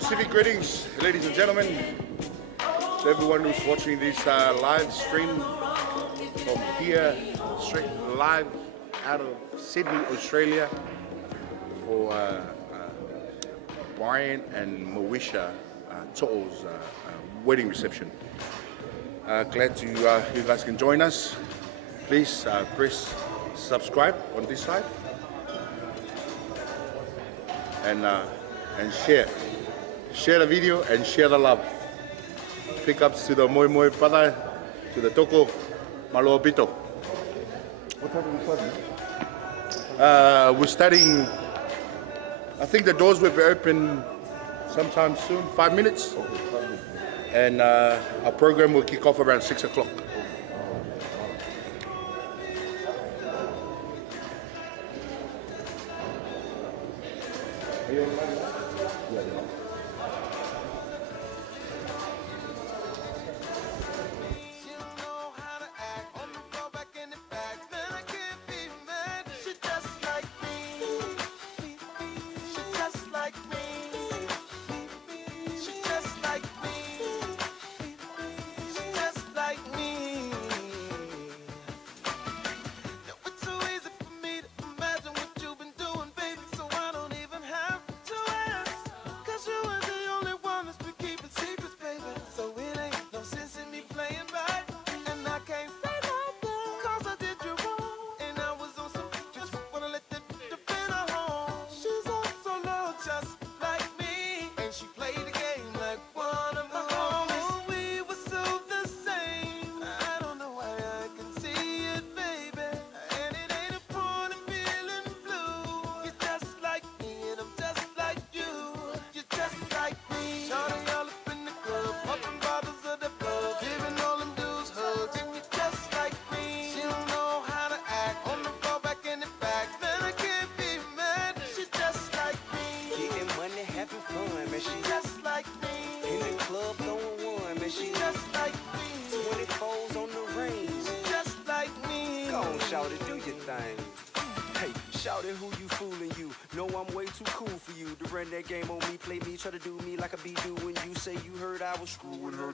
Civic greetings, ladies and gentlemen, to everyone who's watching this live stream from here, straight live out of Sydney, Australia, for Brian and Moesha To'o's wedding reception. Glad you guys can join us. Please press subscribe on this side and share. Share the video and share the love. Pick ups to the Moi Moi Pada, to the Toko Maloa Pito. What time are we starting? We're starting, I think the doors will be open sometime soon, 5 minutes. Okay, 5 minutes. And our program will kick off around 6 o'clock.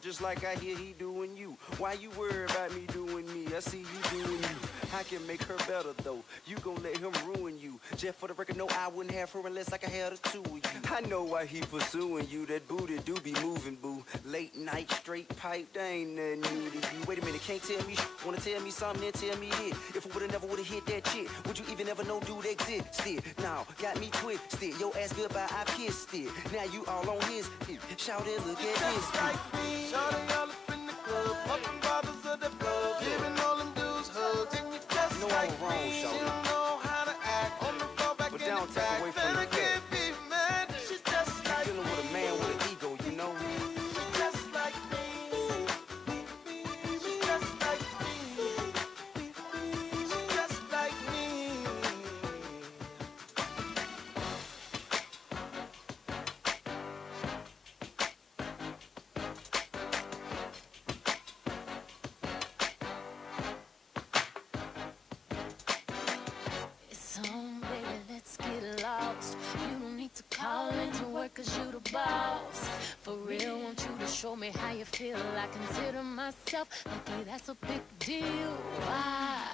Just like I hear he doing you. Why you worry about me doing me? I see you doing you. I can make her better though. You gon' let him ruin you. Just for the record, no, I wouldn't have her unless I could have the two of you. I know why he pursuing you. That booty do be moving, boo. Late night, straight pipe, they ain't nothing new to you. Wait a minute, can't tell me wanna tell me something, then tell me this. If I would've never would've hit that shit, would you even ever know dude existed? Now, got me twisted. Your ass goodbye, I kissed it. Now you all on his. Shout it, look at this. Shawty all up in the club, popping bottles of the blood, giving all them dudes hugs, and you just like me. She don't know how to act on the floor back in the back. Away from the can't be mad. She just like dealing with a man with an ego, you know. She just like me. She just like me. She just like me. Cause you the boss. For real, want you to show me how you feel. I consider myself lucky, that's a big deal. Why?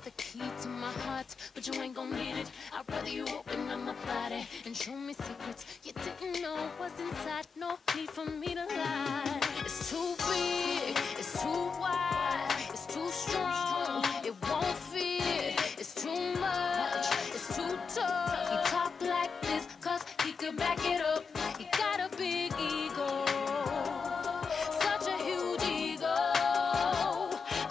got the key to my heart, but you ain't gon' need it. I'd rather you open up my body and show me secrets you didn't know was inside. No need for me to lie. It's too big, it's too wide, it's too strong, it won't fit. It's too much, it's too tough. He talk like this cause he could back it up. He got a big ego, such a huge ego.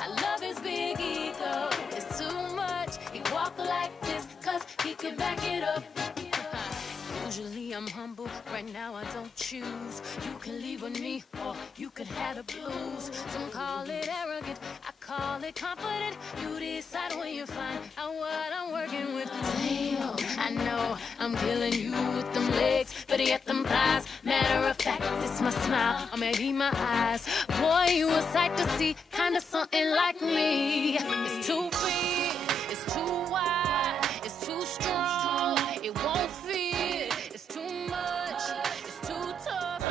I love his big ego. It's too much. He walk like this cause he could back it up. Usually I'm humble, right now I don't choose. You can leave with me or you could have the blues. Some call it arrogant, I call it confident. You decide when you find out what I'm working with. Damn, I know I'm killing you with them legs, but yet them thighs. Matter of fact, it's my smile or maybe my eyes. Boy, you a sight to see, kinda something like me. It's too big, it's too wide, it's too strong, it won't fit. It's too much, it's too tough.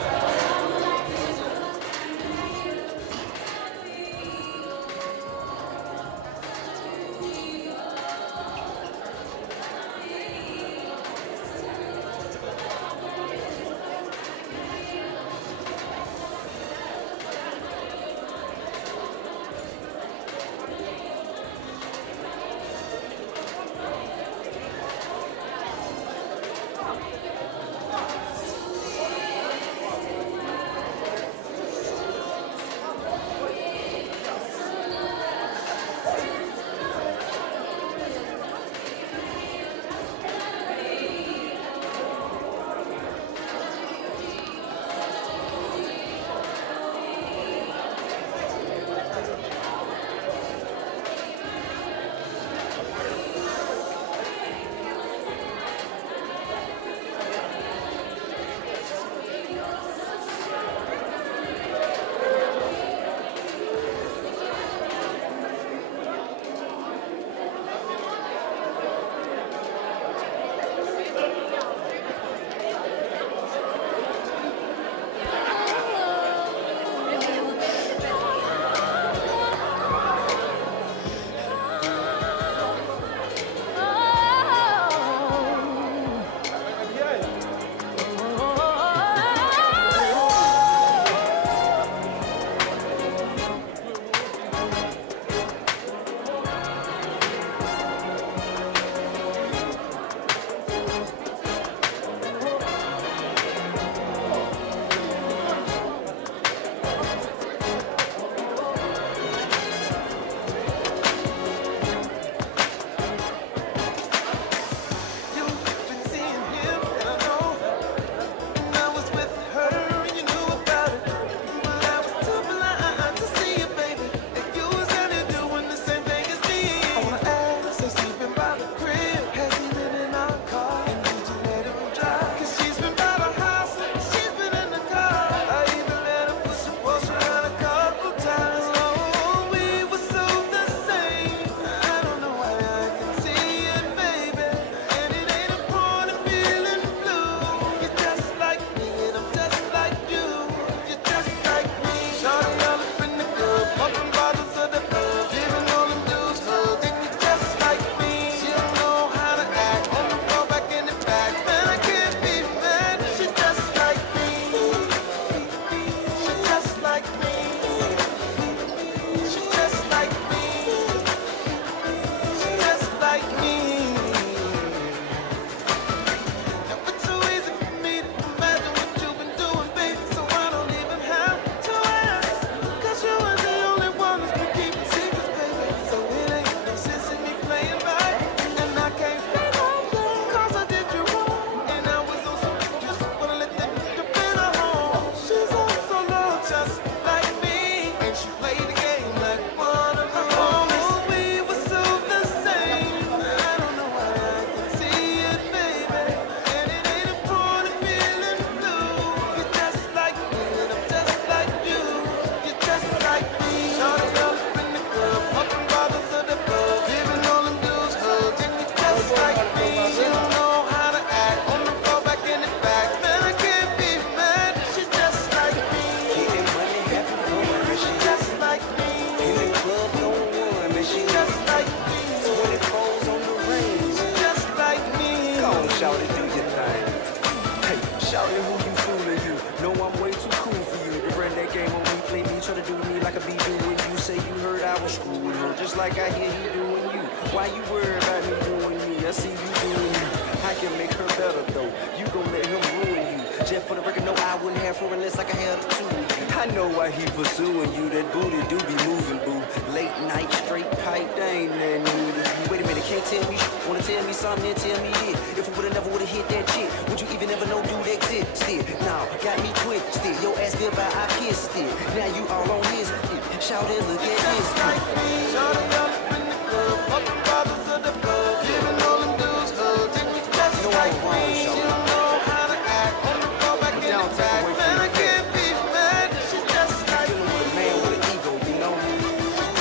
just like I hear he doing you. Why you worry about me doing me? I see you doing you. I can make her better though. You gon' let him ruin you. Just for the record, no, I wouldn't have her unless like I had her too. I know why he pursuing you. That booty do be moving, boo. Late night, straight pipe, they ain't nothing new to you. Wait a minute, can't tell me shit. Wanna tell me something, then tell me it. If we would've never would've hit that chick, would you even ever know dude existed? Nah, got me twisted. Your ass goodbye, I kissed it. Now you all on his shit. Shout it, look at this. Like me, shawty up in the club, popping bottles of the blood, giving all them dudes hugs. Just like me, she don't know how to act. On the floor, back in the back, man, I can't be mad. She just like Dealing with a man with an ego, you know?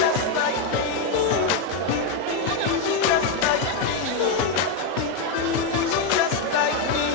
just like me. She just like me. She just like me.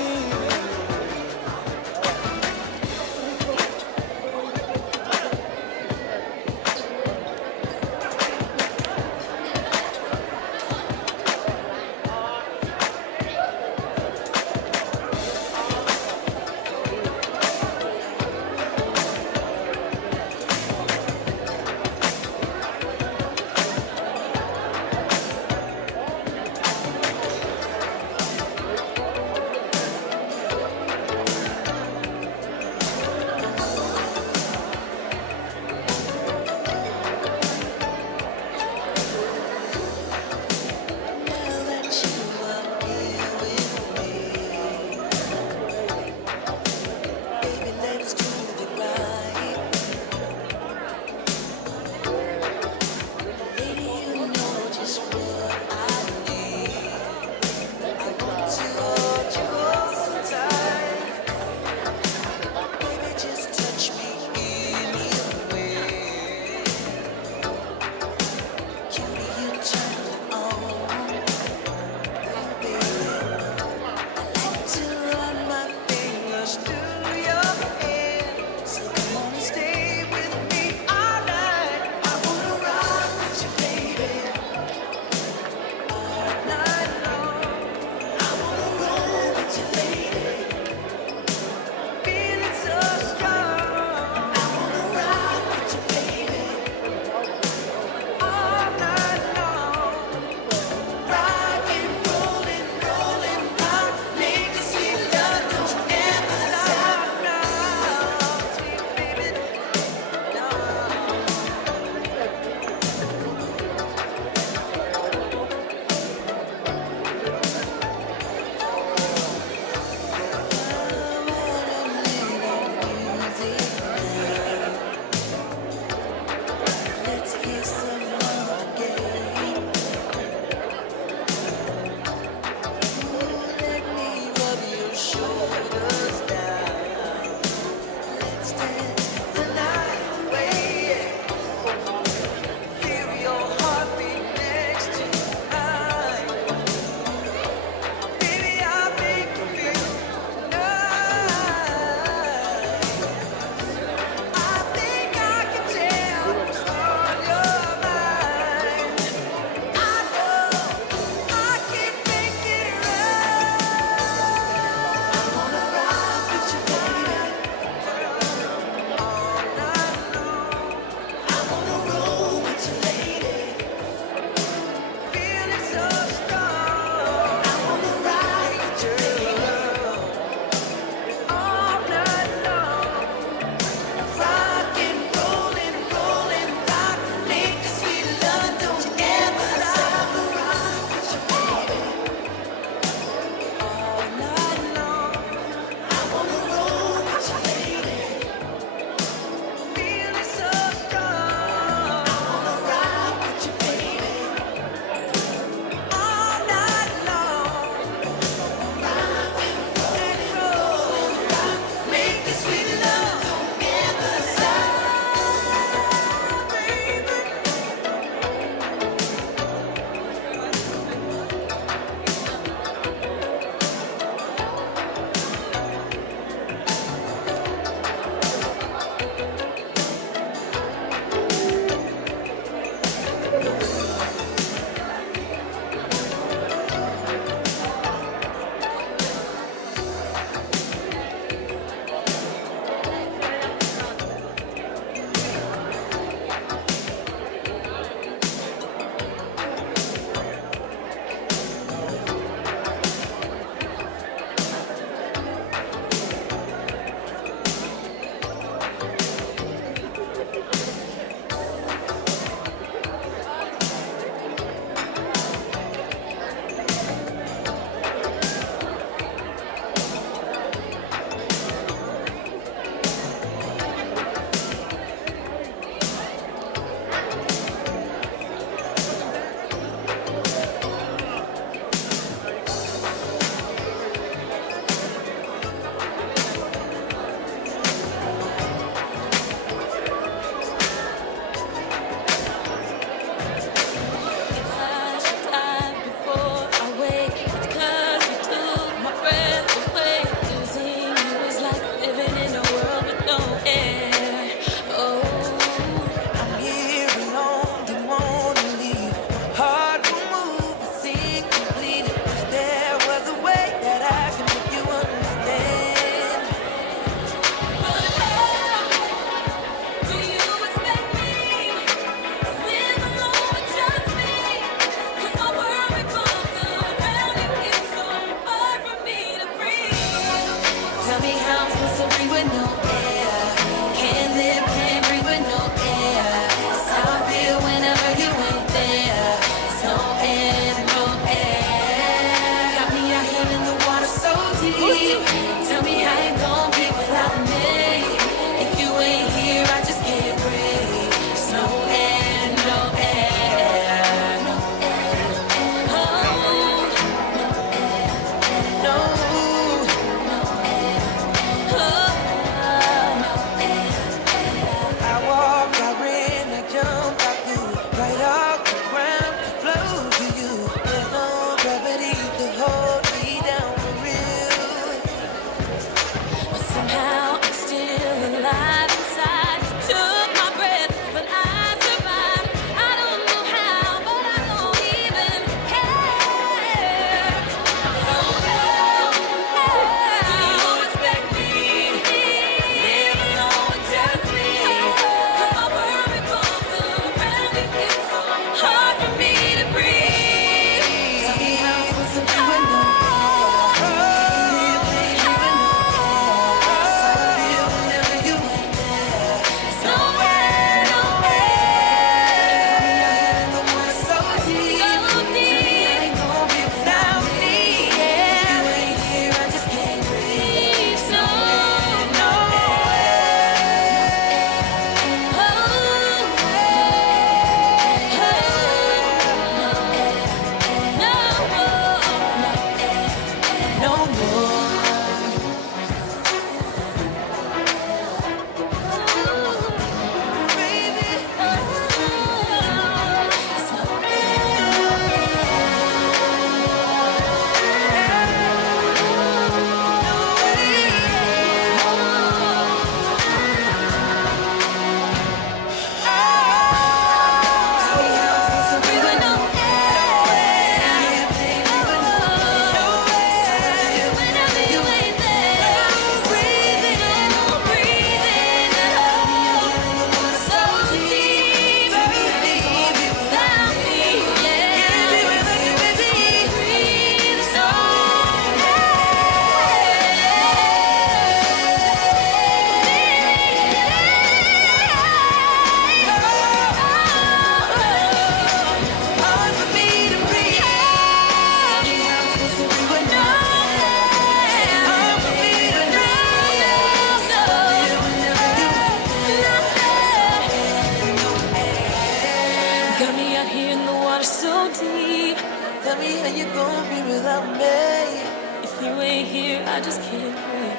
water so deep. Tell me how you gonna be without me. If you ain't here, I just can't breathe.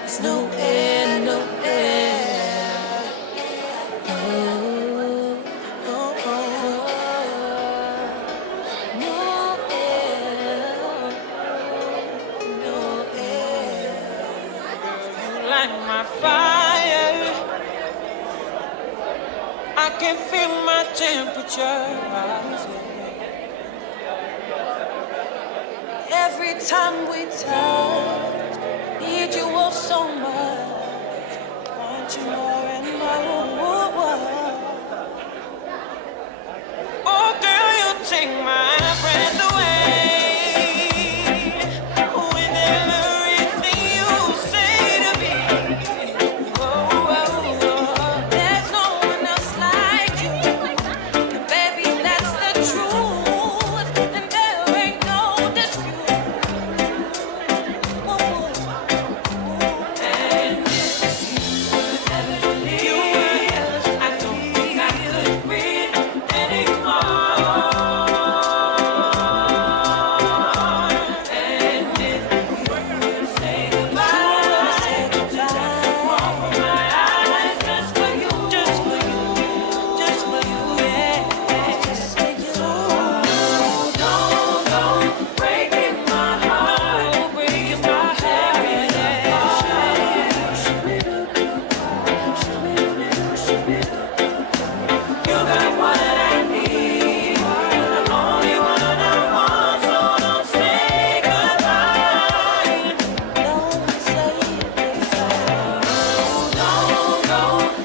There's no air, no air. Oh, Oh, oh. no air, no air. You light my fire. I can feel my temperature rising. Every time we touch, need you all so much. Want you more and more. Oh, girl, you take my breath away with everything you say to me. Oh, oh, oh. There's no one else like you, baby. That's the truth, and there ain't no dispute. And if you ever leave, I don't think I could breathe anymore. And if you say goodbye, walk from my eyes just for you, just for you, just for you, yeah. So don't go breaking my heart, breaking my heart, yeah. You got what I need, the only one I want, so don't say goodbye. Don't say goodbye. Don't go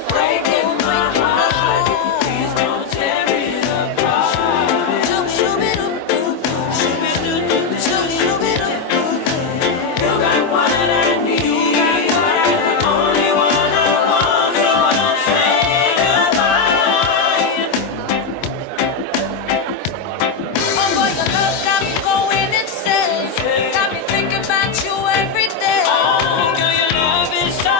breaking my heart. Please don't tear it apart. You got what I need, the only one I want, so don't say goodbye. Oh boy, your love got me going insane. Got me thinking about you every day. Oh girl, your love is so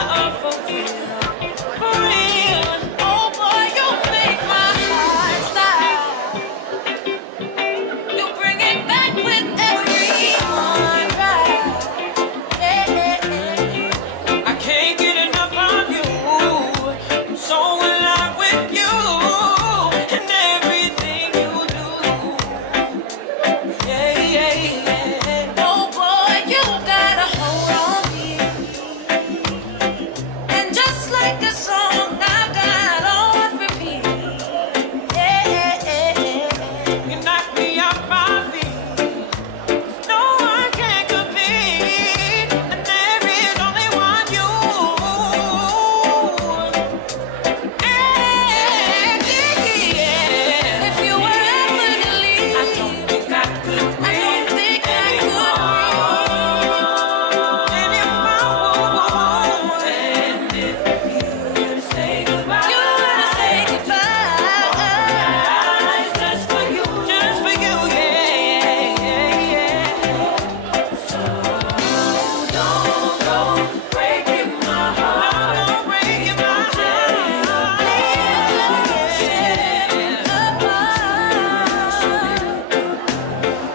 for real. Oh boy, you make my heart stop. You bring it back with everyone, right? I can't get enough of you. I'm so in love with you and everything you do. Yeah, yeah, yeah. Oh boy, you got a hold on me. And just like a song I got on repeat. Yeah, yeah, yeah. You knock me off my feet. No one can compete, and there is only one you. Yeah. If you were ever to leave, I don't think I could breathe anymore. And if you say goodbye, you wanna say goodbye. Just for you, yeah, yeah, yeah. So don't go breaking my heart. Don't break my heart.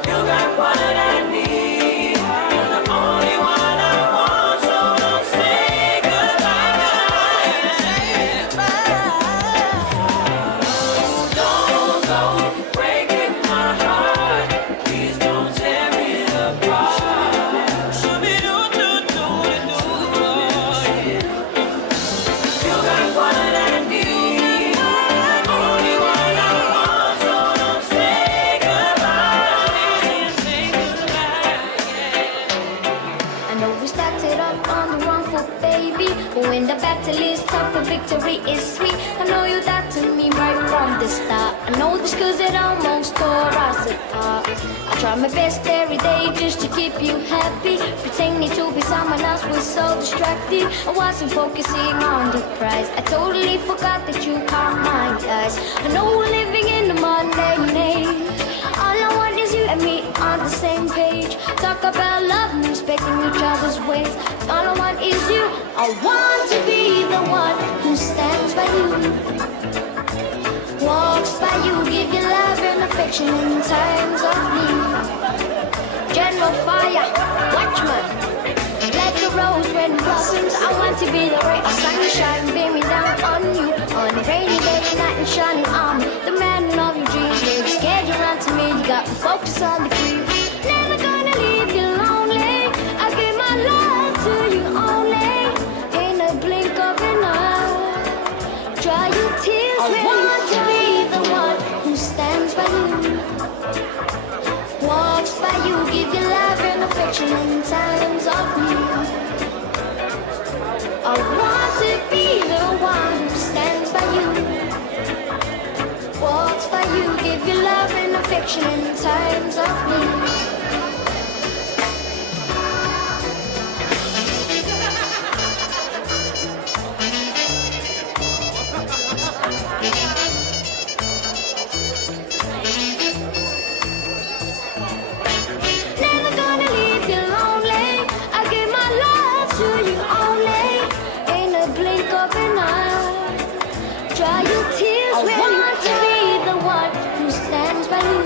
You got what I need, the only one I want, so don't say goodbye. Don't go breaking my heart, please don't tear it apart. Shoo-be-doo-doo-doo-doo-doo. You got what I need, the only one I want, so don't say goodbye. Say goodbye, yeah. I know we started off on the wrong foot, baby. But when the battle is tough, the victory is sweet. I know you that to me right from the start. I know this 'cause it almost tore us apart. I try my best every day just to keep you happy. Pretending to be someone else was so distracted. I wasn't focusing on the prize. I totally forgot that you caught my eyes. I know we're living in the modern age. All I want is you and me on the same page. Talk about love and respecting each other's ways. All I want is you. I want to be the one who stands by you, walks by you, give you love and affection in times of need. General fire, watchman, like the rose when it blossoms. I want to be the ray of sunshine beaming down on you on a rainy day, night and shining armor. The man of your dreams, never scared you run to me. You got me focused on the cream. Never gonna leave you lonely. I give my love to you only. In a blink of an eye, dry your tears. I want to be the one who stands by you, walks by you, give you love and affection in times of need. I want to be the one who stands by you, walks by you, give you love and affection in times of need. Never gonna leave you lonely. I give my love to you only. In a blink of an eye, dry your tears. I want to be the one who stands by you,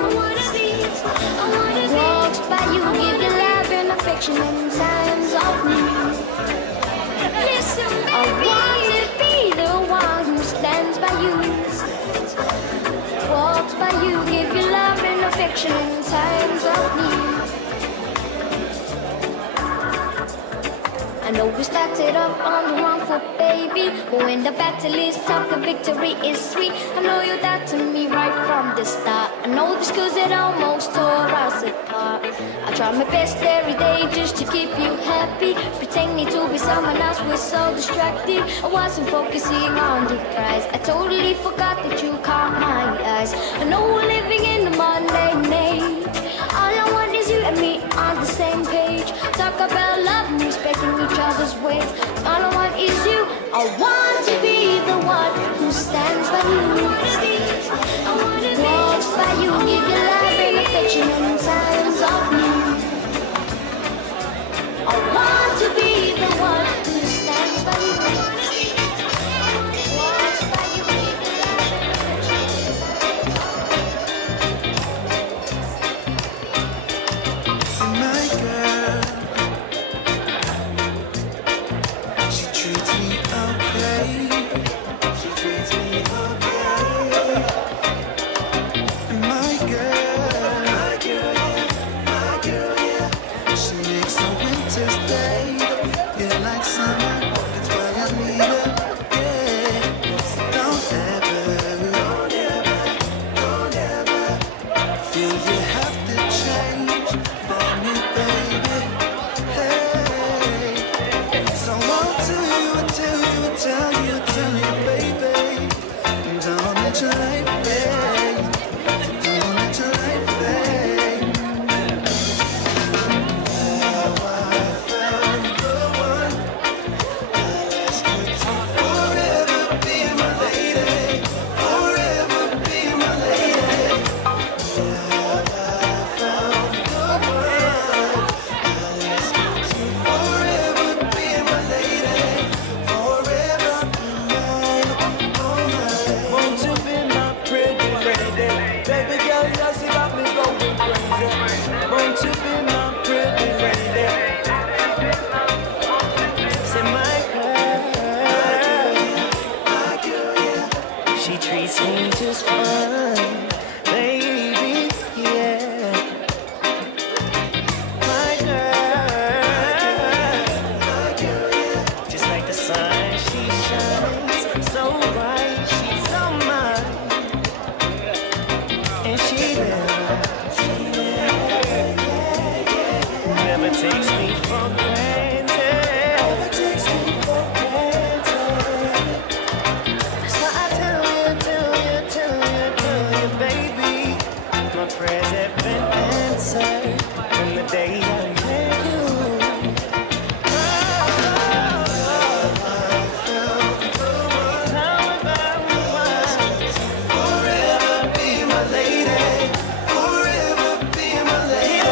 walks by you, give you love and affection in times of need. Listen, I want to be the one who stands by you, walks by you, give you love and affection in times of need. I know we started off on the wrong foot, baby, but when the battle is tough, the victory is sweet. I know you died to me right from the start. I know this 'cause it almost tore us apart. I try my best every day just to keep you happy. Pretending to be someone else was so distracted. I wasn't focusing on the prize. I totally forgot that you caught my eyes. I know we're living in the mundane age. All I want is you and me on the same page. Talk about love and respecting each other's ways. All I want is you. I want to be the one who stands by you, walks by you, give you love and affection in times of need. I want to be the one who stands by you, walks by you, give you love and affection. See my girl, she treats me okay. She treats me okay. And my girl, yeah. She makes a winter's day feel like summer. That's why I need her. Yeah. So don't ever feel you have to change for me, baby. Hey. So I want to tell you, baby. Don't let your life fade. Don't let your life fade. Now I found the one. I'll ask you to forever be my lady. Forever be my lady. Now I found the one. I'll ask you to forever be my lady. Forever be mine, oh mine. Won't you be my pretty lady? Baby girl, you just got me going crazy. Won't you be my pretty lady? Say my girl, yeah. She treats me just fine, baby, yeah. My girl, just like the sun, she shines so bright, she's so mine, and she never takes me for granted. That's why I tell you, baby, my prayers have been answered from the day I met you. Forever be my lady. Forever be my lady.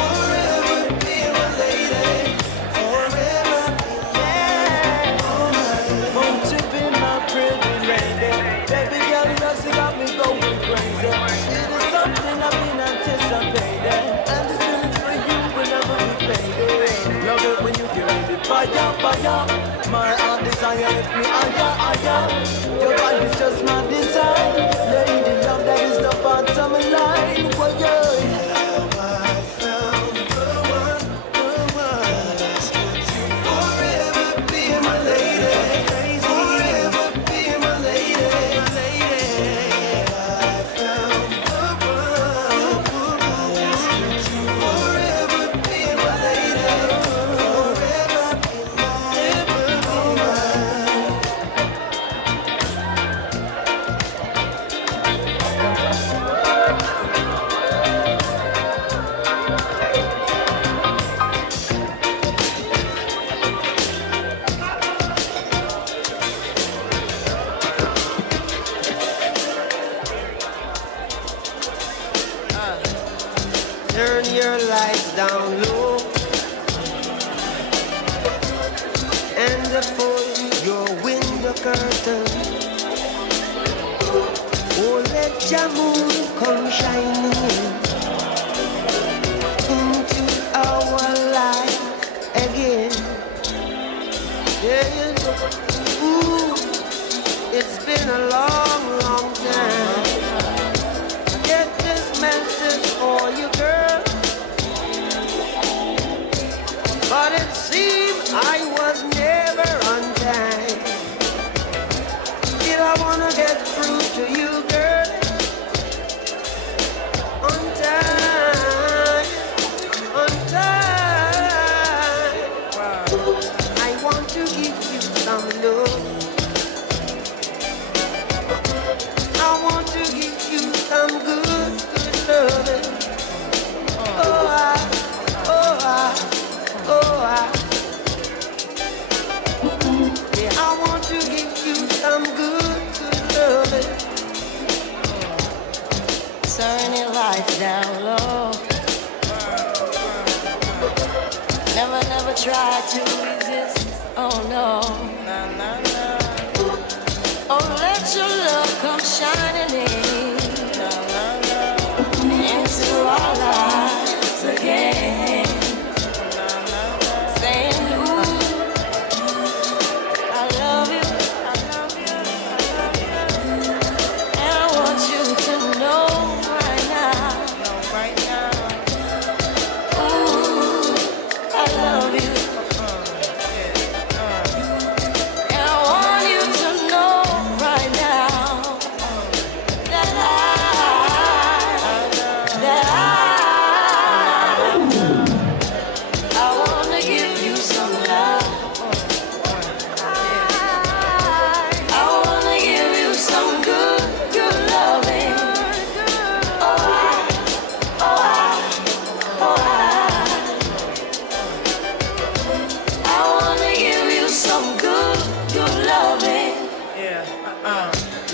Forever be my lady. Forever, yeah. girl. Your body's just my design. Lady, love that is the bottom line. Well, yeah. I found the one, forever be my lady, forever be my lady. I found the one, forever be my lady, forever be mine. Turn your lights down low and pull your window curtain. Oh, let your moon come shining into our life again. Yeah, ooh, it's been a long, long time. Get this message for you, girl. But it seemed I was never on time. Still I wanna get through to you, girl. On time, on time. I want to give you some love. I want to give you some good, good loving. Oh, yeah, I want to give you some good, good loving. Turn your lights down low. Never, never try to resist. Oh no. Oh, let your love come shining into our lives again. Saying, ooh, I love you. And I want you to know right now. Ooh, I love you. And I want you to know right now that I wanna give you some love. I wanna give you some good, good loving. I wanna give you some good, good loving.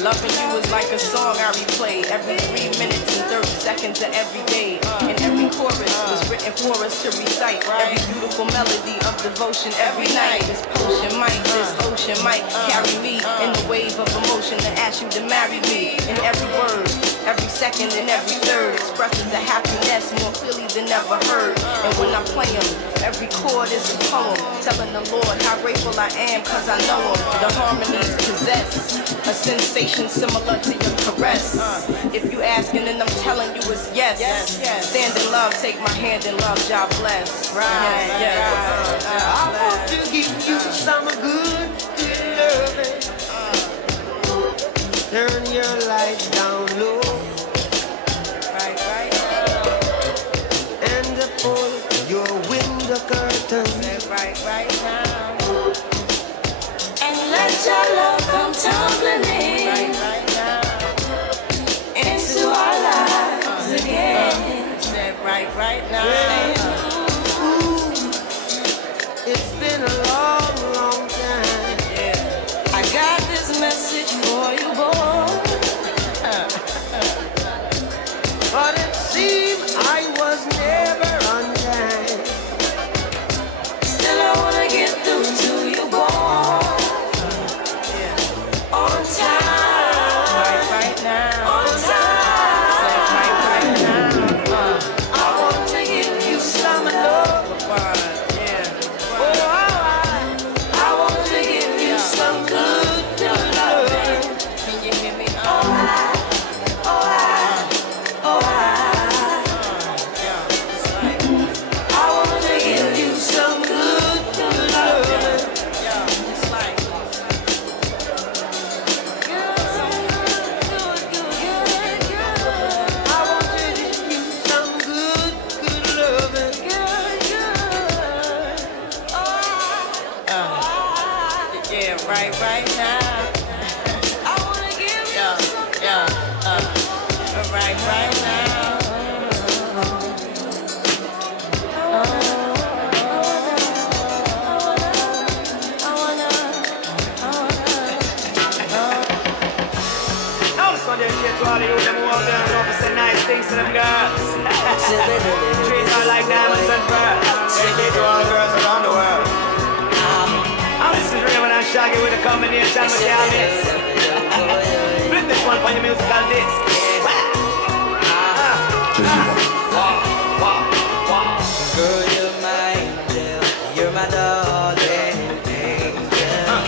Loving you is like a song I replay every 3 minutes and 30 seconds of every day. And every chorus was written for us to recite. Every beautiful melody of devotion every night. This ocean might carry me in the wave of emotion to ask you to marry me. In every word, every second and every third expresses the happiness more clearly than ever heard. And when I play them, every chord is a poem telling the Lord how grateful I am cause I know him. The harmonies possess a sensation similar to your caress. If you asking then I'm telling you it's yes. Stand in love, take my hand in love, God bless. I want to give you some good, good loving. Turn your lights down low and pull your window curtain. And let your love come tumbling in into our lives again. Ooh, it's been a long, long time. I got this message for you, boy. But it seemed I was never on time. Still I wanna get through to you, boy. On time. Right now. On time. Right now. I want to give you some love. Oh, I want to give you some good, good love. things to them girls. Treat her like diamonds and pearls. Take it to all the girls around the world. This is Raymond and Shaggy with a combination with the artists. Flip this one for your musical disc. Girl, you're my angel, you're my darling angel.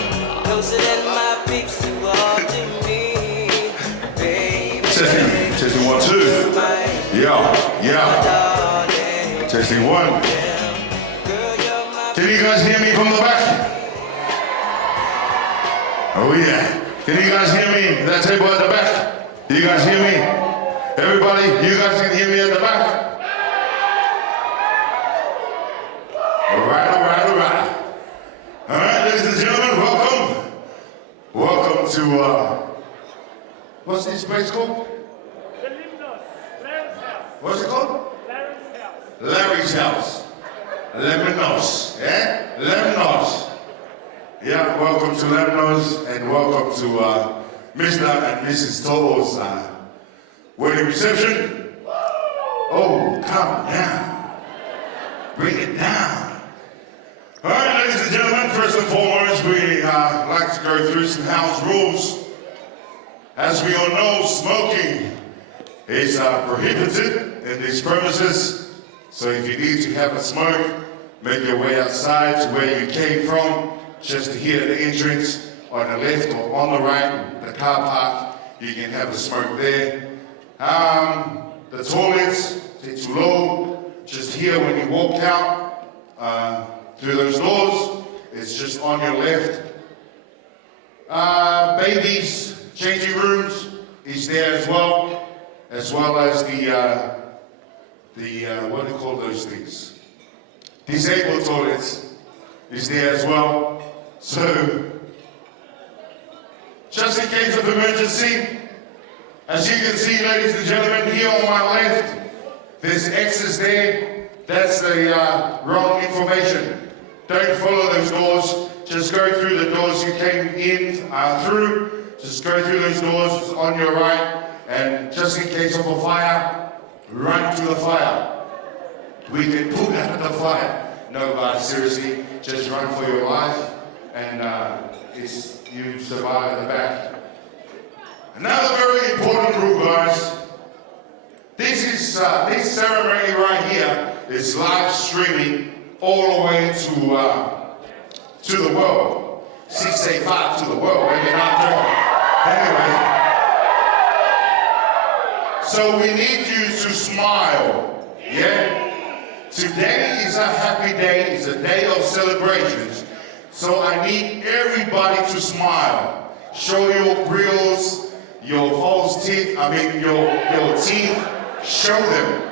Closer than my peeps, you are to me, baby. Testing 1, 2. Yeah. Testing 1. Can you guys hear me from the back? Oh yeah. Can you guys hear me? That table at the back? You guys hear me? Everybody, you guys can hear me at the back? Alright. Alright, ladies and gentlemen, welcome. Welcome to, what's this place called? The Limnos, Larry's house. What's it called? Larry's house. Larry's house. Lemnos, yeah? Lemnos. Yeah, welcome to Lemnos and welcome to Mr. and Mrs. Tobo's wedding reception. Oh, calm down. Bring it down. All right, ladies and gentlemen, first and foremost, we like to go through some house rules. As we all know, smoking is prohibited in these premises. So if you need to have a smoke, make your way outside to where you came from, just here at the entrance, on the left or on the right, the car park, you can have a smoke there. The toilets, it's too low, just here when you walk out through those doors, it's just on your left. Babies, changing rooms is there as well as the what do you call those things? Disabled toilets is there as well. So, just in case of emergency, as you can see, ladies and gentlemen, here on my left, there's X's there. That's the wrong information. Don't follow those doors. Just go through the doors you came in through. Just go through those doors on your right, and just in case of a fire, run to the fire. We can pull out the fire. No, seriously, just run for your life, and you survive at the back. Another very important rule, guys. This ceremony right here is live streaming all the way to the world. 685 to the world. Anyway. So we need you to smile, yeah? Today is a happy day, it's a day of celebrations. So I need everybody to smile. Show your grills, your false teeth, your teeth, show them.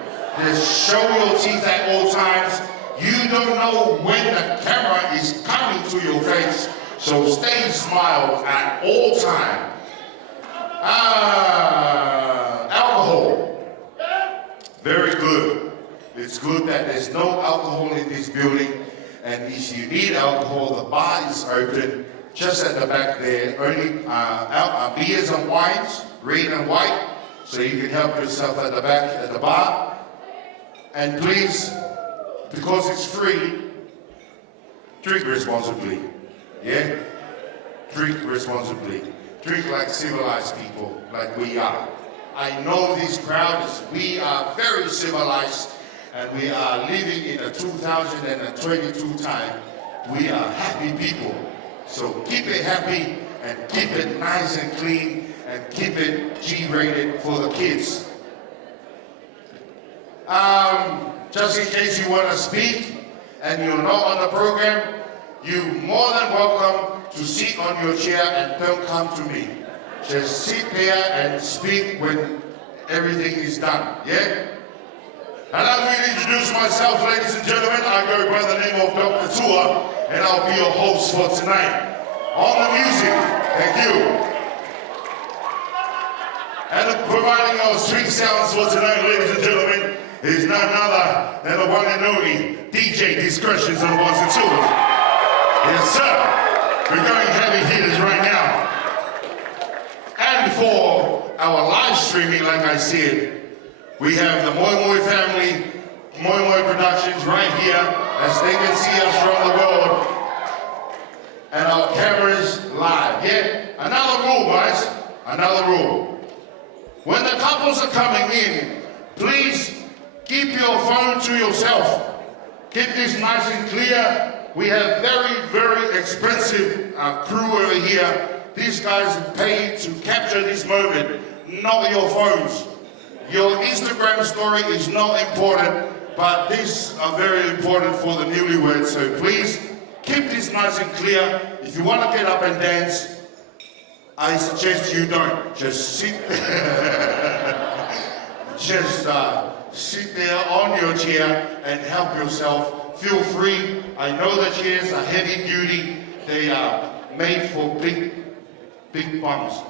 Just show your teeth at all times. You don't know when the camera is coming to your face, so stay smile at all time. Alcohol. Very good. It's good that there's no alcohol in this building, and if you need alcohol, the bar is open just at the back there. Only beers and wines, red and white, so you can help yourself at the back at the bar. And please, because it's free, drink responsibly. Yeah? Drink responsibly. Drink like civilized people, like we are. I know this crowd we are very civilized, and we are living in a 2022 time. We are happy people. So keep it happy and keep it nice and clean and keep it G-rated for the kids. Just in case you want to speak and you're not on the program, you're more than welcome to sit on your chair and don't come to me. Just sit there and speak when everything is done, yeah? And I'm going to introduce myself, ladies and gentlemen. I go by the name of Dr. Tua, and I'll be your host for tonight. On the music, thank you. And providing our sweet sounds for tonight, ladies and gentlemen, is none other than the one and only DJ Discretions on the ones and twos. Yes, sir. We're going heavy hitters right now. And for our live streaming, like I said, We have the Moi Moi family, Moi Moi Productions right here, as they can see us from the world. And our cameras live. Yeah, another rule, guys, another rule. When the couples are coming in, please keep your phone to yourself. Keep this nice and clear. We have very, very expensive crew over here. These guys are paid to capture this moment, not your phones. Your Instagram story is not important, but these are very important for the newlyweds. So please keep this nice and clear. If you want to get up and dance, I suggest you don't. Just sit there. Just sit there on your chair and help yourself. Feel free. I know the chairs are heavy duty. They are made for big bums.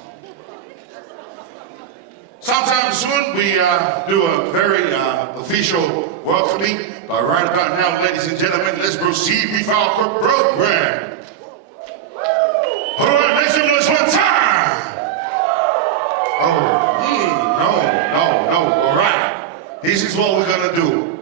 Sometime soon we do a very official welcoming. But right about now, ladies and gentlemen, let's proceed with our program. All right, make some noise one time. No. All right. This is what we're gonna do.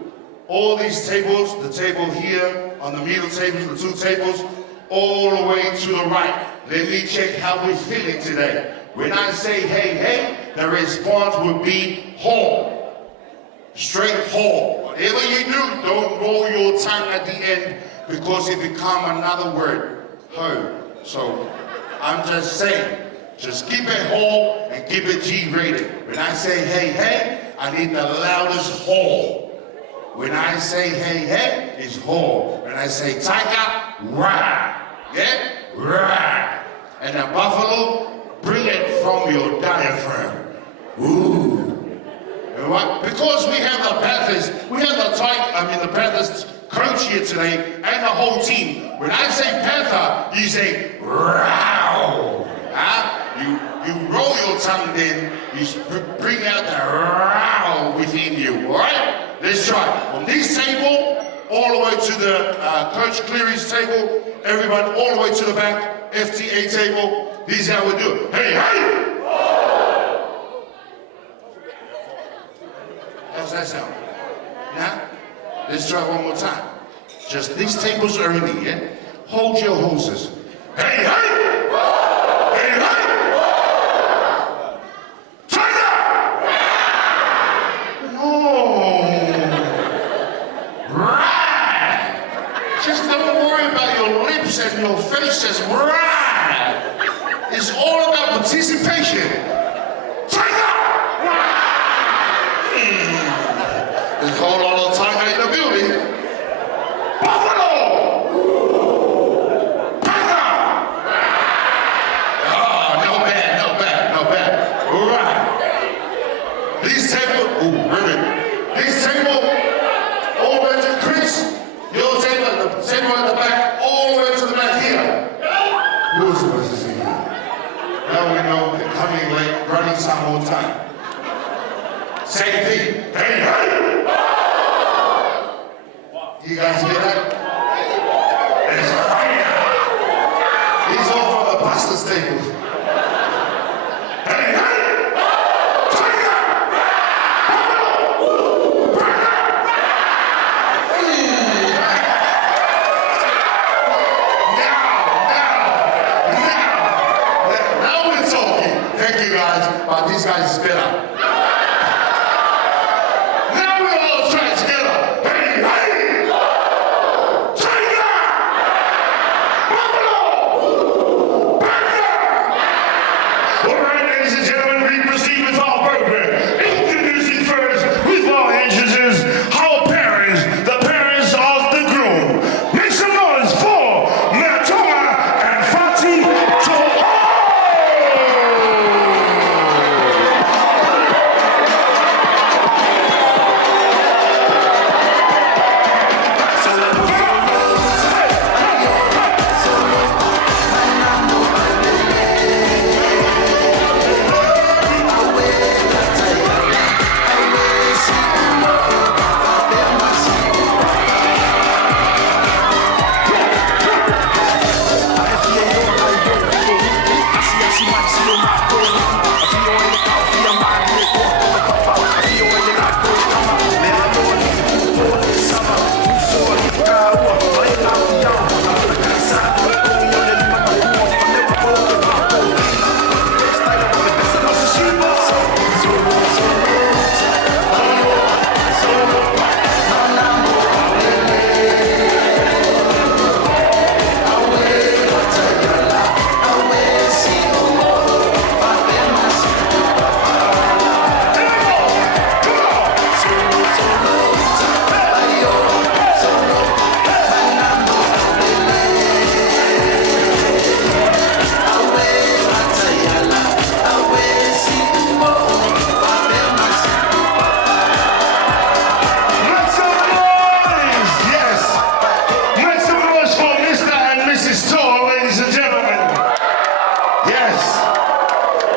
All these tables, the table here, on the middle tables, the two tables, all the way to the right. Let me check how we're feeling today. When I say hey, hey, the response would be ho. Straight ho. Whatever you do, don't roll your tongue at the end because it becomes another word, ho. So I'm just saying, just keep it ho and keep it G-rated. When I say hey, hey, I need the loudest ho. When I say hey, hey, it's ho. When I say tiger, rah. Yeah? Rah. And a buffalo, bring it from your diaphragm. Ooh. What? Because we have the Panthers, the Panthers coach here today and the whole team. When I say Panther, you say row. You roll your tongue then, you bring out the row within you, all right? Let's try. From this table, all the way to the Coach Cleary's table, everyone all the way to the back, FTA table. This is how we do it. Hey, hey! How's that sound? Now, let's try one more time. Just these tables only, yeah? Hold your horses. Hey, hey! Hey, hey! Tiger! No! Right! Just don't worry about your lips and your face, just right! It's all about participation. Tiger! There's a whole lot of tiger in the building. Buffalo! Tiger! No bad. All right. This table, This table, all the way to Chris. Your table, the table at the back, all the way to the back here. Who's supposed to see you? Now we know they're coming late, running some more time. Same thing. Hey, hey! You guys hear that? It's fire! He's all from the pastor's table. Hey, hey! Tiger! Now we're talking. Thank you guys, but these guys is better.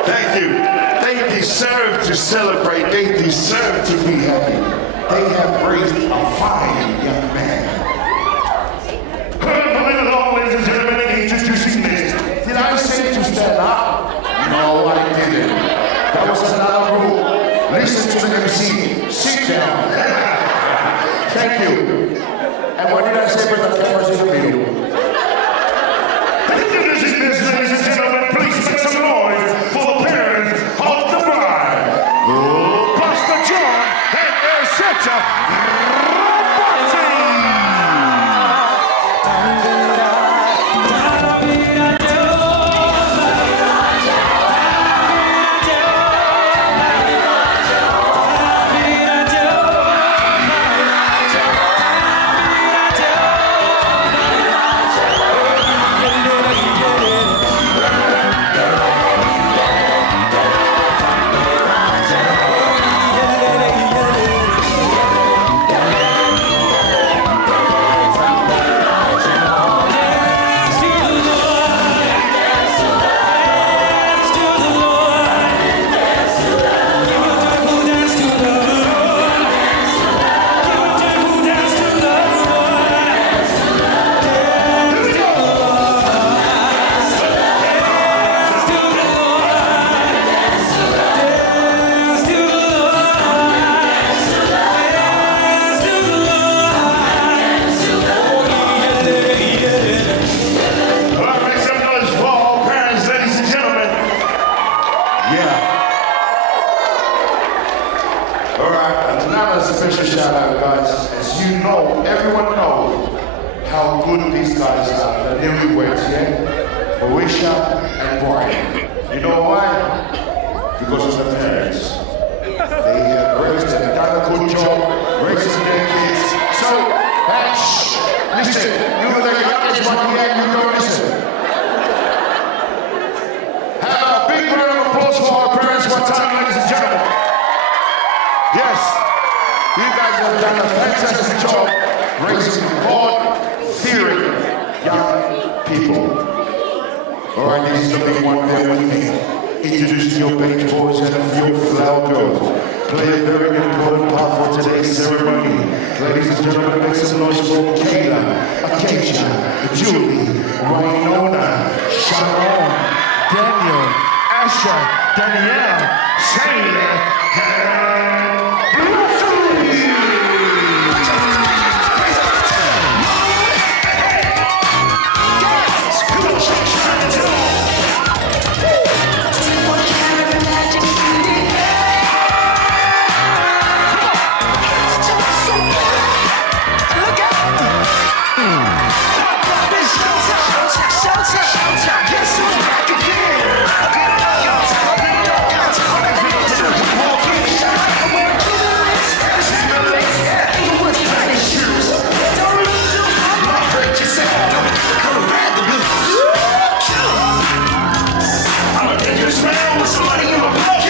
Thank you. They deserve to celebrate. They deserve to be happy. They have raised a fine young man. Ladies and gentlemen, introducing this. Did I say to stand up? No, I didn't. That was another rule. Listen to the MC. Sit down. Thank you. And what did I say about the cameras in the video? Introducing this, ladies and gentlemen, please make some noise for the parents of the bride. Pastor John and Erceta Robotti.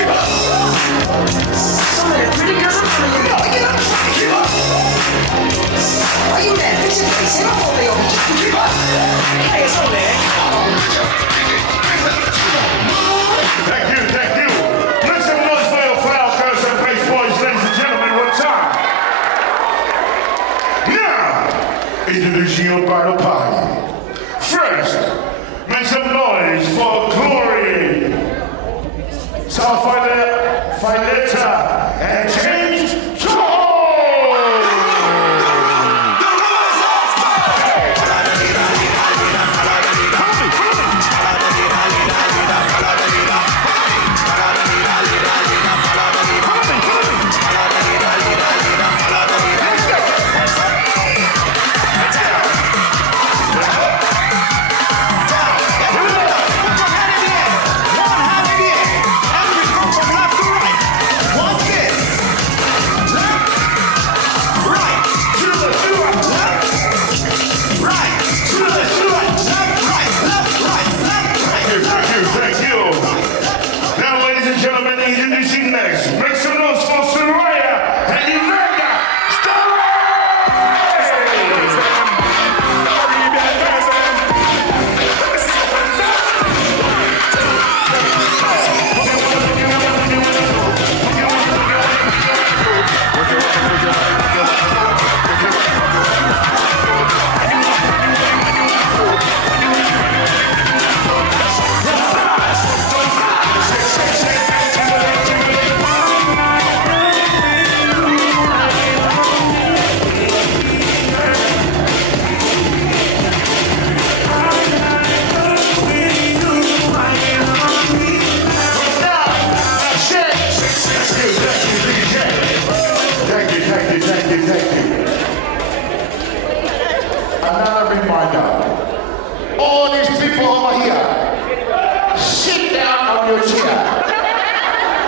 your chair.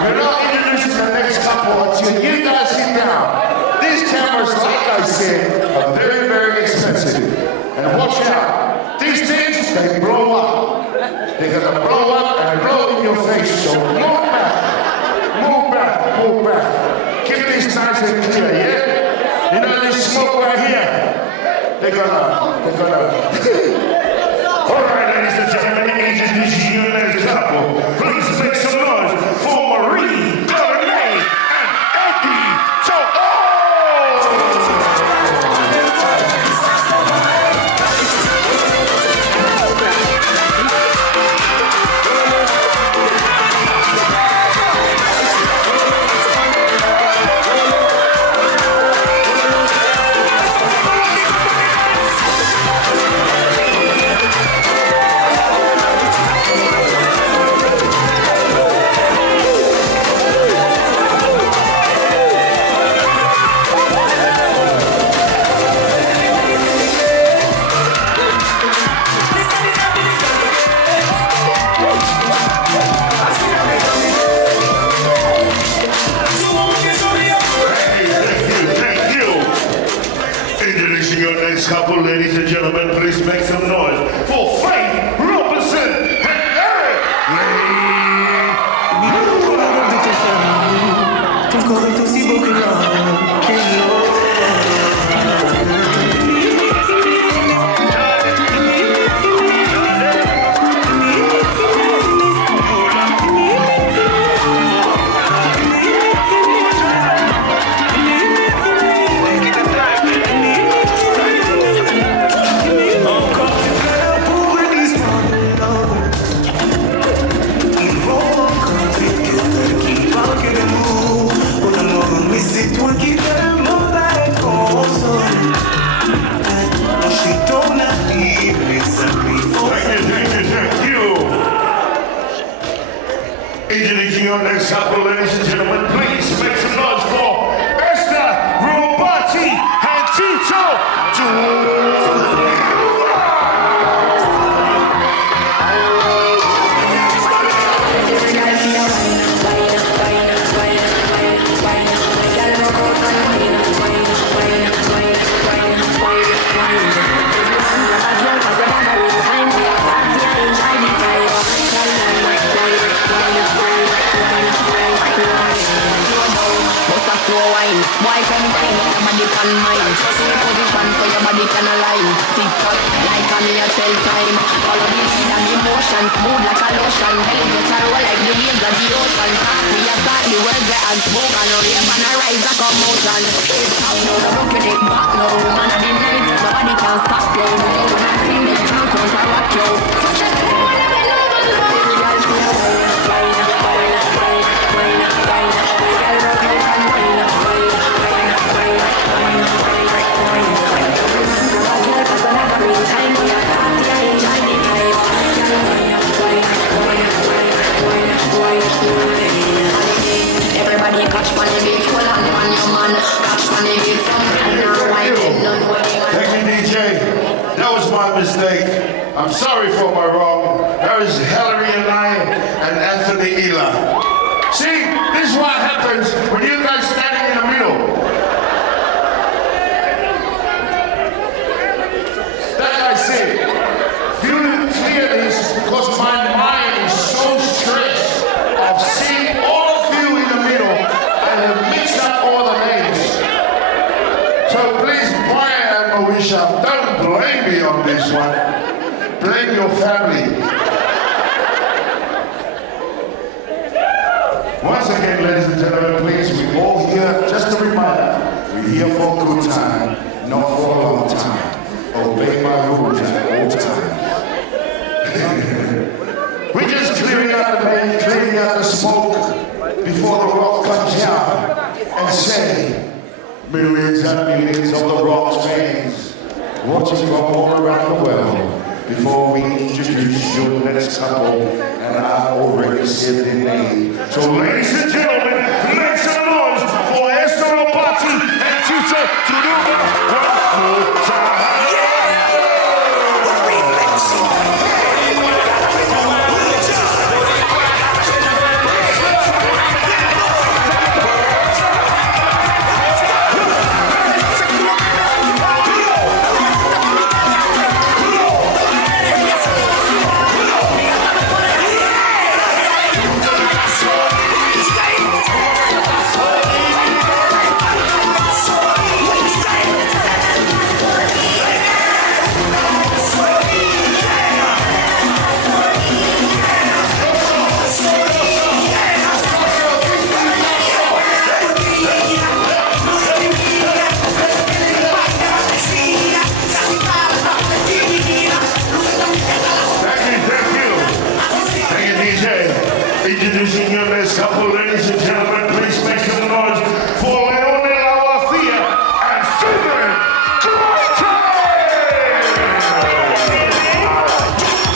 We're not introducing the next couple until you guys sit down. These cameras, like I said, are very, very expensive. And watch out, these things, they blow up. They're gonna blow up and blow in your face, so move back, move back, move back. Keep this nice and clear, yeah? You know this smoke right here? They're gonna. All right, ladies and gentlemen, introducing you next couple. Please make some noise for Marie, Delaney, and Eddie. So, couple, ladies and gentlemen, please make some noise for Faith Robinson and Eric Introducing your next couple, ladies and gentlemen, please make some noise for Esther Robati and Tito. Why come time your body can mine? Position for your body can align. Tick tock like on your cell time. Follow the lead and emotion, smooth like a lotion. Belly just a roll like the waves of the ocean. We have got the words that unspoken. Rave and a rise a commotion. It's up now, the rock your neck back now. Man of the night, nobody can stop you. You know when I feel the junk counteract you. Such a thing, wanna be loved. Baby girl, feel wine, wine, wine, wine, wine. Baby girl, rock out and wine, wine. Everybody catch money, beat, hold on, your man. Catch money, beat, Thank you, DJ. That was my mistake. I'm sorry for my wrong. That was Hillary and I and Anthony Ela. See, this is what happens when you guys standing in the middle. Like I said, you clear this because my mind is so stressed of seeing all of you in the middle and have mixed up all the names. So please, Brian and Moesha, don't blame me on this one. Blame your family. Once again, ladies and gentlemen, please, we all here, just a reminder, we're here for a good time, not for a long time. Obey my rules at all times. We're just clearing out the smoke before the rock comes out and say, millions and millions of the rock's fans watching from all around the world. Before we introduce your next couple, and I already said the name. So ladies and gentlemen, make some noise for Esther Robati and Tito Turuba one more time. this couple, ladies and gentlemen, please make some noise for Leonela Garcia and Stephen Duarte!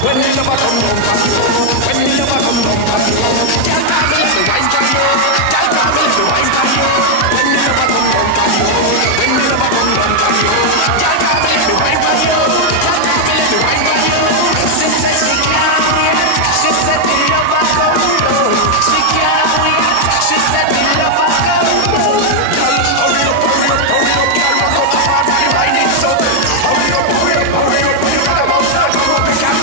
When you never come down from you, when you never come down from you, can't tell me if you wine from you, can't tell me if you wine from you. When you never come down from you, when you never come down from you, can't tell me if you wine from you, can't tell me if you wine from you. She said she can't wait, she said the lover come down. She can't wait, she said the lover come down. Girl, hurry up, hurry up, hurry up, girl, rock up the farm and wine it so. Hurry up, hurry up, hurry up, when you got a mouth, girl, come up and come.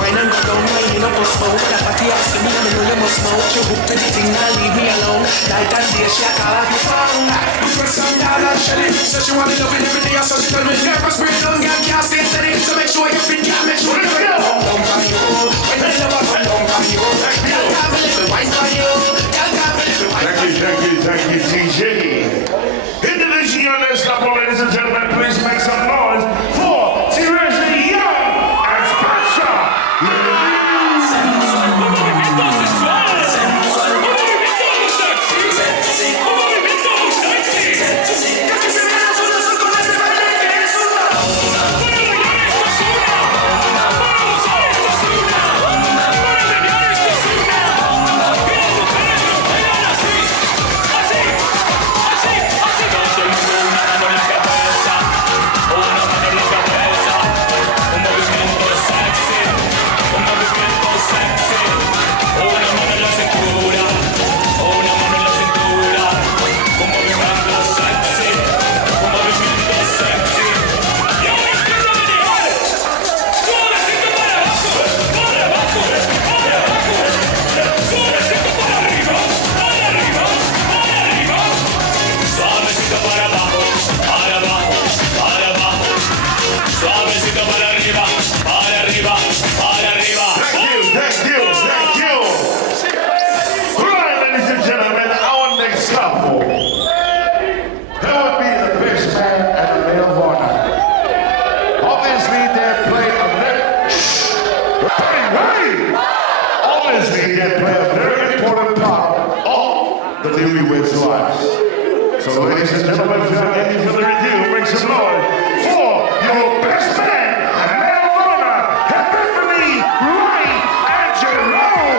Wine and go down, wine you no smoke. That party up to me, I know you must smoke. You hook to the thing, now leave me alone. Night and day, she a call at the phone. We put some down and shell it. Said she want it up in every day, so she tell me nervous, bring it down, girl, can't stay steady. So make sure you fit, girl, make sure you fit. Come down for you, when you never come down for you. Girl, can't believe me, wine for you. Girl, can't believe me, wine for you. Thank you, TJ. Into this year, let's stop, ladies and gentlemen, please make some noise for Teresa Young and Spencer Lee. So, ladies and gentlemen, without any further ado, make some noise for your best man, Melvona, Epiphany, Wright, and Jerome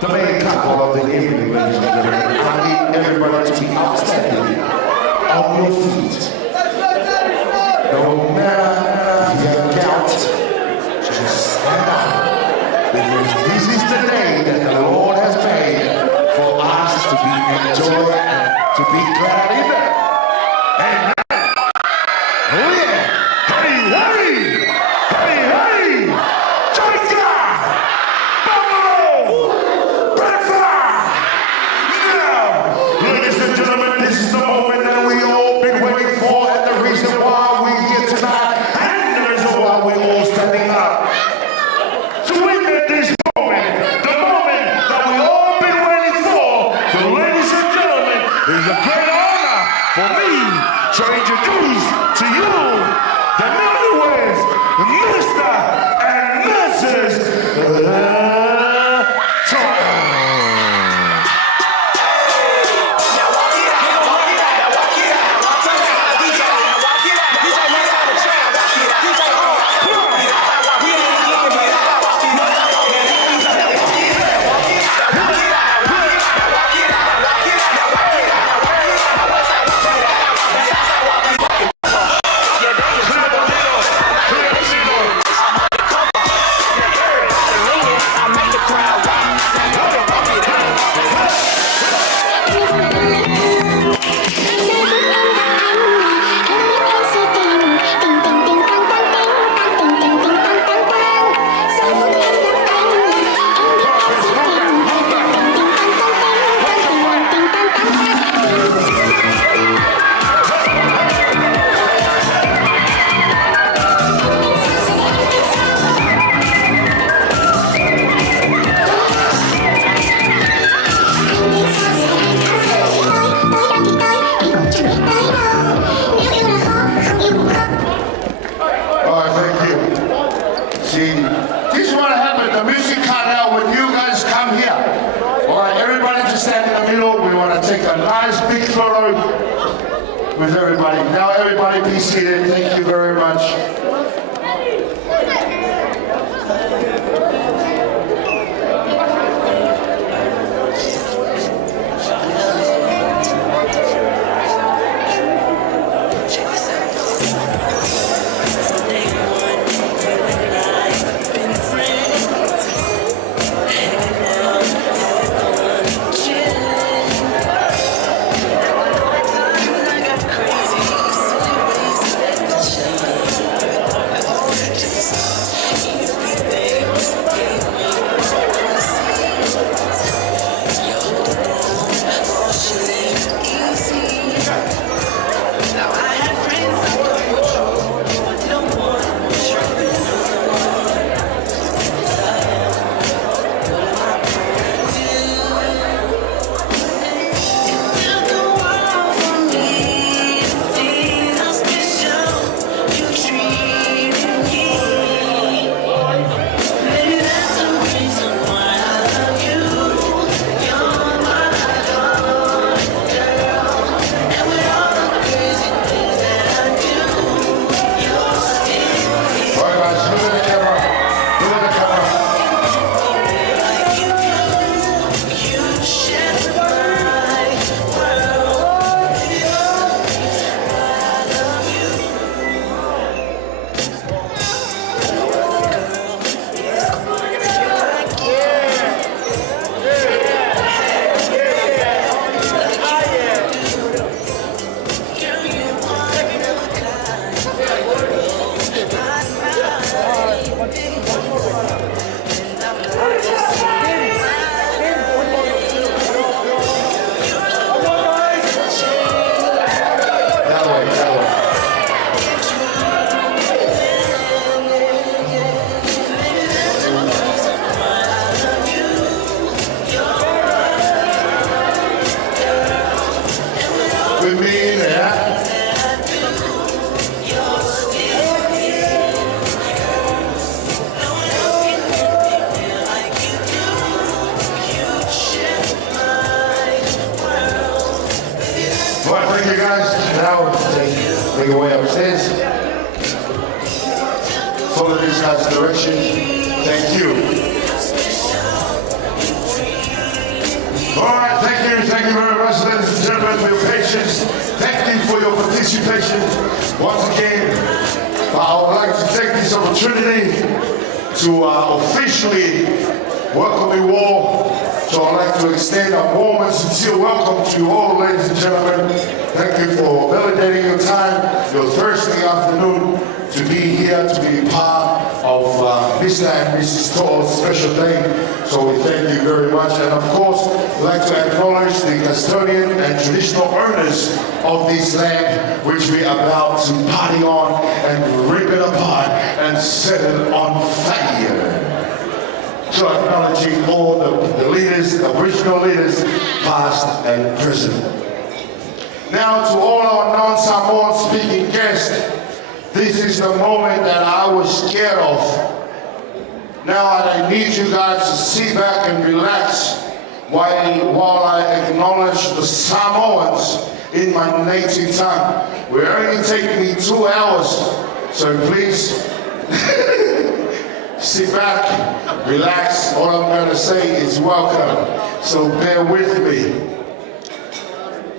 the main couple of the evening, ladies and gentlemen. I need everybody to be outstanding on your feet. No matter your gout, just stand up. Because this is the day that the Lord has made for us to be enjoyed and to be glad in it. Amen. Oh yeah. Hey, hey! Hey, hey! Jamaica! Buffalo! Butterfly! Now, ladies and gentlemen, this is the moment that we all been waiting for, and the reason why we here tonight, and the reason why we all standing rising up to witness this moment, the moment that we all been waiting for. So ladies and gentlemen, it is a great honor for me to introduce to you the newlyweds, Mr. and Mrs. With everybody. Now everybody be seated. Thank you very much. Make your way upstairs. Follow this guy's direction. Thank you. All right, thank you very much, ladies and gentlemen, for your patience. Thank you for your participation. Once again, I would like to take this opportunity to officially welcome you all. So I'd like to extend a warm and sincere welcome to you all, ladies and gentlemen. Thank you for validating your time, your Thursday afternoon, to be here, to be part of Mr. and Mrs. Toll's special day, so we thank you very much. And of course, we'd like to acknowledge the custodian and traditional owners of this land, which we are about to party on and rip it apart and set it on fire. So acknowledging all the leaders, the original leaders, past and present. Now to all our non-Samoan speaking guests, this is the moment that I was scared of. Now I need you guys to sit back and relax while I acknowledge the Samoans in my native tongue. Will only take me 2 hours, so please sit back, relax. All I'm going to say is welcome, so bear with me.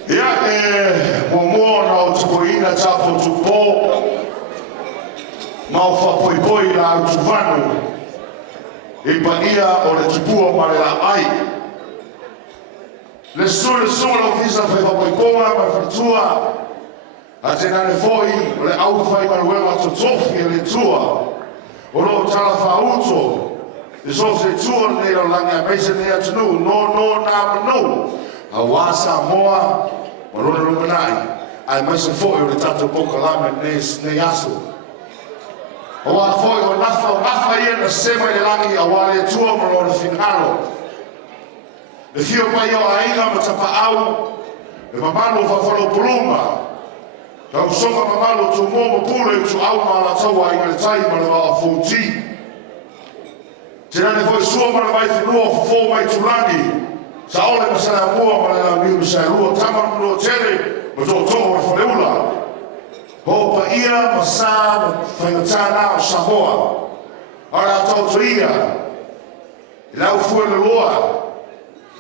Ia momono tupoina tapo tupo mau whapoipoi la utuvanu e paia o le tupua ma le la ai. Le sura o visa whai whapoipoa ma whatua a te nane foi o le au whai maruema to tofi e le tua o lo tala whauto e so se tua nei o langa meise nei atunu no na manu a wasa moa ma rona lumanai ai maise foi o le tato poka lame nei aso. O a foi o nafa ia na sema i langi a wale tua ma rona finalo. Le fio pai o ainga ma tapa au, le mamalo whawhalo puluma. Tau songa mamalo tu momo pule tu au ma la taua inga le tai ma le wa a fōti. Te nane foi sua ma le vai whinua fō mai tu langi. Sa ole ma sana mua ma le la miu sa rua tama mno tere ma tō tō ma whaneula. Ho pa ia ma sa ma whaingatana o Samoa. Ara tau tu ia. I lau fua le loa.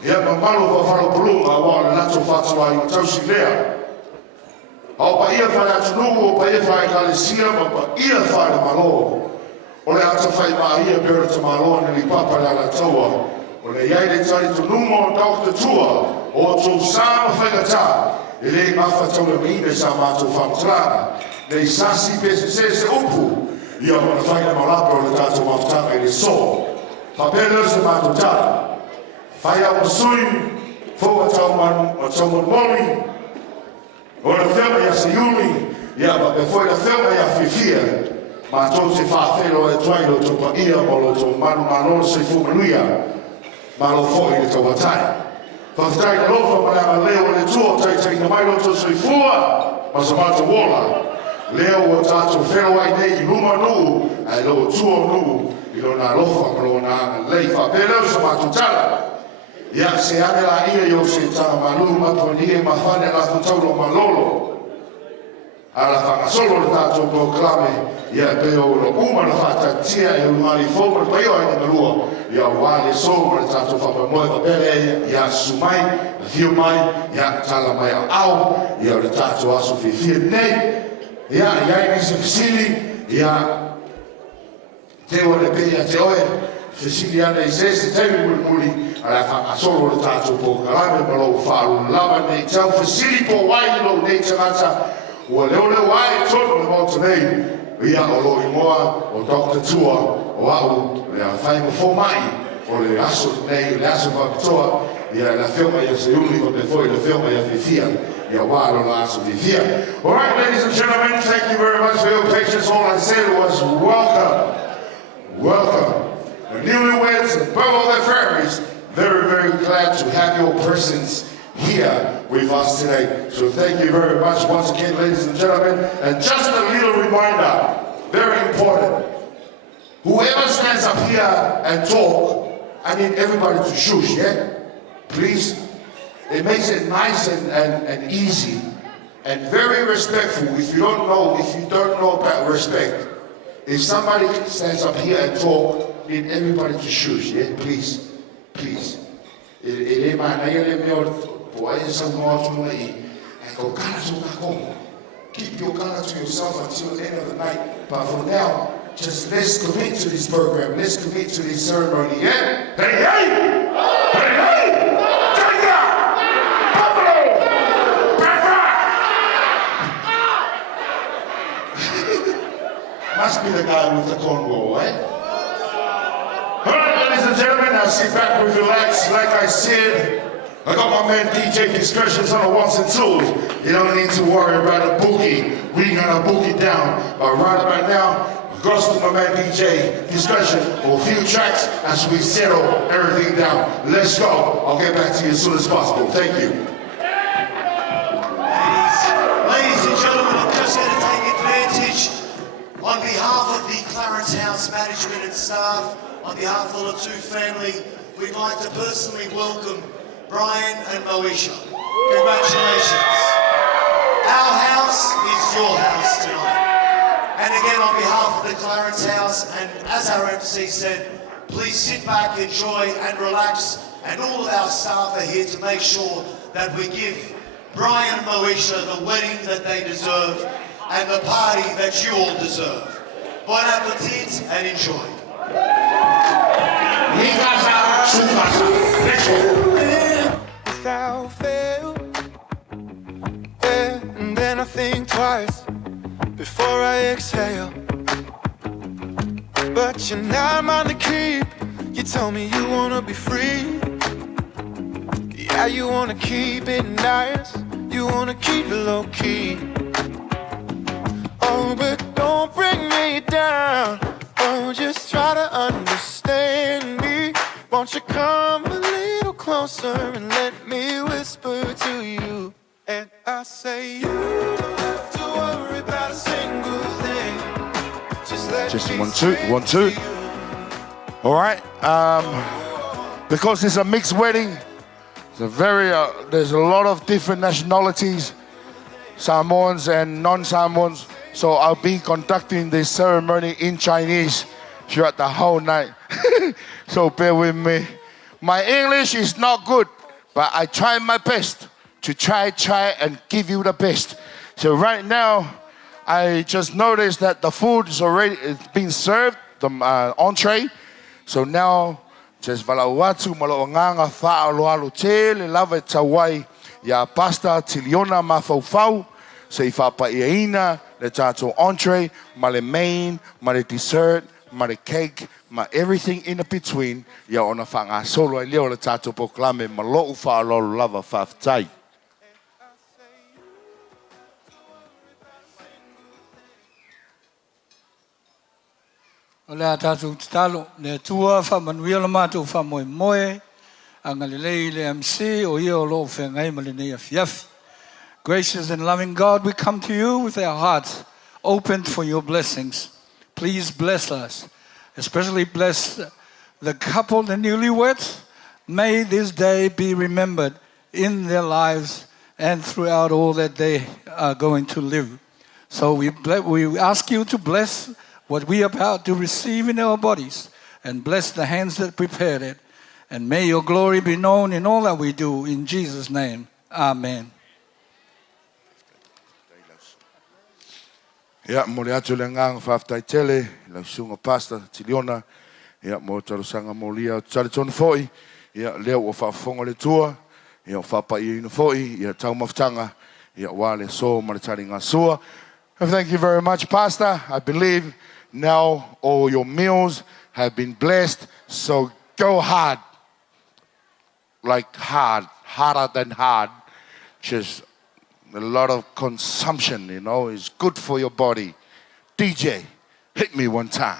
Ia mamalo whawhalo pulunga wa le nato whatua i tausi lea. Au pa ia whai atunugu o pa ia whai kalesia ma pa ia whai na malo. O le ata whai maa ia bera ta malo ni li papa la taua. O le iai le tari tu numo o Dr. Tua o tō sāma whaingata. I le mawha tau le mine sa mātou whamtrana. Nei sasi pese se upu. Ia mo na whai na malapa o le tātou mawtanga i le so. Papele se mātou tara. Whai au sui, fōa tau moni, o na whema ia se yumi, ia ma pe fōi na whema ia whiwhia, ma tō te whāwhero e tuailo tō pa ia mo lo tō manu mano se whumanuia, ma lo fōi le tō watai. Whawhitai na lofa ma nga leo le tua tai na mai lo tō sui fua, ma sa mata wola. Leo o tātou whero ai nei i luma nuu, ai lo tua nuu, i lo nā lofa ma lo nā lei whapeleo sa matu tala. Ia se ane la ia yo se tā malu matoni e mawhane la whatauro malolo. Ala whangasolo le tātou proklame, ia peo lo umana whatatia e umari fōmara paio aina marua. Ia wale sōmara tātou whapamoe wapele, ia sumai, whio mai, ia tala mai au, ia le tātou aso whiwhia nei. Ia iai se fisili, ia te o le pea te oe, fisili ana i se teimi muli. Ala whakasolo le tātou po kalame ma lo whaaru lava nei tau whasiri po wai lo nei tangata ua leo ai tono le mauta nei ia o lo imoa o Dr. Tua o au le a whaima fō mai o le aso nei le aso whakatoa ia la whioma ia se uli o te foi le whioma ia whiwhia ia wāro la aso whiwhia. Alright, ladies and gentlemen, thank you very much for your patience. All I said was welcome. The newlyweds and both of their families, very glad to have your presence here with us today. So thank you very much once again, ladies and gentlemen. And just a little reminder, very important. Whoever stands up here and talk, I need everybody to shush, yeah? Please. It makes it nice and easy and very respectful. If you don't know about respect, if somebody stands up here and talk, I need everybody to shush, yeah? Please. Please. E mana ia le mea po ai sa moa tunu i. I go, kana to kako. Keep your kana to yourself until the end of the night. But for now, just let's commit to this program. Let's commit to this ceremony, yeah? Hey, hey! Hey, hey! Tiger! Buffalo! Must be the guy with the cornrow, right? sit back and relax. Like I said, I got my man DJ Discretions on the ones and twos. You don't need to worry about the boogie. We gonna book it down. But right about now, goes to my man DJ Discretion for a few tracks as we settle everything down. Let's go. I'll get back to you as soon as possible. Thank you. Ladies and gentlemen, I'm just going to take advantage on behalf of the Clarence House management and staff, on behalf of the Latu family, we'd like to personally welcome Brian and Moesha. Congratulations. Our house is your house tonight. And again, on behalf of the Clarence House, and as our MC said, please sit back, enjoy and relax. And all of our staff are here to make sure that we give Brian and Moesha the wedding that they deserve and the party that you all deserve. Bon appetit and enjoy. Without fail, yeah, and then I think twice before I exhale. But you're not mine to keep. You tell me you wanna be free. Yeah, you wanna keep it nice. You wanna keep it low key. Oh, but don't bring me down. Oh, just try to understand me. Won't you come a little closer and let me whisper to you? And I say you don't have to worry about a single thing. Just one, two. All right. Because it's a mixed wedding, there's a lot of different nationalities, Samoans and non-Samoans. So I'll be conducting this ceremony in Chinese throughout the whole night. So bear with me. My English is not good, but I try my best to try and give you the best. So right now, I just noticed that the food is already being served, the entree. So now, just valawatu malawanganga fa'aloalo te le lava tawai ya pasta tiliona mafaufau. So ifapaiaina le tato entree, male main, male dessert, male cake, ma everything in between. Ya ona fanga solo leo le tato proclame malo fa'aloalo lava faftai. O le atatu talo le tua fa manuia le matu fa moe moe anga le lei le MC o ia o lo whengai ma le nei afiafi. Gracious and loving God, we come to you with our hearts opened for your blessings. Please bless us, especially bless the couple, the newlyweds. May this day be remembered in their lives and throughout all that they are going to live. So we ask you to bless what we are about to receive in our bodies, and bless the hands that prepared it. And may your glory be known in all that we do. In Jesus' name, amen. Ya mo le atu le ngang faftai tele, la sunga pasta tiliona, ya mo tarusanga mo lia talitona foi, ya leo o fafonga le tua, ya o fapa I ina foi, ya tau maftanga, ya wale so maritari ngā sua. And thank you very much, Pastor. I believe now all your meals have been blessed, so go hard. Like hard, harder than hard. Just a lot of consumption, you know, is good for your body. DJ, hit me one time.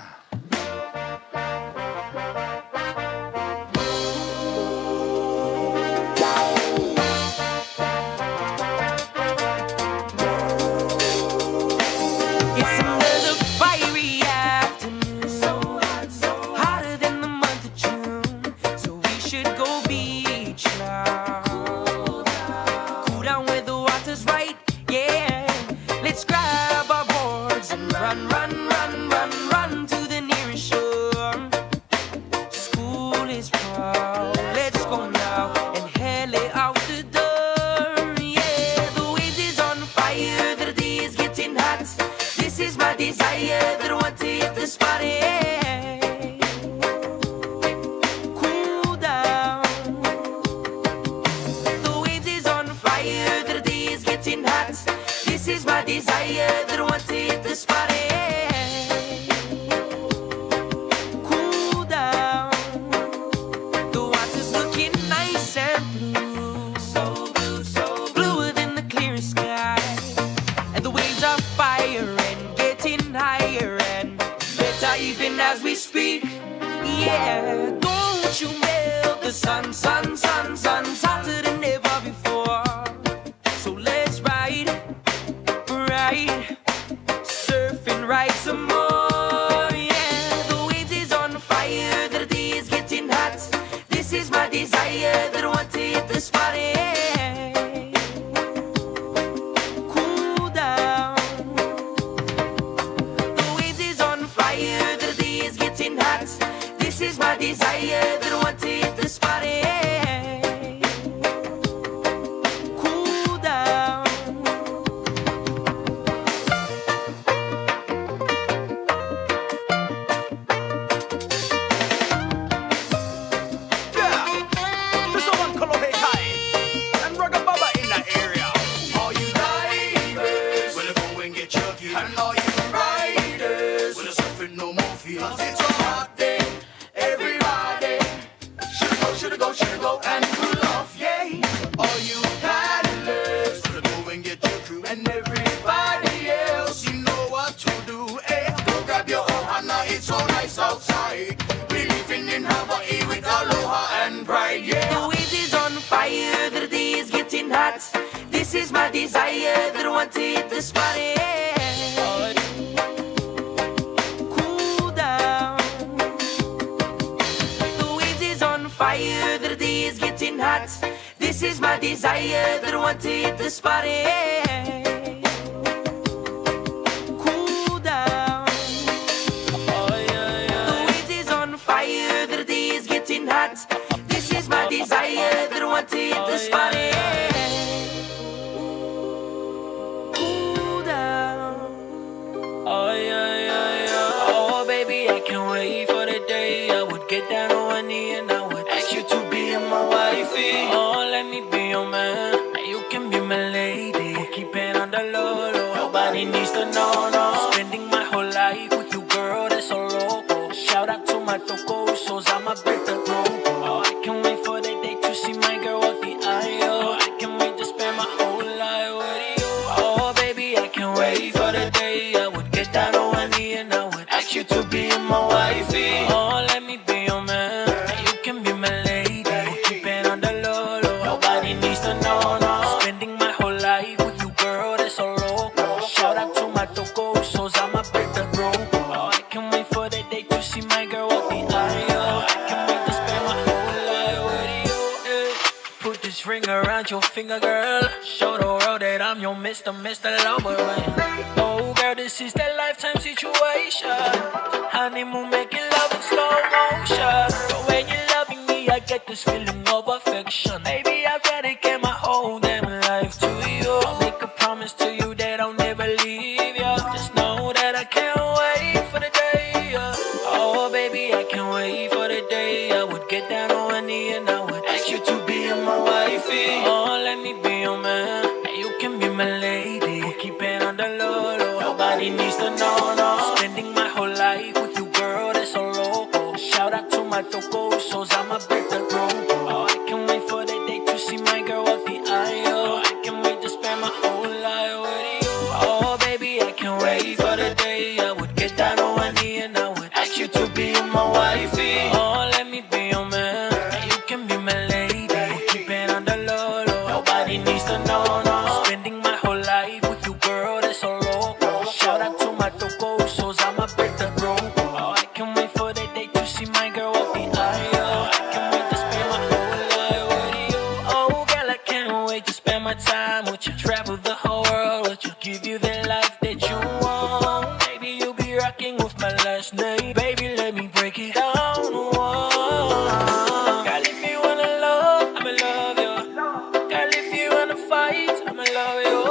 Let's grab our boards and run, run, run, run, run to yeah. Don't you melt the sun, sun, sun, sun's hotter than ever before. So let's ride, surfing right some more, yeah. The waves is on fire, the day is getting hot. This is my desire, that I want to hit the spot, yeah. Cool down. The waves is on fire, the day is getting hot. This is my desire, that I want to hit the spot, yeah. Cool down. There's someone called Kai and Rugga Baba in that area. All you divers, wanna go and get chunky. And all you riders, wanna surfing no more fear. 'Cause it's a hot day, everybody. Shoulda go, and cool off, yeah. All you paddlers, wanna go and get your crew. And everybody else, you know what to do, eh? Go grab your ohana, it's so nice outside. We living in Hawaii with aloha and pride, yeah. The waves is on fire, the day is getting hot. This is my desire, that I want to hit the spot, yeah. Cool down. The waves is on fire, the day is getting hot. This is my desire, that I want to hit the spot, yeah. Cool down. The waves is on fire, the day is getting hot. This is my desire, that I want to hit the spot, yeah. Cool down. Oh yeah, yeah, yeah. Oh baby, I can't wait for the day I would get down on one knee and I would ask you to be my wifey. Oh, let me be your man, and you can be my lady. Keep it on the low, low. Nobody needs to know, no. Spending my whole life with you, girl, that's so loco. Shout out to my tocosos, I'm a better groco. Oh, I can't wait for the day to see my girl walk the aisle. I can't wait to spend my whole life with you. Oh, baby, I can't wait for the day I would get down on one knee and I would ask you to be my wifey. Oh, let me be your man, and you can be my lady. Keep it on the low, low. Nobody needs to know, no. Spending my whole life with you, girl, that's so loco. Shout out to my tocosos, I'm a better groco. Oh, I can't wait for the day to see my girl walk the aisle. I can't wait to spend my whole life with you, eh. Put this ring around your finger, girl. Show the world that I'm your Mr. Lover, man. Oh, girl, this is that lifetime situation. Honeymoon, making love in slow motion. But when you're loving me, I get this feeling of affection. Baby, I dedicate my whole damn life to you. I'll make a promise to you that I'll never leave you. Just know that I can't wait for the day. Oh, baby, I can't wait for the day I would get down on one knee and I would ask you to be my wifey. Oh, let me be your man, and you can be my lady. Keep it on the low, low. Nobody needs to know, no. Spending my whole life with you, girl, that's so loco. Shout out to my tocosos, I'm a better groco. Oh, I can't wait for the day to see my girl walk the aisle. I can't wait to spend my whole life with you. Oh, baby, I can't wait for the day I would get down on one knee and I would ask you to be my wifey. Oh, let me be your man, and you can be my lady. Keep it on the low, low. Nobody needs to know, no. Spending my whole life with you, girl, that's so loco. Shout out to my tocosos, I'm a better groco. Oh, I can't wait for the day to see my girl walk the aisle. I can't wait to spend my whole life with you. Oh, girl, I can't wait to spend my time with you. Travel the whole world with you, give you the life that you want. Maybe you'll be rocking with my last name. Baby, let me break it down. Girl, if you wanna love, I'ma love you. Girl, if you wanna fight, I'ma love you.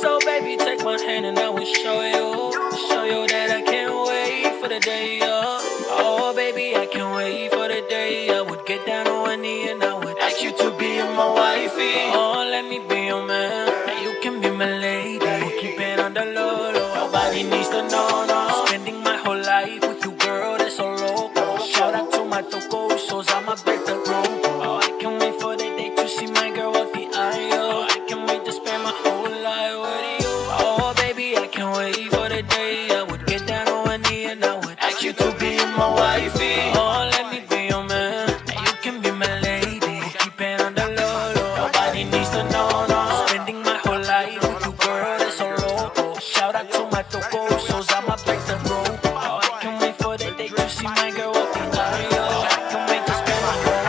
So baby, take my hand and I will show you that I can't wait for the day. Oh baby, I can't wait for the day I would get down on one knee and I would ask you to be my wifey. Oh, let me be your man, and you can be my lady. Keep it on the low, low. Nobody needs to know, no. Spending my whole life with you, girl, that's so loco. Shout out to my tocosos, I'm a better groco. Oh, I can't wait for the day to see my girl walk the aisle. I can't wait to spend my whole life with you. Oh baby, I can't wait for the day I would get down on one knee and I would ask you to be my wifey. Oh, my girl walking Dario. I can't wait to spend my whole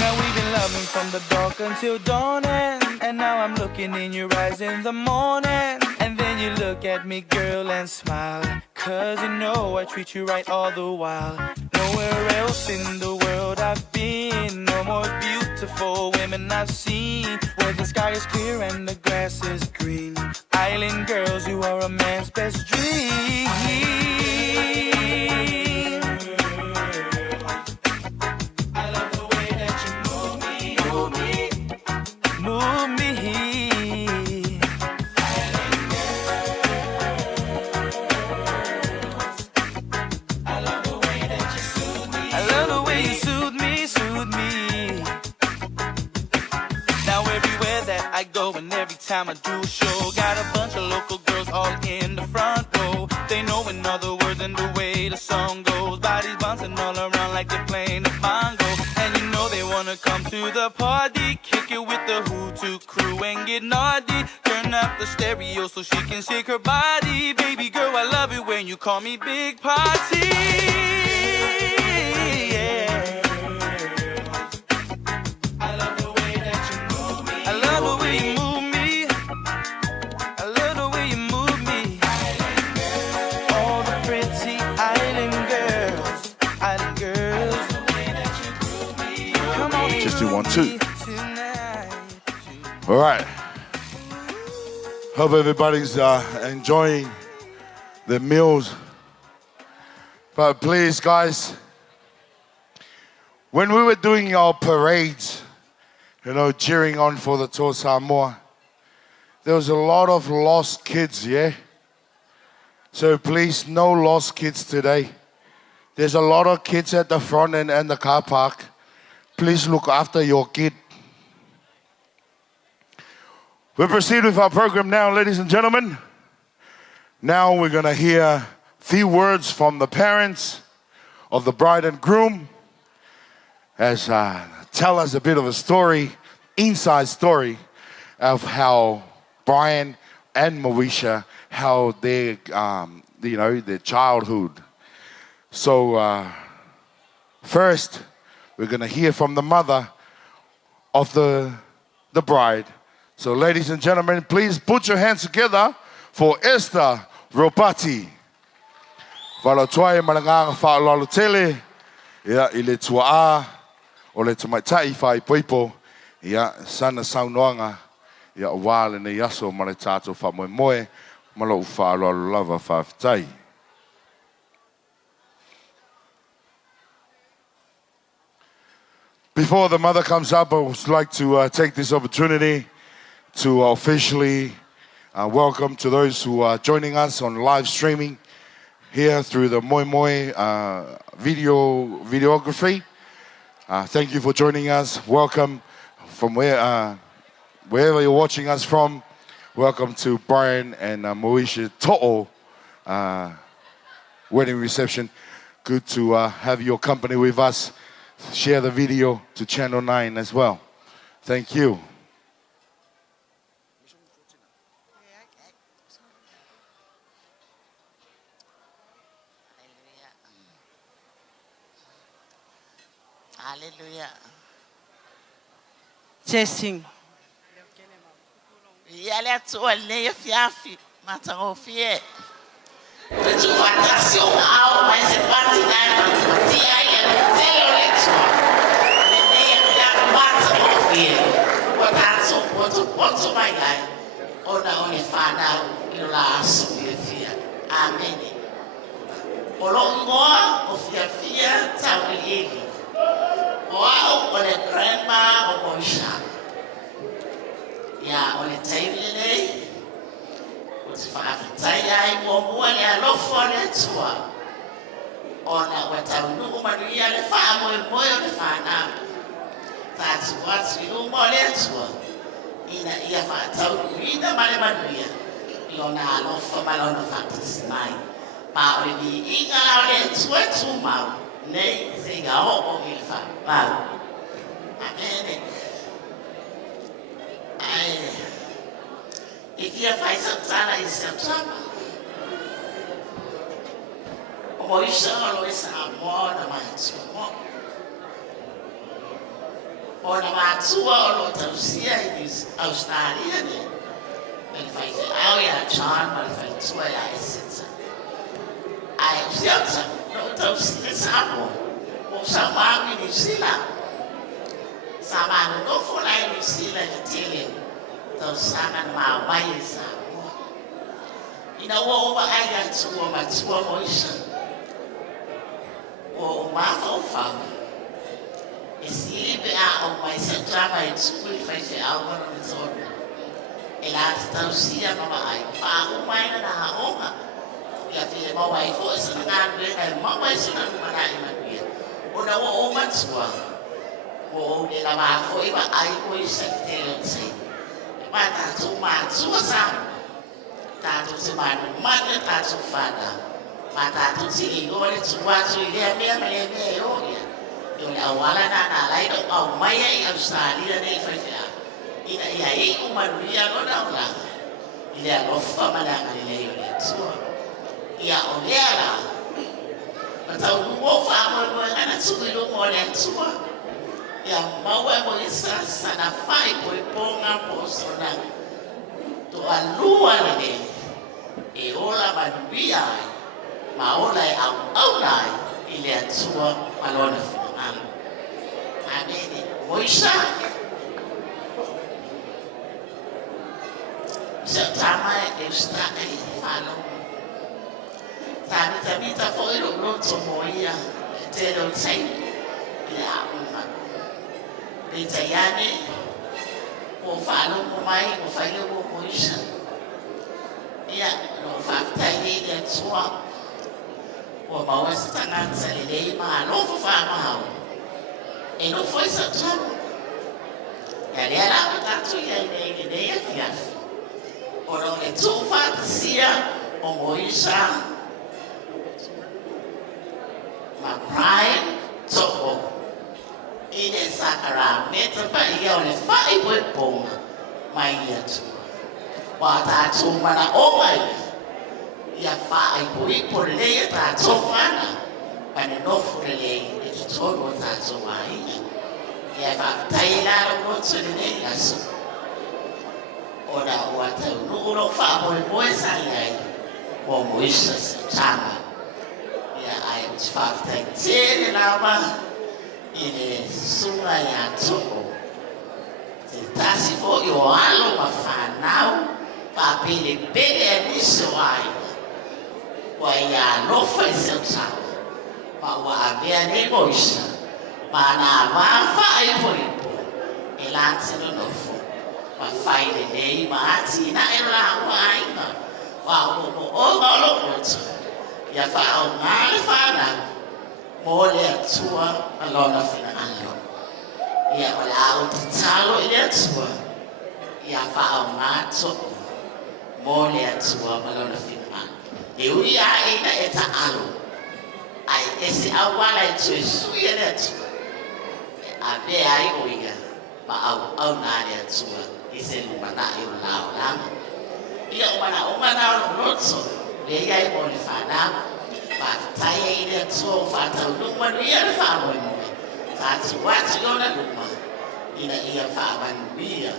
Now we've been loving from the dark until dawning, and now I'm looking in your eyes in the morning. And then you look at me, girl, and smile, 'cause you know I treat you right all the while. Nowhere else in the world I've been, no more beautiful women I've seen, where the sky is clear and the grass is green. Island girls, you are a man's best dream. Move me. I love the way that you soothe me. I love the way you soothe me. Now everywhere that I go and every time I do a show, got a bunch of local girls all in the front row. They know in other words and the way the song goes, bodies bouncing all around like they're playing the bongo. And you know they wanna come to the party, kick it with the Hutu crew and get naughty. Turn up the stereo so she can shake her body. Baby girl, I love it when you call me Big Party. Yeah. I love the way that you move me. I love the way you move me. I love the way you move me. All the pretty island girls. Come on, Just do 1, 2. All right. Hope everybody's enjoying the meals. But please, guys, when we were doing our parades, you know, cheering on for the Toa Samoa, there was a lot of lost kids, yeah? So please, no lost kids today. There's a lot of kids at the front and the car park. Please look after your kid. We'll proceed with our program now, ladies and gentlemen. Now we're going to hear a few words from the parents of the bride and groom as tell us a bit of a story, inside story of how Brian and Moesha, how their, their childhood. So first, we're going to hear from the mother of the bride. So ladies and gentlemen, please put your hands together for Esther Ropati. Walotuai malanga whaalalo tele, ia I le tua o le tamaitai whai poipo, ia sana saunoanga, ia wale ne yaso ma le tātou whamoemoe, ma lo whaalalo lava whawhitai. Before the mother comes up, I would like to take this opportunity to officially welcome to those who are joining us on live streaming here through the Moi Moi videography. Thank you for joining us. Welcome from wherever you're watching us from. Welcome to Brian and Moesha To'o wedding reception. Good to have your company with us. Share the video to Channel 9 as well. Thank you. Hallelujah. Testing. Yale tuole fiafi matangofie. Tufuatasio au maise party na tia ile zelo letu. Nene ya matangofie. What's my guy? Ona fana ila asofia. Amen. Olongo ofia tawili. Wow, on a grandma or Moesha. Yeah, on a table today. What's five? Taya, one, I love for it to her. On what I know, Maria, the farm, or boy, the farm. That's what you know more to her. In a year, I told you, read the Maria. You're not love for my own factors, mine. But when you eat out to a 2 mouth. Nay, sing a whole of me, Ia fai Santana in September. O isa lo isa mo na matua. O na matua lo tausia in Australia ne. Ele fai au ya John, mas fai tua ya essenza. Ai usianza no tausia samo. O sama ni sila. Sama no fulai ni sila kitile. Tausangan ma mai samo. Ina wo ba ai ya tua matua mo isa. O mafaufa esse a mais centrava em tudo e faz algo no zona ela está usia no ai fa o mai na honra e a filha mau ai força na grega mau ai sina no marai na dia o na o matsua o ela va foi va ai o secretary sei mas tá tu matsua sa tá tu se mas tá tu fada mata tu sigi gole semua tu dia yo ya yo la wala na lai do au mai ai Australia nei fa fa ina ia ai umaria no na la ile lo fa mala ile yo so ia o la mata u fa mo ana tu lo mo le tu ya mawe mo isa sana fai po ponga po sona to alua le e ola maduia maolai au lai ile atua malona finang amene moisa Septama extra ai falo tabi ta foi lo tomoia te lo sei ya uma bitayane o falo mai o falo moisa ya no fakta ile atua o mau essa tanganza lei ma non fa mal e non foi September ela era tanto e nem a fiaf o não é tu fantasia o moisa ma prime topo e nessa cara meta para eu le fai boi ponga mai ia tu bata tu mana o mai ia fa ai poi por lei ta tsofana pane no furele e tsoro ta tsomai ia fa taila ro tsone aso ora o ta no fa mo sai o moisa tama ia ai fa ta tsene lava ile suma ya tsoko tasi fo yo alo ma fa nau pa pele pele ni soai Waya no foi sensato, ma wa abia ne moisa, ma na ma fai por e lanzi no fu, ma fai le dei ma ati na e la wa wa o lo moto, ya fa o na fa na, mo le tua allora fino allo, ya wala o talo ile tua, ya fa o mato, mo le tua allora fino eu ia ainda eta alo ai esse awala itu suya netu abe ai oiga ma au na ya tua ise lumana eu lao lama ia umana rotso le ia mo le fana pa tai ile tua fata luma ia fa mo fa tua tua na luma ina ia fa ban ia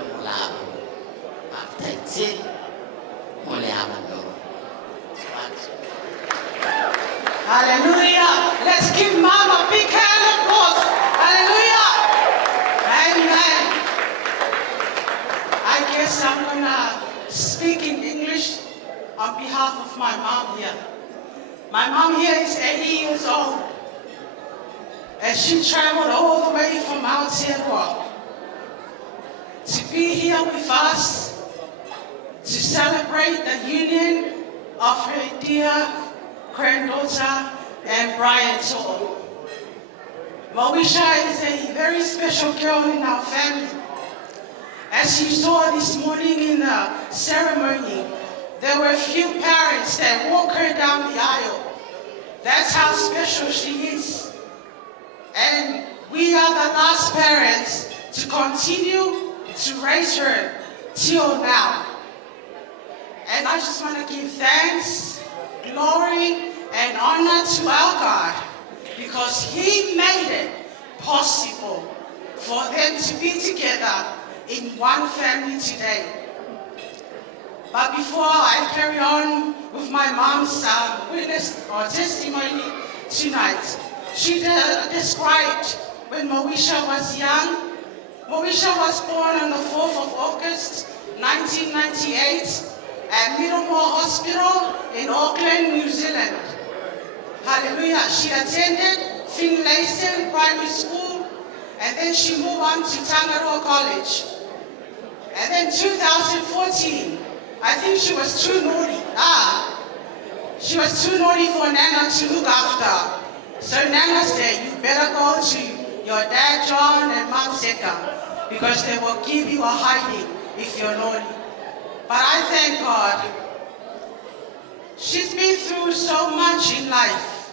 mulabo pa tai mo le amano. Hallelujah. Let's give Mama a big hand of applause. Hallelujah. Amen. I guess I'm going to speak in English on behalf of my mom here. My mom here is 80 years old. And she traveled all the way from Aotearoa to be here with us to celebrate the union of her dear granddaughter and Brian Toll. Moesha is a very special girl in our family. As you saw this morning in the ceremony, there were a few parents that walked her down the aisle. That's how special she is. And we are the last parents to continue to raise her till now. And I just want to give thanks, glory, and honor to our God because He made it possible for them to be together in one family today. But before I carry on with my mom's witness or testimony tonight, she described when Moesha was young. Moesha was born on the 4th of August, 1998 at Middlemore Hospital in Auckland, New Zealand. Hallelujah. She attended Finlayson Primary School and then she moved on to Tangaroa College. And then 2014, I think she was too naughty. She was too naughty for Nana to look after. So Nana said, you better go to your dad John and mom Seka because they will give you a hiding if you're naughty. But I thank God. She's been through so much in life.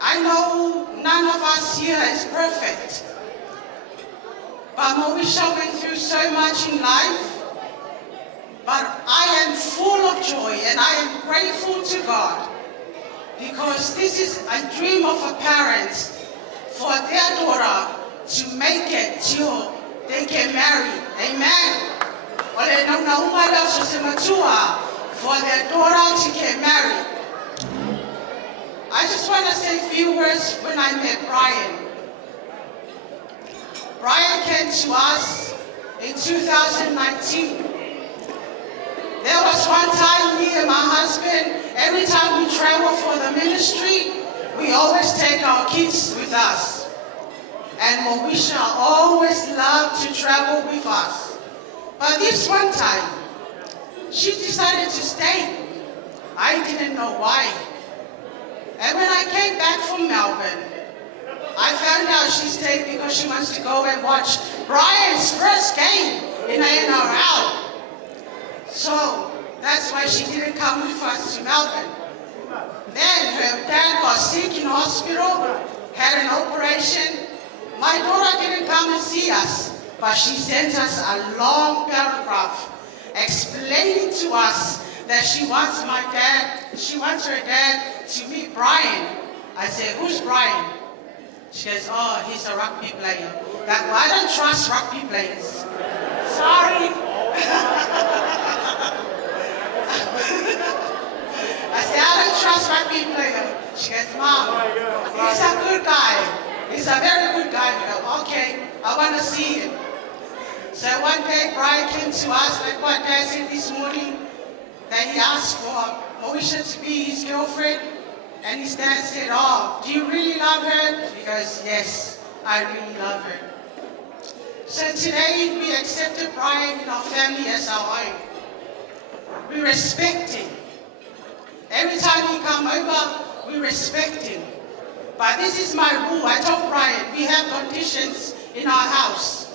I know none of us here is perfect. But Moesha went through so much in life. But I am full of joy and I am grateful to God because this is a dream of a parent for their daughter to make it till they get married. Amen. For their daughter to get married. I just want to say a few words when I met Brian. Brian came to us in 2019. There was one time me and my husband, every time we travel for the ministry, we always take our kids with us. And Moesha always loved to travel with us. But this one time, she decided to stay. I didn't know why. And when I came back from Melbourne, I found out she stayed because she wants to go and watch Brian's first game in the NRL. So that's why she didn't come with us to Melbourne. Then her dad got sick in hospital, had an operation. My daughter didn't come and see us, but she sent us a long paragraph explaining to us that she wants her dad to meet Brian. I said, who's Brian? She goes, oh, he's a rugby player. Well, I don't trust rugby players. Sorry. I said, I don't trust rugby players. She goes, Mom, he's a good guy. He's a very good guy. I go, okay, I want to see him. So one day, Brian came to us, like what Dad said this morning, that he asked for Moesha to be his girlfriend. And his dad said, oh, do you really love her? He goes, yes, I really love her. So today, we accepted Brian in our family as our own. We respect him. Every time he come over, we respect him. But this is my rule. I told Brian, we have conditions in our house.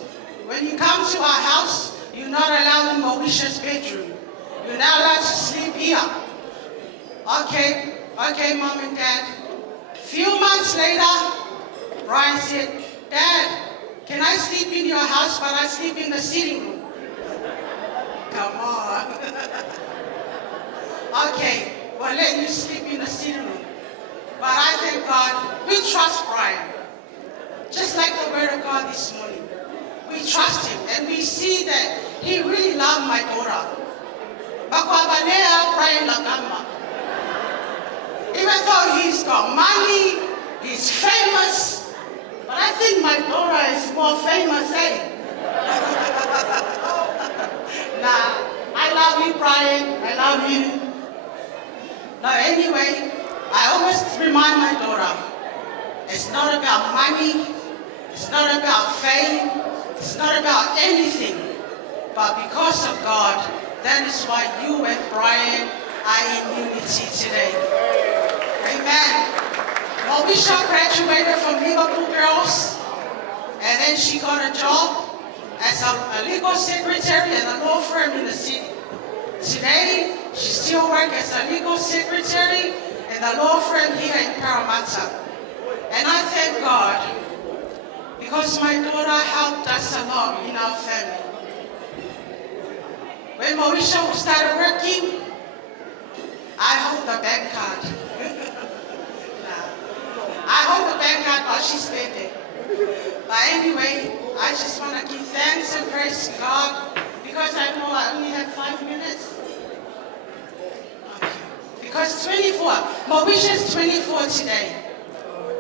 When you come to our house, you're not allowed in Moesha's bedroom. You're not allowed to sleep here. Okay, Mom and Dad. Few months later, Brian said, Dad, can I sleep in your house, but I sleep in the sitting room? Come on. Okay, well, let you sleep in the sitting room. But I thank God, we trust Brian. Just like the word of God this morning. We trust him, and we see that he really loved my daughter. Brian Lagama. Even though he's got money, he's famous, but I think my daughter is more famous, eh? Nah, I love you, Brian. I love you. Now, anyway, I always remind my daughter, it's not about money, it's not about fame, it's not about anything, but because of God, that is why you and Brian are in unity today. Amen. Moesha graduated from Liverpool Girls, and then she got a job as a legal secretary at a law firm in the city. Today, she still works as a legal secretary in the law firm here in Parramatta. And I thank God because my daughter helped us a lot in our family. When Mauricio started working, I hold the bank card. I hold the bank card while she's spending. But anyway, I just want to give thanks and praise to God because I know I only have 5 minutes. Because 24, Mauricio is 24 today.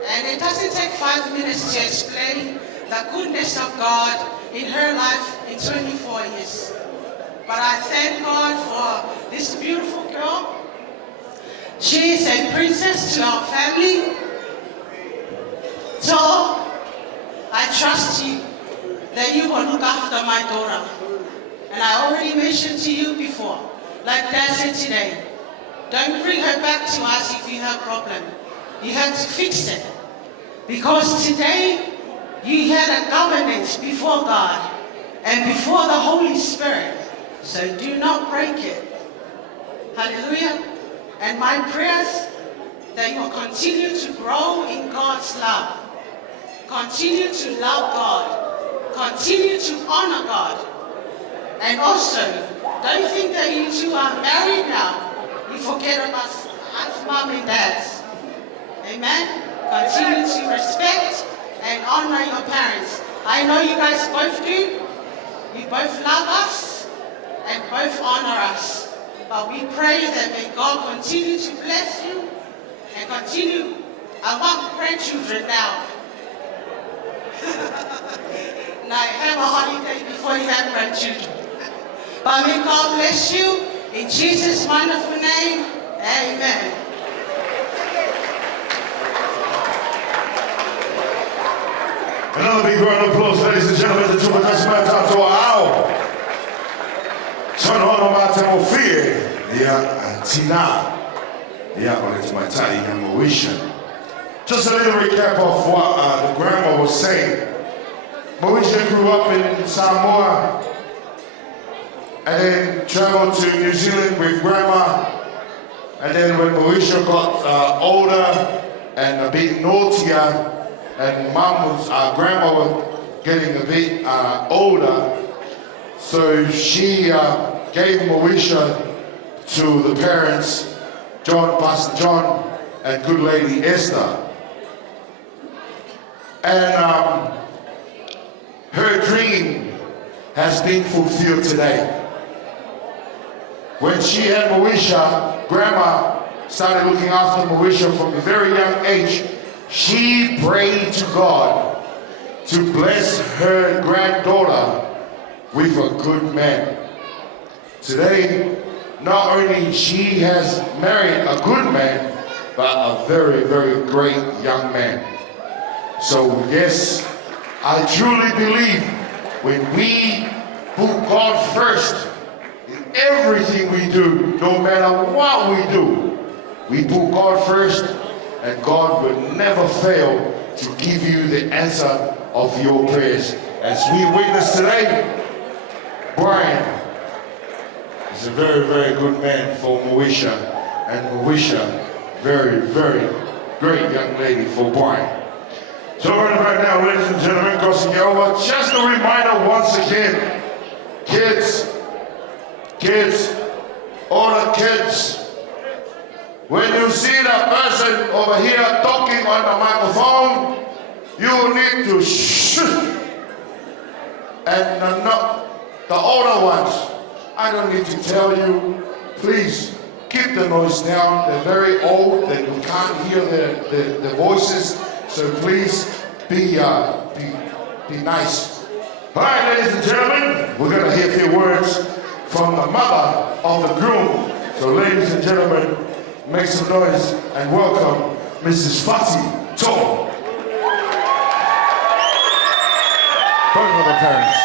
And it doesn't take 5 minutes to explain the goodness of God in her life in 24 years. But I thank God for this beautiful girl. She is a princess to our family. So I trust you that you will look after my daughter. And I already mentioned to you before, like Dad said today, don't bring her back to us if you have a problem. You have to fix it. Because today, you had a covenant before God and before the Holy Spirit. So do not break it. Hallelujah. And my prayers that you will continue to grow in God's love. Continue to love God. Continue to honor God. And also, don't think that you two are married now. You forget about us mom and dads. Amen? Continue to respect and honor your parents. I know you guys both do. You both love us and both honor us. But we pray that may God continue to bless you and continue. I want grandchildren now. Now have a holiday before you have grandchildren. But may God bless you in Jesus' wonderful name. Amen. Another big round of applause, ladies and gentlemen, to Chupa Tashma Tato Ao. Son Hono Matemo Fie, yeah, Tina. Yeah, but it's my tiny and Mauritian. Just a little recap of what the grandma was saying. Mauricio grew up in Samoa and then traveled to New Zealand with grandma. And then when Mauricio got older and a bit naughtier, and grandma was getting a bit older, so she gave Mauricio to the parents, Pastor John, and good lady Esther. And her dream has been fulfilled today. When she had Mauricio, grandma started looking after Mauricio from a very young age. She prayed to God to bless her granddaughter with a good man. Today, not only she has married a good man, but a very, very great young man. So yes, I truly believe when we put God first in everything we do, no matter what we do, we put God first, and God will never fail to give you the answer of your prayers. As we witness today, Brian is a very, very good man for Mauricio, and Mauricio, very, very great young lady for Brian. So right now, ladies and gentlemen, crossing over, just a reminder once again, kids, all the kids, when you see that person over here talking on the microphone, you need to shh. And not the older ones, I don't need to tell you, please keep the noise down. They're very old, they can't hear the voices, so please be nice. All right, ladies and gentlemen, we're gonna hear a few words from the mother of the groom. So ladies and gentlemen, make some noise and welcome Mrs. Fati Toh. Both of the parents.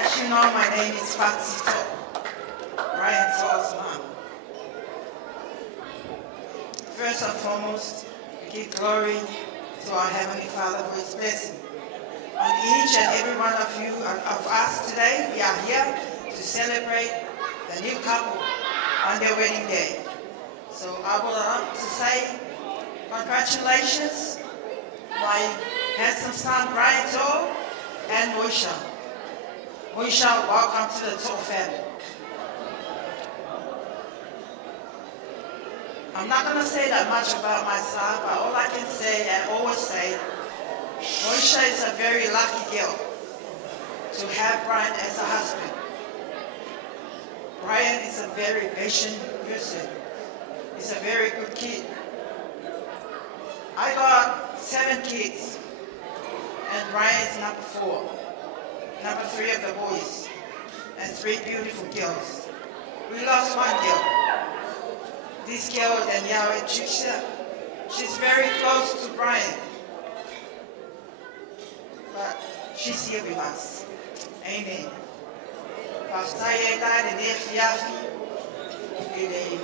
As you know, my name is Fati Toh, Brian Toh's mom. First first and foremost, we give glory to our Heavenly Father for His blessing. On each and every one of you and of us today, we are here to celebrate the new couple on their wedding day. So I would like to say congratulations, my handsome son Brian Toh and Moisha. Moisha, welcome to the Toh family. I'm not going to say that much about my son, but all I can say and always say, Moisha is a very lucky girl to have Brian as a husband. Brian is a very patient person. He's a very good kid. I got 7 kids, and Brian is number 4. Number 3 of the boys, and 3 beautiful girls. We lost 1 girl. This girl, Danielle Trisha, she's very close to Brian. But she's here with us. Amen. Pastaye da de fiafi. Ele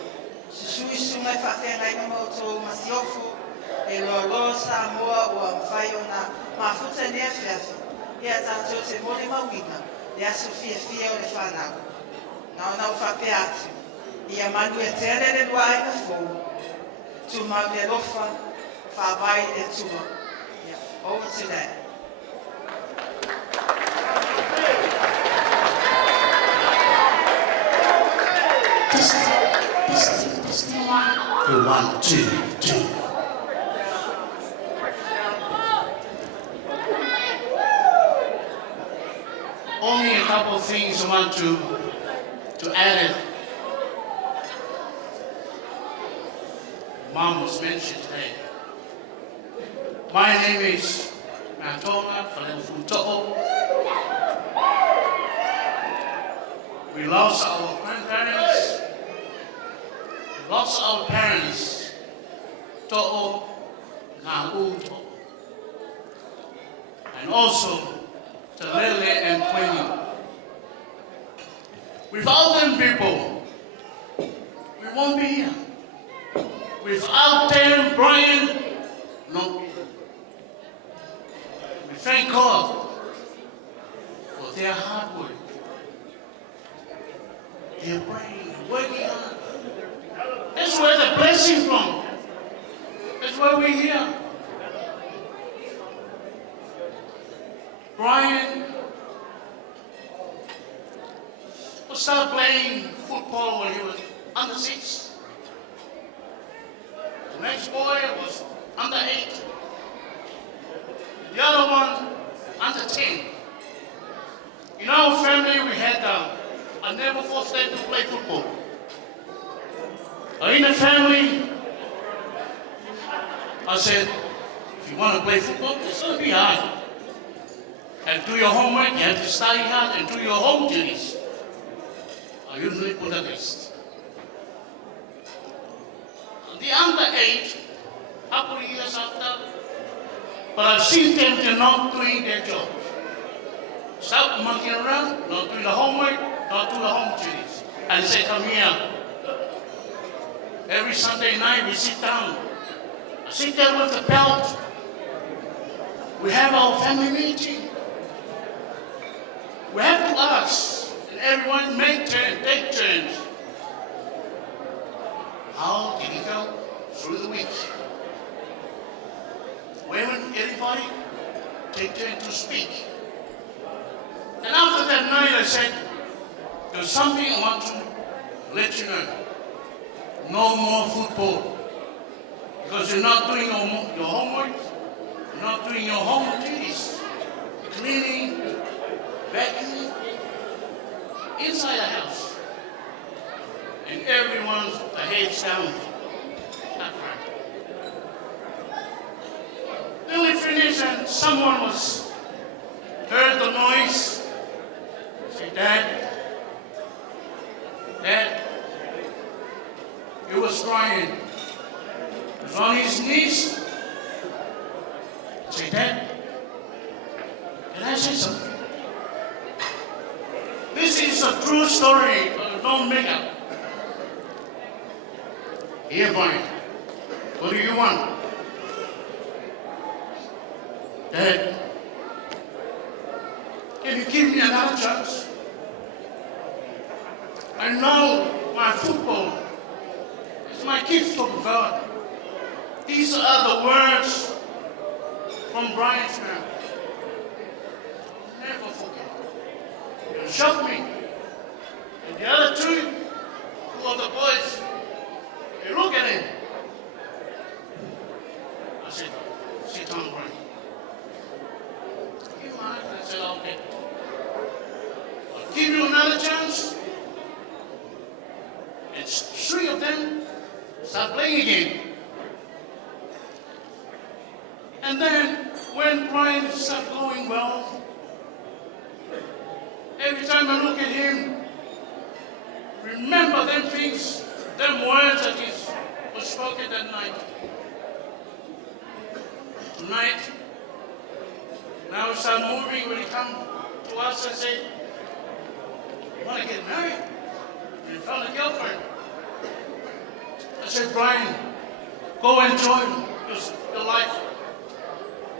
susui sunga fafenga i moto masiofu. Ele lo Samoa o mfaiona mafuta ne fiafi. Ia tato se mole mawina. Ia Sofia fia o le fana. Na ufa peatu. Ia manu e tere le duai na fo. Tu mau le lofa fa vai e tua. Over to that. One, two, two. Only a couple of things I want to add in. Mom was mentioned today. My name is Matona Falefuto'o. We lost our grandparents. We lost our parents. To'o Na'uto. And also Talele and Twenty. Without them people, we won't be here. Without them, Brian, no. We thank God for their hard work. Their brain working hard. That's where the blessing from. That's why we're here. Brian started playing football when he was under 6. The next boy was under 8. The other one under 10. In our family, we had I never forced them to play football. In the family, I said, if you want to play football, it's going to be hard. And do your homework, you have to study hard and do your home duties. I usually put a test. The under 8, couple of years after, but I've seen them, they're not doing their job. Stop monkeying around, not doing the homework, not doing the home duties. And say, come here. Every Sunday night we sit down. I sit there with the belt. We have our family meeting. We have to ask, and everyone take turns. How did it go through the week? When everybody take turn to speak. And after that night I said, there's something I want to let you know. No more football. Because you're not doing your homework, you're not doing your home duties. Cleaning, vacuuming, inside the house. And everyone's the heads down. That's right. Then we finished and someone heard the noise. Said, Dad, he was crying. He was on his knees. I said, Dad, can I say something? This is a true story, don't make up. Here, Brian, What do you want? Dad, can you give me another chance? I know my football is my gift from God. These are the words from Brian's mouth. Never forget. You shocked me. And the other two of the boys, they look at him. I said, sit down, Brian. You mind? I said, okay. I'll give you another chance. And three of them start playing again. And then when Brian started going well, every time I look at him, remember them things, them words that was spoken that night. Tonight, now we start moving when he come to us and say, you want to get married? You found a girlfriend. I said, Brian, go enjoy your life.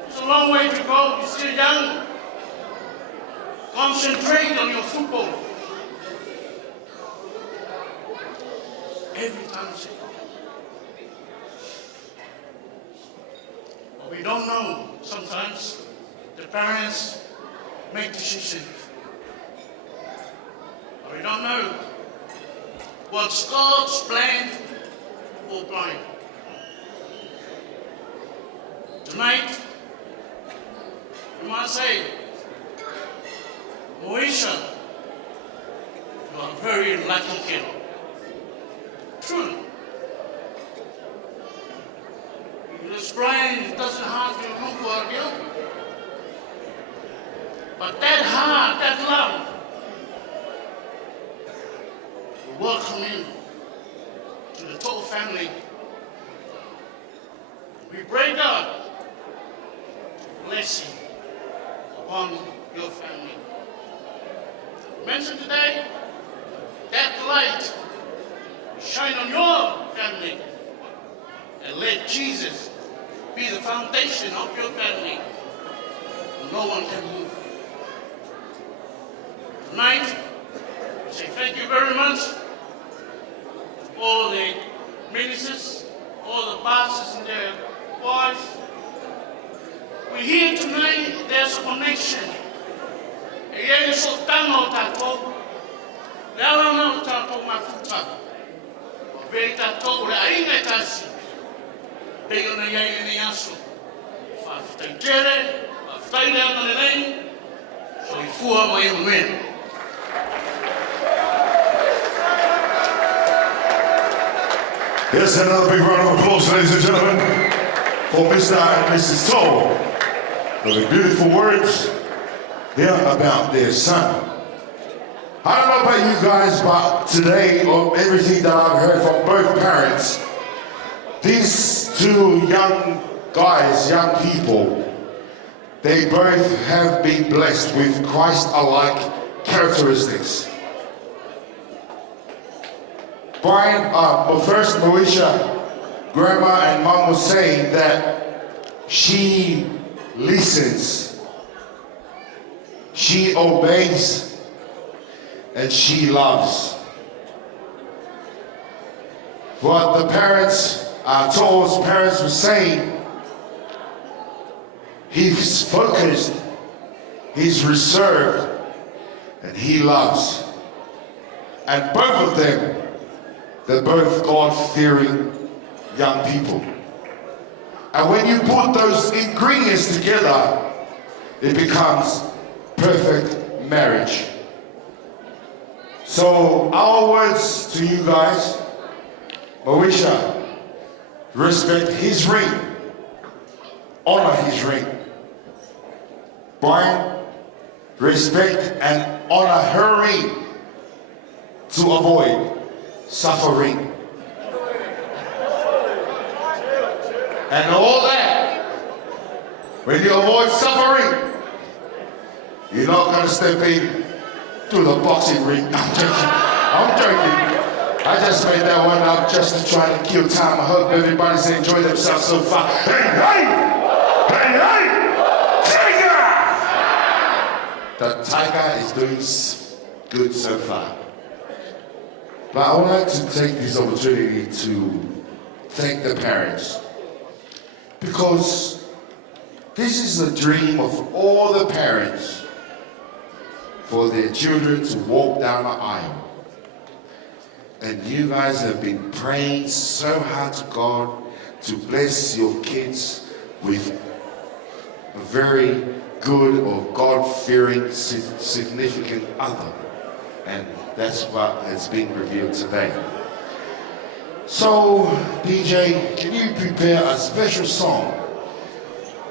It's a long way to go. You're still young. Concentrate on your football. Every time I say, but we don't know. Sometimes the parents make decisions. But we don't know what's God's plan for Brian. Tonight, we must say, Moesha, you are a very lucky kid. Truly. Because Brian doesn't have to look for a girl. But that heart, that love, will welcome you to the total family. We pray God blessing upon your family. Mention today that light shine on your family and let Jesus be the foundation of your family. No one can move. Tonight, we say thank you very much to all the ministers, all the pastors and their wives. We hear tonight there's a connection. E so tamo tato, lala no tato mafuta. Ve tato le ainga tasi. Pego na yai ni aso. Fa fitankere, fa fitaile ana le nei. So I fua mai mwen. Yes, another big round of applause, ladies and gentlemen, for Mr. and Mrs. Toll. Those beautiful words here about their son. I don't know about you guys, but today, or everything that I've heard from both parents, these two young guys, young people, they both have been blessed with Christ-alike characteristics. Brian, first Moesha, Grandma and Mom was saying that she listens, she obeys, and she loves. What the parents, Toll's parents were saying, he's focused, he's reserved, and he loves. And both of them, they're both God-fearing young people. And when you put those ingredients together, it becomes perfect marriage. So our words to you guys, Moesha, respect his ring, honor his ring. Brian, respect and honor her ring to avoid suffering. And all that, when you avoid suffering, you're not going to step in to the boxing ring. I'm joking. I'm joking. I just made that one up just to try and kill time. I hope everybody's enjoyed themselves so far. Hey, hey! Hey, hey! Tiger! The tiger is doing good so far. But I would like to take this opportunity to thank the parents. Because this is a dream of all the parents for their children to walk down the aisle. And you guys have been praying so hard to God to bless your kids with a very good or God-fearing significant other. And that's what has been revealed today. So, DJ, can you prepare a special song?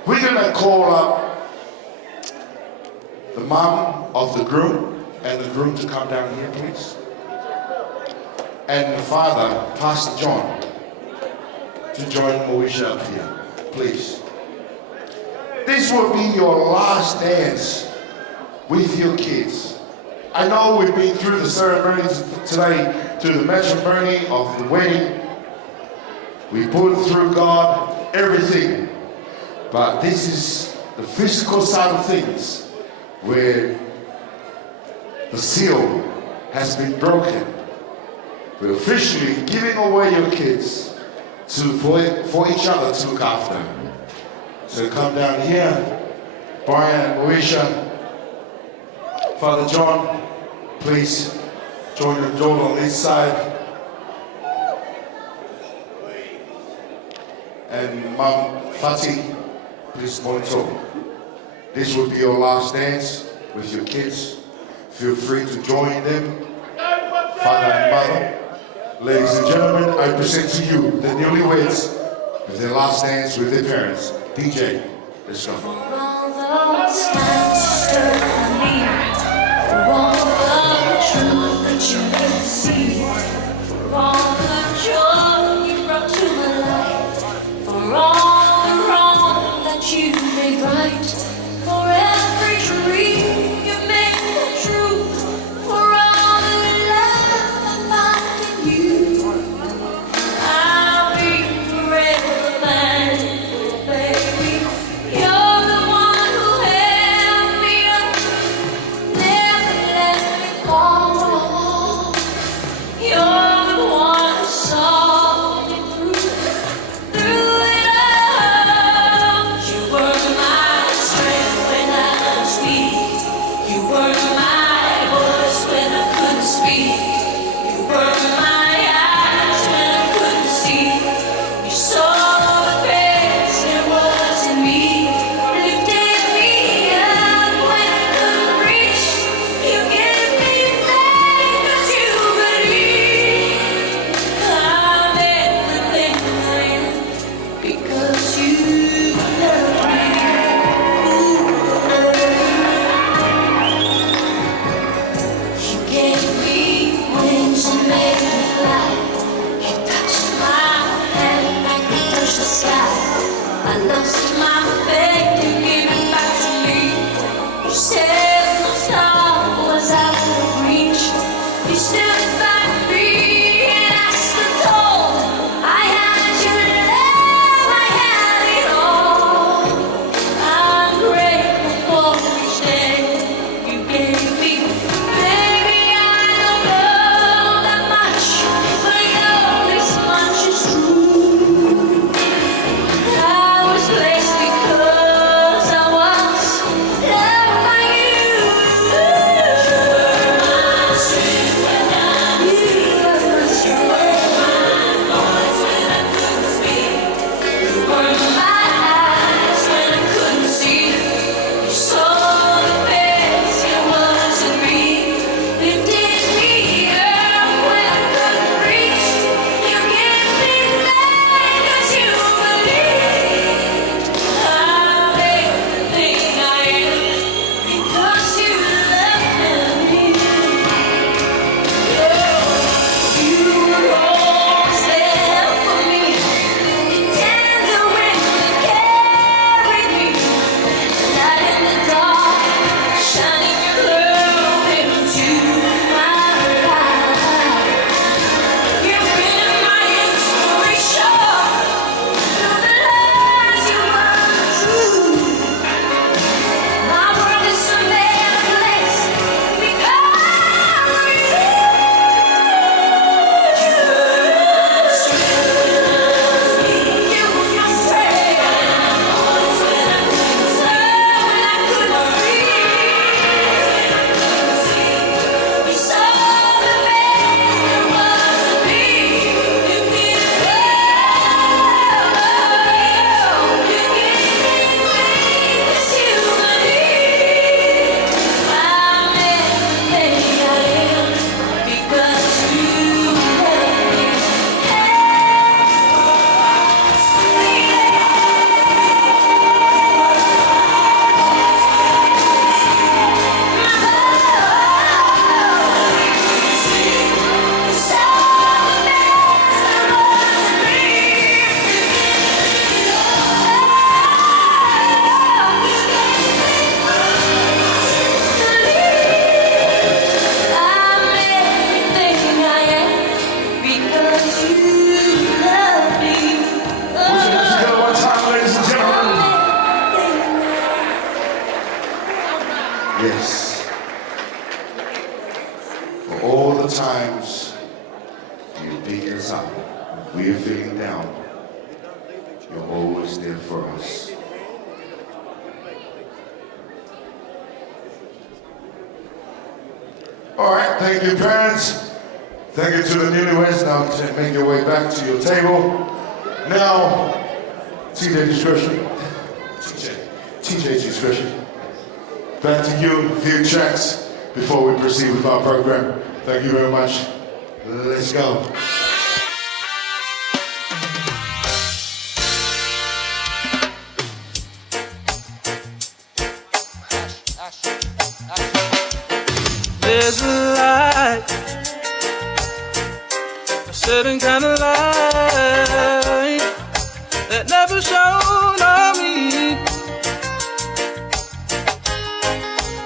We're gonna call up the mom of the groom and the groom to come down here, please. And the father, Pastor John, to join Moesha up here, please. This will be your last dance with your kids. I know we've been through the ceremonies today, through the matrimony of the wedding. We put through God everything. But this is the physical side of things where the seal has been broken. We're officially giving away your kids for each other to look after. So come down here, Brian and Moesha, Father John, please join your daughter on this side. And Mom Fatih, please monitor. This will be your last dance with your kids. Feel free to join them, father and mother. Ladies and gentlemen, I present to you the newlyweds with their last dance with their parents. DJ, let's go. For all those times you stood near, for all the truth that you could see, for all the joy you brought to my life, for all the wrong that you made right, for every dream you made come true, for all the love I find in you, I'll be forever thankful, baby. You're the one who held me up, never let me fall. picking us up. We're feeling down. You're always there for us. All right, thank you, parents. Thank you to the newlyweds. Now make your way back to your table. Now, TJ discretion. TJ discretion. Back to you, a few tracks before we proceed with our program. Thank you very much. Let's go. There's a light, a certain kind of light that never shone on me.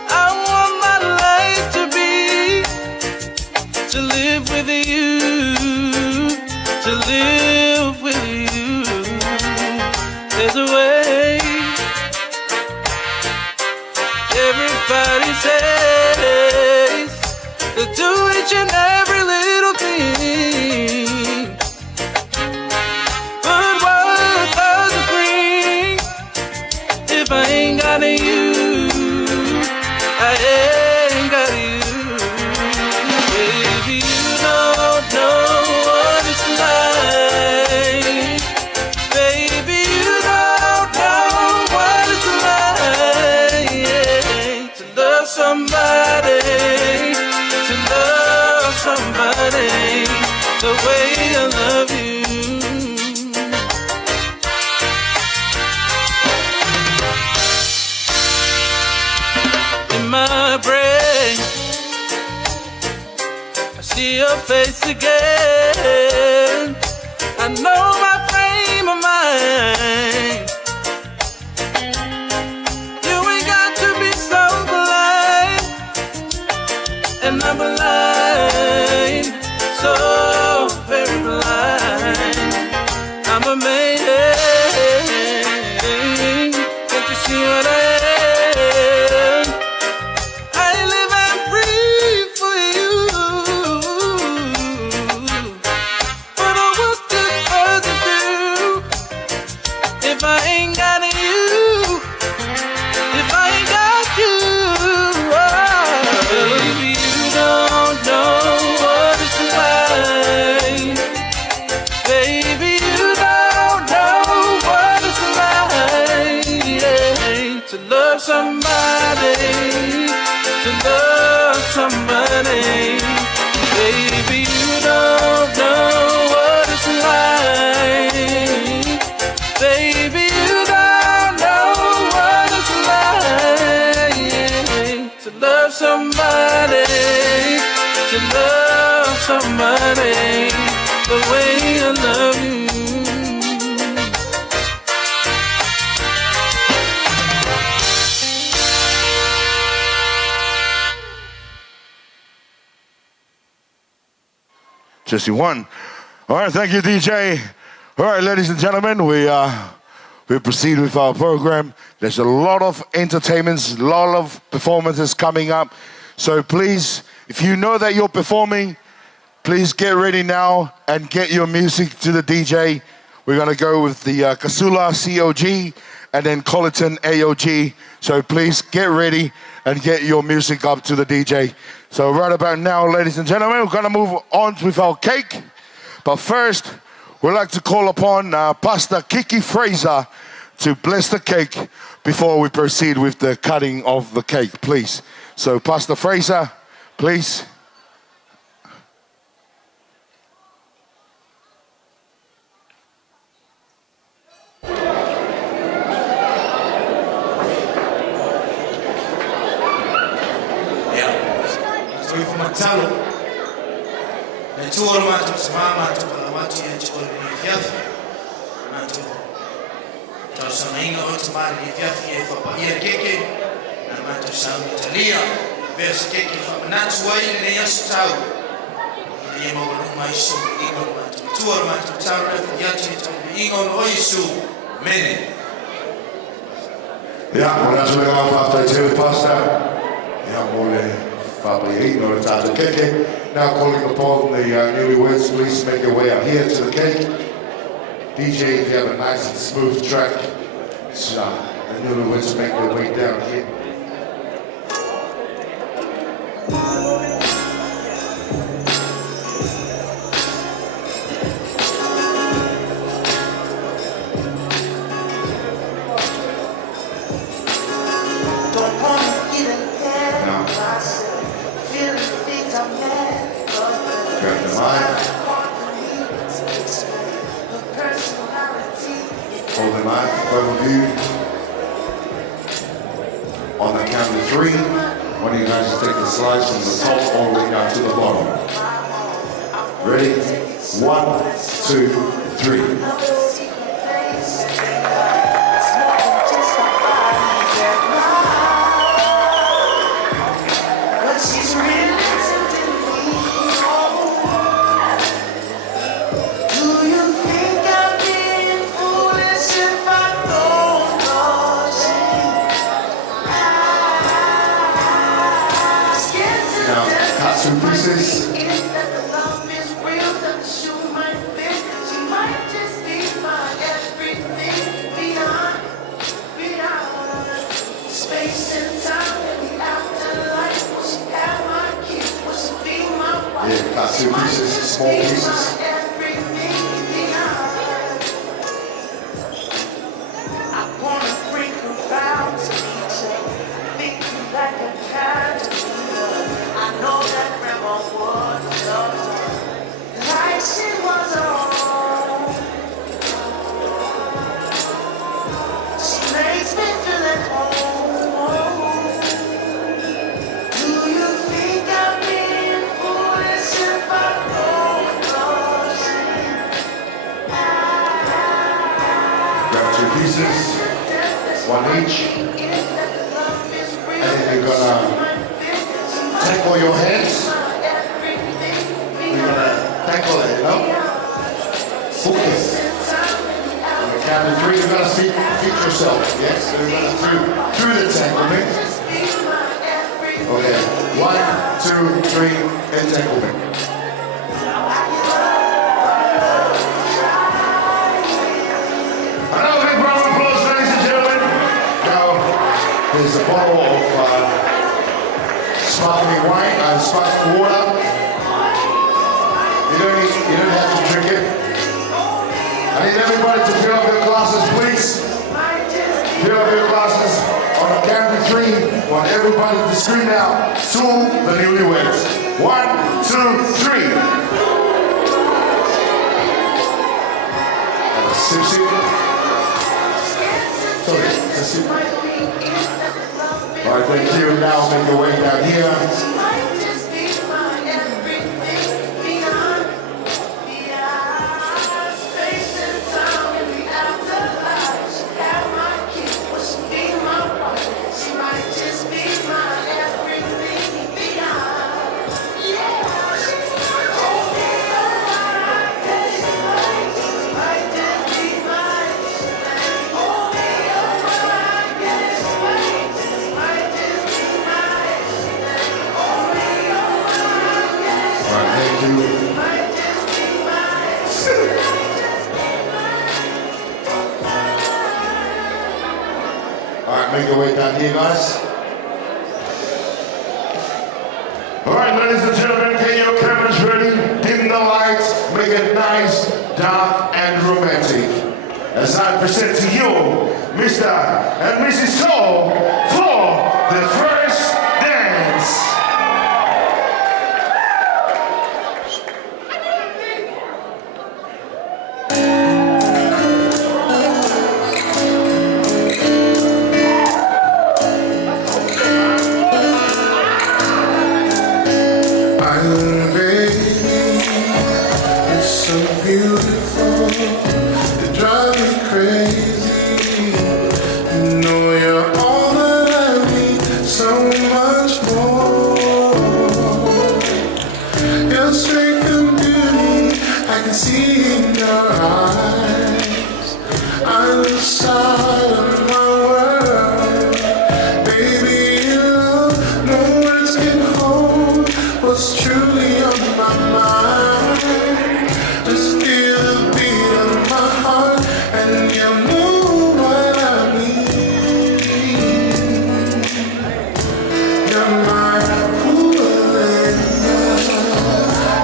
I want my life to live with you, to live with you. There's a way. Everybody says to do each and every little thing, but what does it bring if I ain't got you? I ain't got you. Baby, you don't know what it's like. Baby, you don't know what it's like to love somebody, to love somebody the way I love you. In my brain, I see your face again. I know my frame of mind. You ain't got to be so blind, and I'm blind, so very blind. I'm a man. Can't you see what I am? I live and breathe for you. But what good does it do if I ain't got you? If I ain't got you, oh, baby, you don't know what it's like. Baby, you don't know what it's like to love somebody, to love somebody. Baby, you don't know what it's like. Baby, you don't know what it's like to love somebody, to love somebody the way I love you. Jesse one. All right, thank you, DJ. All right, ladies and gentlemen, we proceed with our program. There's a lot of entertainments, a lot of performances coming up. So please, if you know that you're performing, please get ready now and get your music to the DJ. We're gonna go with the Kasula COG and then Colleton AOG. So please get ready and get your music up to the DJ. So right about now, ladies and gentlemen, we're gonna move on with our cake. But first, we'd like to call upon Pastor Kiki Fraser to bless the cake before we proceed with the cutting of the cake, please. So Pastor Fraser, please. Matalo na tuo mato simama to na watu ya chuo ni fiafi na to tasaminga watu mali ni fiafi ya papa ya keke na mato samu talia bes keke fa na tuo ile ya stau ile mo no mais so ino mato tuo mato tara ya chuo ino no isu mene. Ja, und dann soll ich auf der Pastor. Ja, wohl. Fabri, no Tata Keke. Now calling upon the newlyweds, please make your way out here to the cake. DJ, if you have a nice and smooth track, the newlyweds make their way down here. Hold the knife above you. On the count of 3, one of you guys will take the slice from the top all the way down to the bottom. Ready? 1, 2, 3. Two pieces. Yeah, got 2 pieces, small pieces. Pieces, 1 each, and then you're gonna tackle your hands. You're gonna tackle it, you know? Hook it. On the count of 3, you're gonna feed yourself. Yes, so you're gonna through the entanglement. Okay, 1, 2, 3, entanglement. There's a bottle of sparkling wine, sparkling water. You don't have to drink it. I need everybody to fill up your glasses, please. Fill up your glasses. On the count of 3, I want everybody to scream out to the newlyweds. 1, 2, 3. Have a sip. Sorry, a sip. All right, thank you. Now make your way down here. Make your way down here, guys. All right, ladies and gentlemen, get your cameras ready. Dim the lights. Make it nice, dark, and romantic. As I present to you, Mr. and Mrs. Soul for the first dance. Baby, you know, no words can hold just feel the beat of my heart, and you know what I mean. You're my Julena.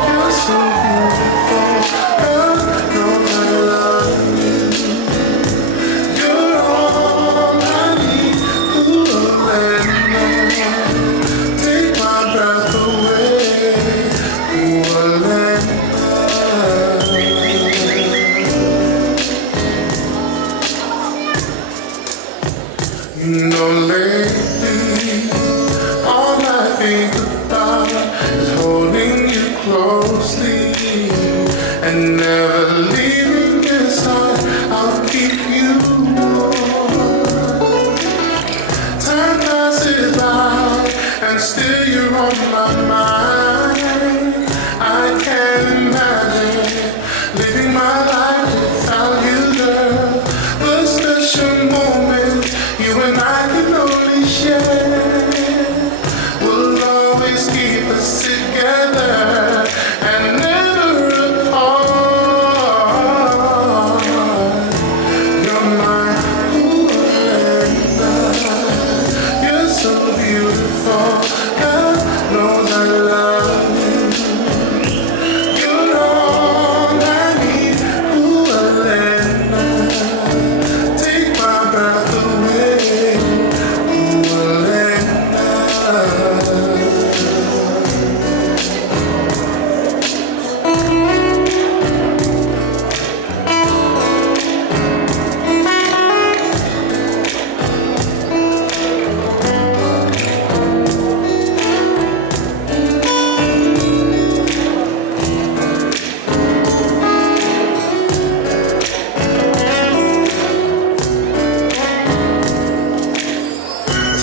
You're so beautiful. God knows I love you. You're all I need, Julena. Take my breath away, Julena. You know lately, all I think about is holding you closely and never leaving your side. I'll keep you warm. Time passes by and still you're on my mind. I can't imagine living my life without you, girl. The special moments you and I can only share will always keep us together and never apart. You're my Julena. You're so beautiful. God knows I love you. You're all I need, Julena. Take my breath away, Julena.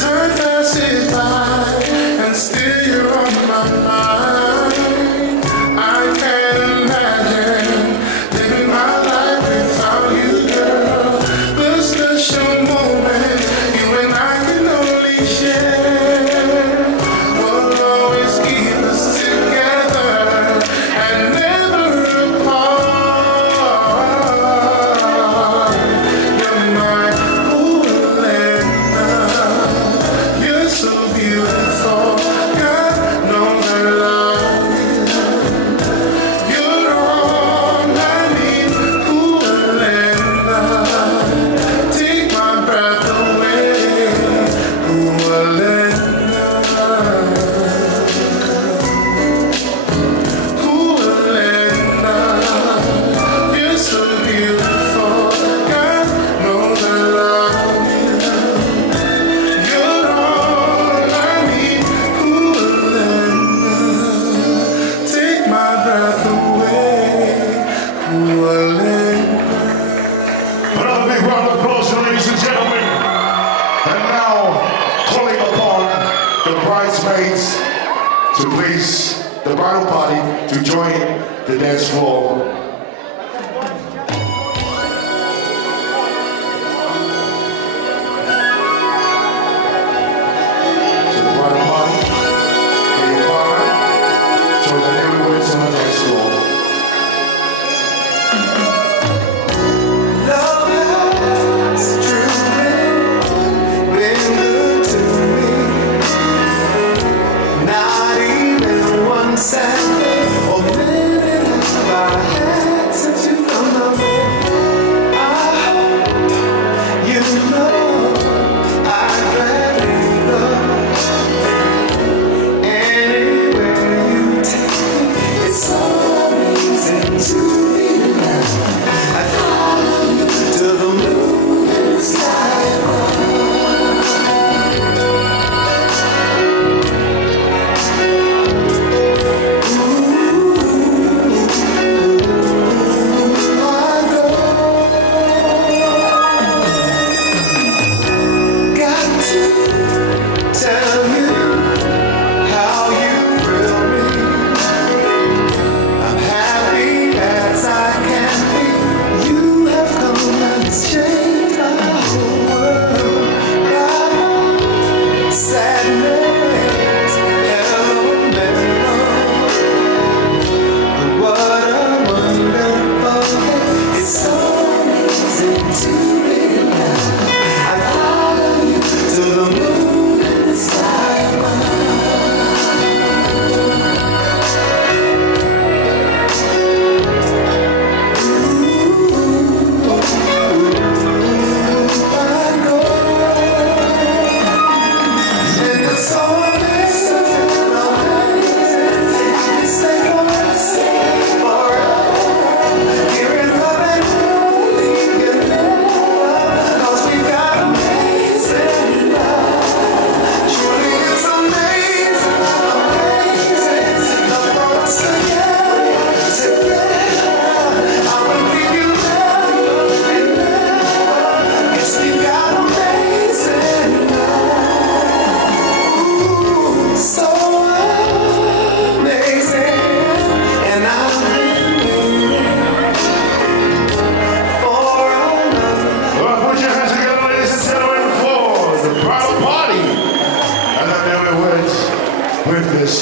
Time passes by and still you're on my mind. I can't imagine living my life without you, girl. The special moments you and I can only share will always keep us together and never apart. You're my Julena. You're so beautiful. God knows I love you. You're all I need, Julena. Take my breath away, Julena. Julena. You're so beautiful. God knows I love you. You're all I need, Julena. Take my breath away, Julena. Another big round of applause, ladies and gentlemen. And now, calling upon the bridesmaids to please the bridal party to join the dance floor. So the bridal party, get your bar, join the neighborhoods on the dance floor. Love has truly been good to me. Not even one Sunday or minute have I had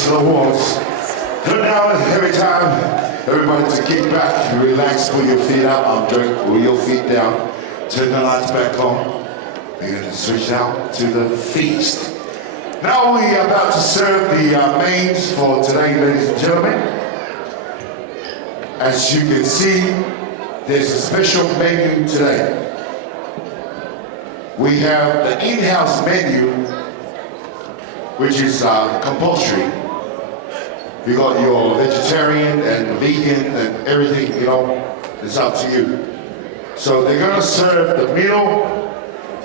to the walls. Turn down every time. Everybody to kick back, relax, pull your feet up. I'm drink, pull your feet down. Turn the lights back on. We're gonna switch out to the feast. Now we are about to serve the mains for today, ladies and gentlemen. As you can see, there's a special menu today. We have the in-house menu, which is compulsory. You got your vegetarian and vegan and everything, you know, it's up to you. So they're gonna serve the middle,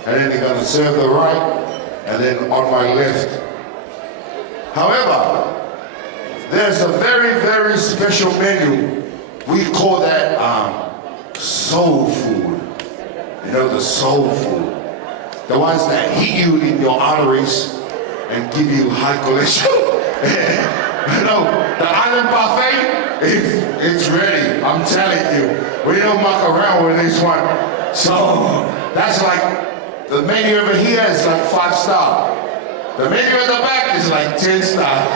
and then they're gonna serve the right, and then on my left. However, there's a very, very special menu. We call that soul food. You know, the soul food. The ones that hit you in your arteries and give you high cholesterol. You know, the island buffet, it's ready. I'm telling you. We don't muck around with this one. So that's like, the menu over here is like 5-star. The menu at the back is like 10 stars.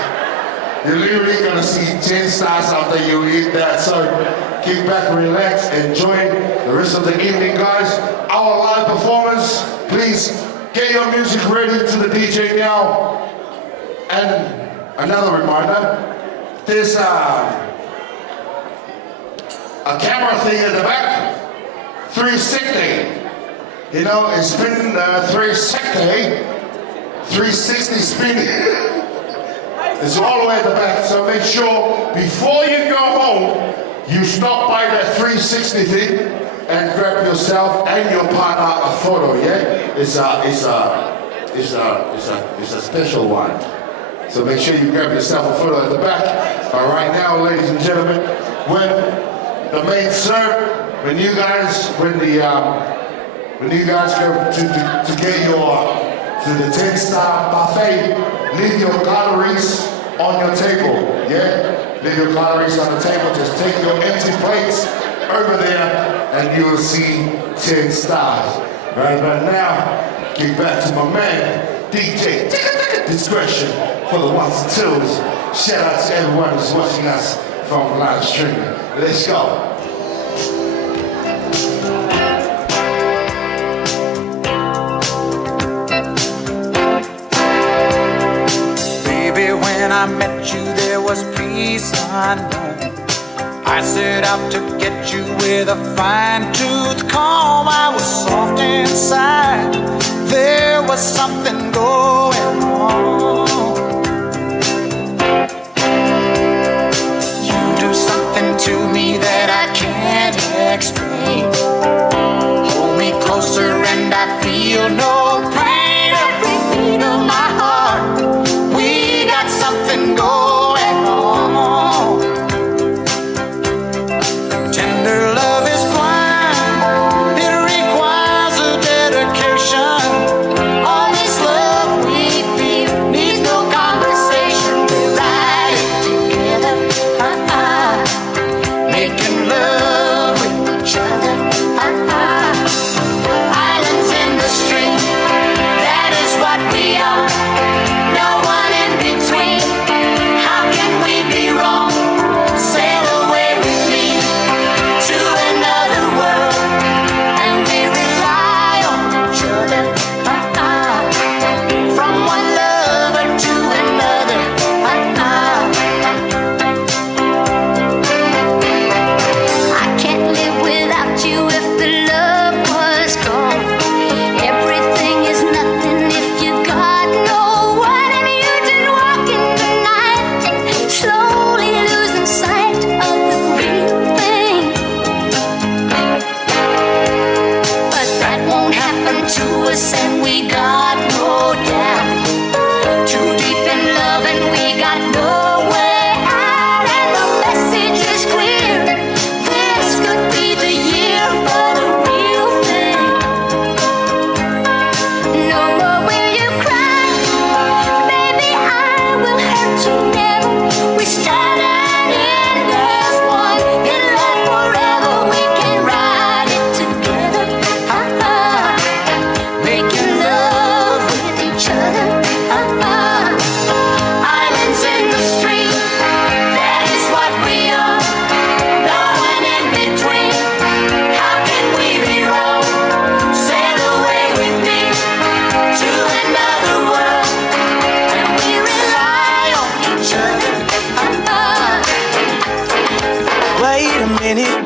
You're literally gonna see 10 stars after you eat that. So kick back, relax, enjoy the rest of the evening, guys. Our live performance, please get your music ready to the DJ now. And another reminder, there's a camera thing at the back, 360. You know, it's been 360, 360 spinning. It's all the way at the back, so make sure before you go home, you stop by that 360 thing and grab yourself and your partner a photo, yeah? It's a special one. So make sure you grab yourself a photo at the back. But right now, ladies and gentlemen, when the main serve, when you guys go to get your to the 10-star buffet, leave your calories on your table, yeah? Leave your calories on the table, just take your empty plates over there and you will see 10 stars. Right about now, get back to my man, DJ Discretion for the ones and twos. Shout out to everyone who's watching us from live streaming. Let's go. When I met you, there was peace unknown. I set out to get you with a fine-tooth comb. I was soft inside. There was something going on. You do something to me that I can't explain. Hold me closer and I feel no pain. Every beat of my heart, something going on. Tender love is blind. It requires a dedication. All this love we feel needs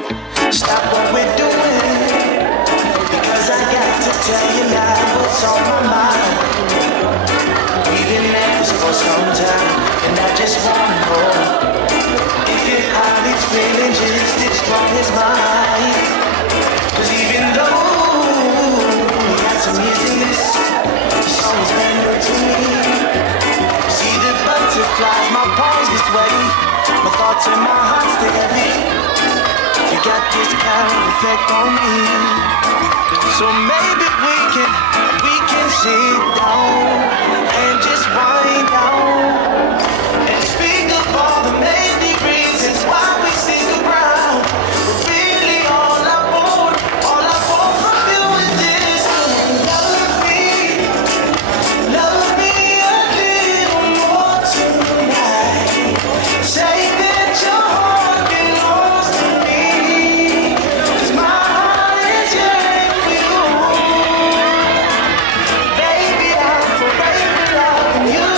Stop what we're doing, because I got to tell you now what's on my mind. We've been at this for some time, and I just wanna know if you have these feelings just as strong as mine. Cause even though we got some years in this, it's always been new to me. See the butterflies, my palms get sweaty, my thoughts and my heart stay heavy. You got this kind of effect on me. So maybe we can sit down and just wind down and speak of all the many reasons why we stick around. But really all I want from you is this: love me a little more tonight. Say that your heart belongs to me, 'cause my heart is yearning for you. Baby, I'm forever loving you.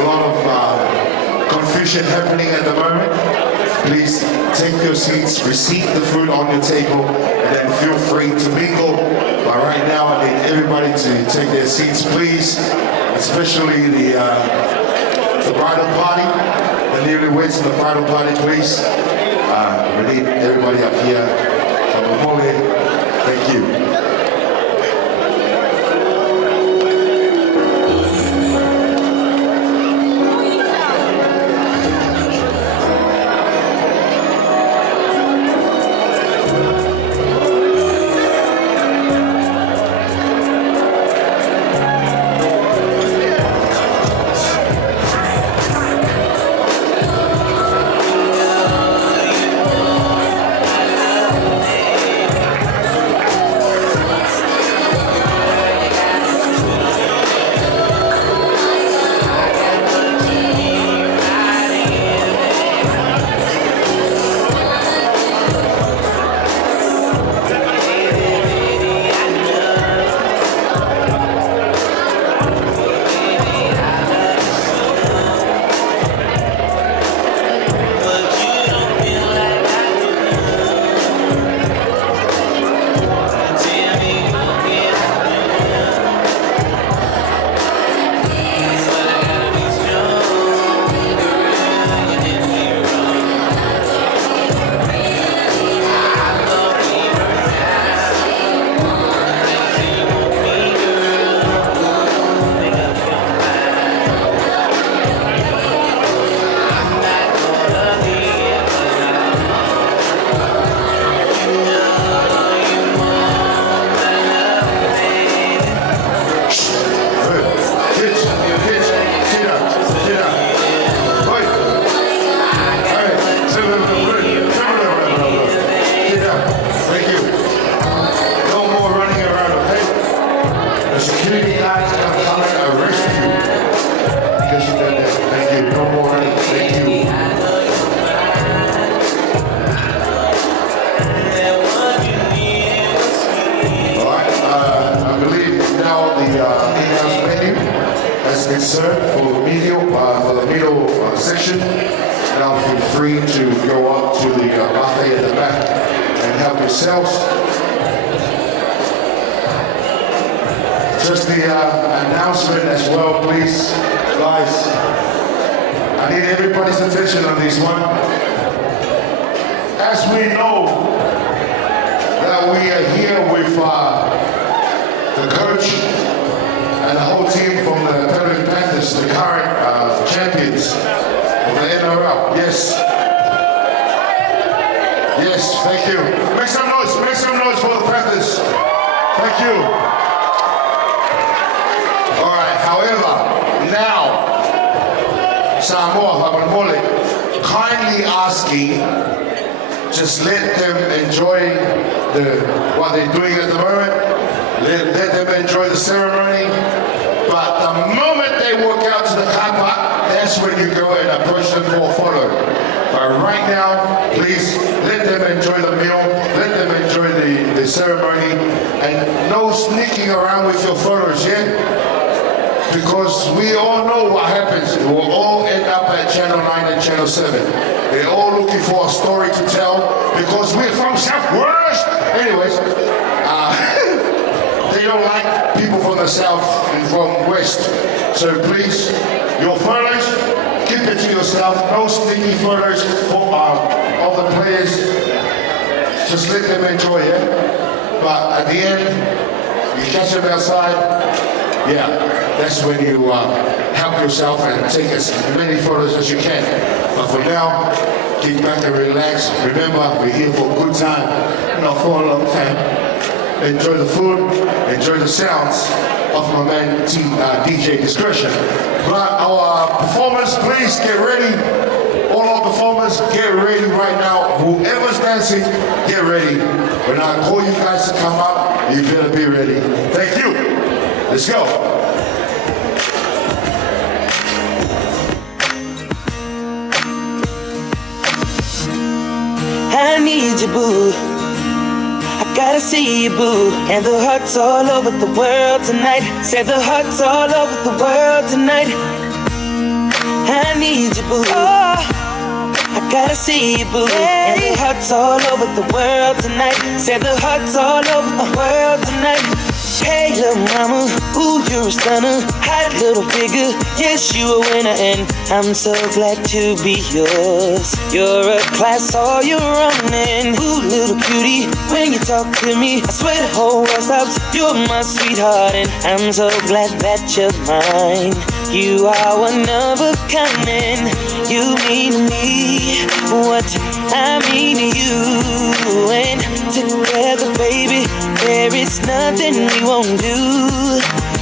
a lot of confusion happening at the moment. Please take your seats, receive the food on your table, and then feel free to mingle. But right now, I need everybody to take their seats, please, especially the bridal party, the newlyweds in the bridal party, please. We need everybody up here. Thank you. Just the announcement as well, please. Guys, I need everybody's attention on this one. As we know that we are here with the coach and the whole team from the Penrith Panthers, the current champions of the NRL. Yes. Yes, thank you. Make some noise for the Panthers. Thank you. All right, however, now, Samoa Hapamole kindly asking, just let them enjoy what they're doing at the moment. Let them enjoy the ceremony. But the moment they walk out to the car park, that's when you go and approach them for a photo. But right now, please let them enjoy the meal, let them enjoy the ceremony, and no sneaking around with your photos, yeah? Because we all know what happens. It will all end up at Channel 9 and Channel 7. They're all looking for a story to tell because we're from Southwest. Anyways, they don't like people from the South and from West. So please, your photos, keep it to yourself. No sneaky photos of the players. Just let them enjoy it. But at the end, you catch them outside, yeah, that's when you help yourself and take as many photos as you can. But for now, kick back and relax. Remember, we're here for a good time, not for a long time. Enjoy the food, enjoy the sounds of my man DJ Discretion. But our performers, please get ready. All our performers, get ready right now. Whoever's dancing, get ready. When I call you guys to come up, you better be ready. Thank you. Let's go. I need you, boo. I gotta see you, boo. And the hearts all over the world tonight. Say the hearts all over the world tonight. I need you, boo. I gotta see you, boo. And the hearts all over the world tonight. Said the hearts all over the world tonight. Hey, little mama, ooh, you're a stunner. Hot little figure, yes, you a winner. And I'm so glad to be yours. You're a class all your own. And ooh, little cutie, when you talk to me, I swear the whole world stops. You're my sweetheart, and I'm so glad that you're mine. You are one of a kind, and you mean to me what I mean to you. And together, baby, there is nothing we won't do.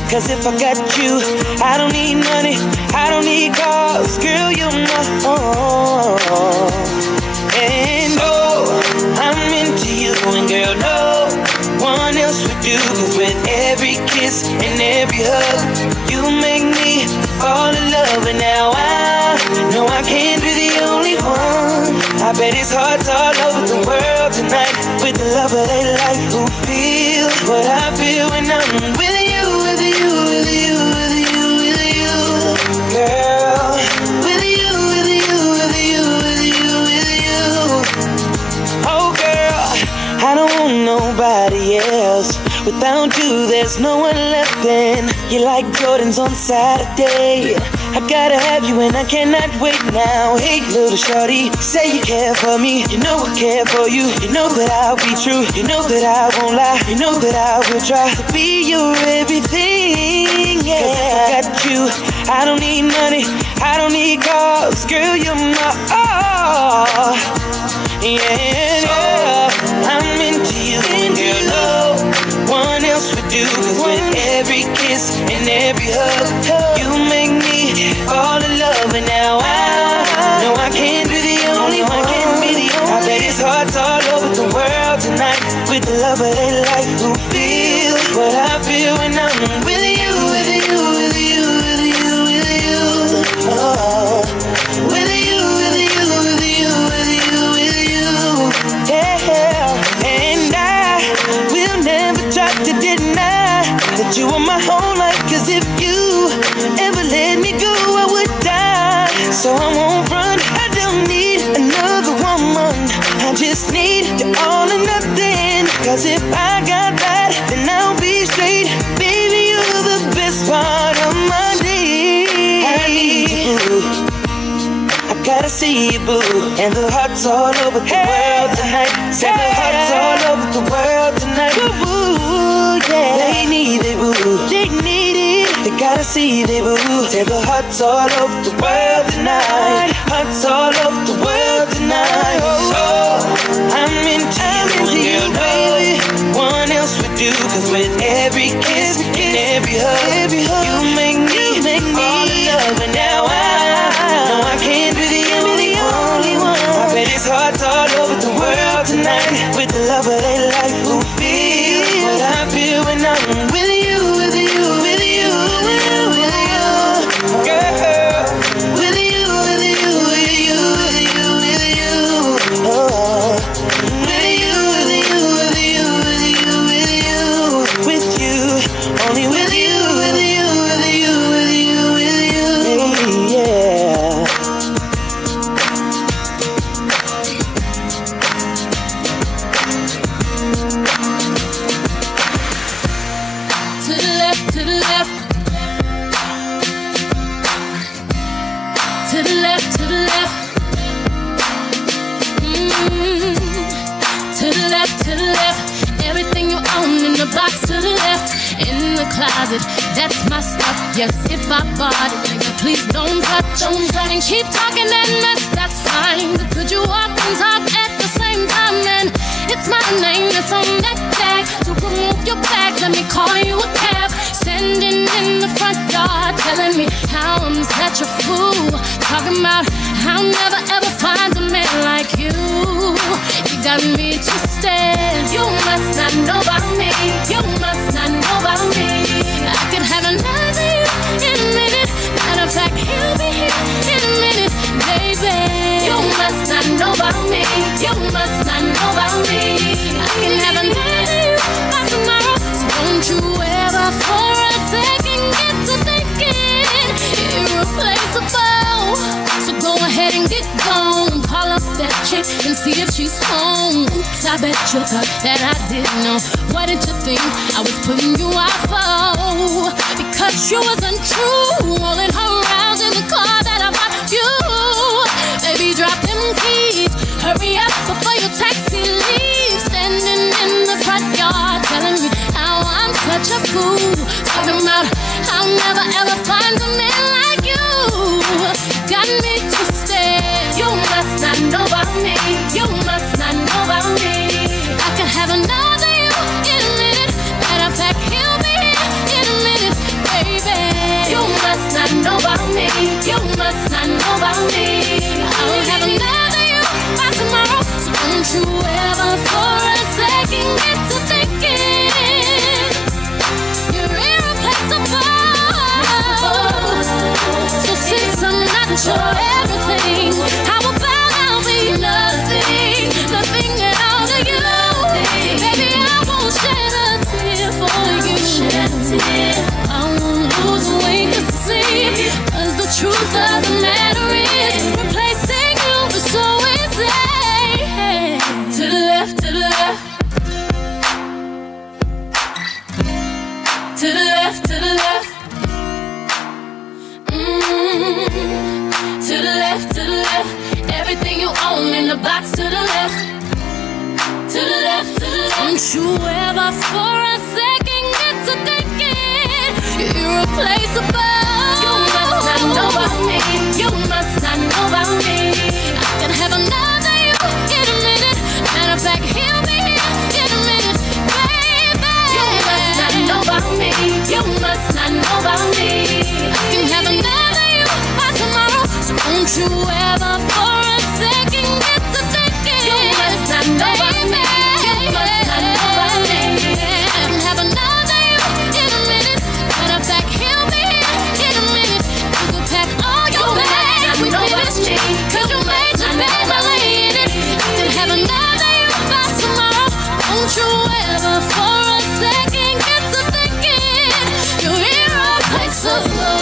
Cause if I got you, I don't need money, I don't need cars, girl, you know. And oh, I'm into you, and girl, no one else would do. Cause with every kiss and every hug, you make me fall in love. And now I know I can't be the only one. I bet it's hearts all over the world tonight with the love of their life who feel what I feel when I'm with you, with you, with you, with you, with you, girl. With you, with you, with you, with you, with you. Oh girl, I don't want nobody else. Without you, there's no one left. And you're like Jordans on Saturday. I gotta have you and I cannot wait now. Hey, little shorty, say you care for me. You know I care for you. You know that I'll be true. You know that I won't lie. You know that I will try to be your everything. Yeah. 'Cause if I got you, I don't need money, I don't need cars. Girl, you're my all. Yeah, yeah. I'm into you, and girl, no one else would do. 'Cause with every kiss and every hug, you make me fall in love. And now I know I can't be the only one. I bet it's hearts all over the world tonight with the love of their life who feel what I feel when I'm with you, with you, with you, with you, with you. Oh, with you, with you, with you, with you, with you. Yeah, and I will never try to deny that you are my whole life. 'Cause if you ever let me go, I would die. So I won't run, I don't need another woman. I just need you all or nothing. 'Cause if I got that, then I'll be straight. Baby, you're the best part of my day. I need you, boo. I gotta see you, boo. And the hearts all over the world tonight. Say the hearts all over the world tonight. Boo, yeah. They need it, boo. They need it. They gotta see it, boo. Say the hearts all over the world tonight. Hearts all over the world tonight. Oh, I'm into you, and girl, no one else would do. 'Cause with every kiss and every hug, you make me fall in love. And now I know I can't be the only one. I bet it's hearts all over the world tonight with the love of their life who feel what I feel when I'm with you, with you, with you, with you, with you, girl. With you, with you, with you, with you, with you. Oh, with you, with you, with you, with you, with you, with you, only with you, with you, with you, with you, with you. Hey, yeah. To the left, to the left. To the left, to the left. To the left, to the left. Everything you own in the box to the left. In the closet, that's my stuff. Yes, if I bought it, nigga, please don't touch. And keep talking that mess, that's fine. But could you walk and talk at the same time? And it's my name that's on that bag. So remove your bag, let me call you a cab. Standing in the front yard, telling me how I'm such a fool. Talking about I'll never ever find a man like you. You got me twisted. You must not know about me. You must not know about me. I could have another you in a minute. Matter of fact, he'll be here in a minute, baby. You must not know about me. You must not know about me. I can have another you by tomorrow. So don't you ever for a second get to thinking irreplaceable. see if she's home. Oops, I bet you thought that I didn't know. What did you think I was putting you out for? Because you wasn't true, rolling her around in the car that I bought you. Baby, drop them keys, hurry up before your taxi leaves. Standing in the front yard, telling me how I'm such a fool. Talking about I'll never ever find a man like you. Got me twisted. You must not know about me. You must not know about me. I can have another you in a minute. Matter of fact, he'll be here in a minute, baby. You must not know about me. You must not know about me. I will have another you by tomorrow. So don't you ever for a second get to thinking you're irreplaceable. So since I'm not your everything, how about I'll be nothing, nothing at all to you? Baby, I won't shed a tear for you. I won't lose weight to see, 'cause the truth of the matter is replacing you is so easy. To the left, to the left. To the left, to the left. To the left, to the left. Everything you own in the box to the left. To the left, to the left. Don't you ever for a second get to thinking you're irreplaceable. You must not know about me. You must not know about me. I can have another you in a minute. Matter of fact, he'll be here in a minute, baby. You must not know about me. You must not know about me. I can have another you by tomorrow. So don't you ever for a second get to thinking you must not know about me. You must not know about me. I can have another you in a minute. Matter of fact, he'll be here in a minute. You can pack all your bags with me, 'cause you made your bed by laying it. I can have another you by tomorrow. Don't you ever for a second get to thinking you're irreplaceable.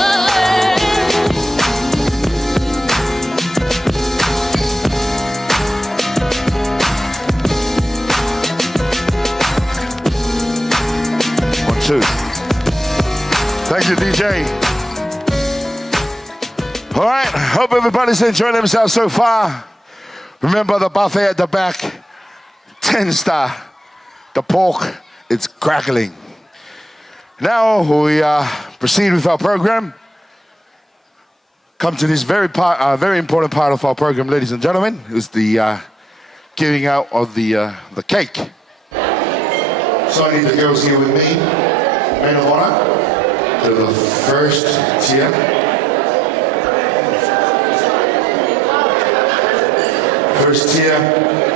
Two. Thank you, DJ. All right, hope everybody's enjoying themselves so far. Remember the buffet at the back, 10-star. The pork, it's crackling. Now we proceed with our program. Come to this very important part of our program, ladies and gentlemen, is the giving out of the cake. So I need the girls here with me. Maid of honor to the first tier. First tier,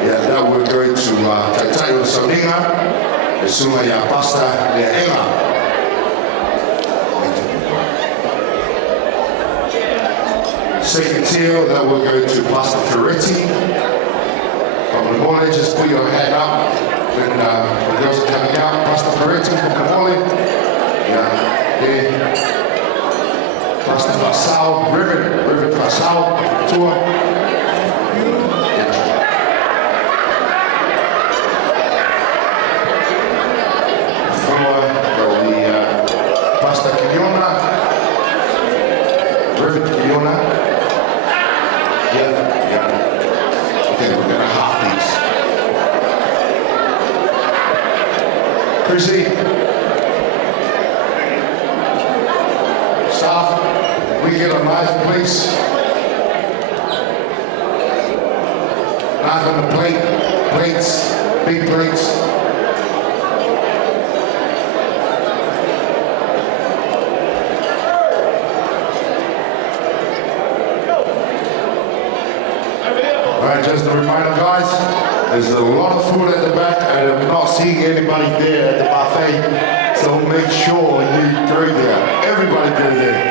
yeah, that we're going to Taitayo Saminga, the Sumaya Pasta, the Ema. Second tier, that we're going to Pasta Ferretti. From the morning, just put your hand up when the girls are coming out. Pasta Ferretti from the morning. Yeah, Pasta Fasal, Rivet Fasal tour. Pasta Quignona, Rivet Quignona. Yeah. Okay, we're gonna half these. Chrissy. Staff, we get a knife, please. Knife on the plate, plates, big plates. Alright, just a reminder, guys, there's a lot of food at the back and I'm not seeing anybody there at the buffet, so make sure you go there. Everybody go there.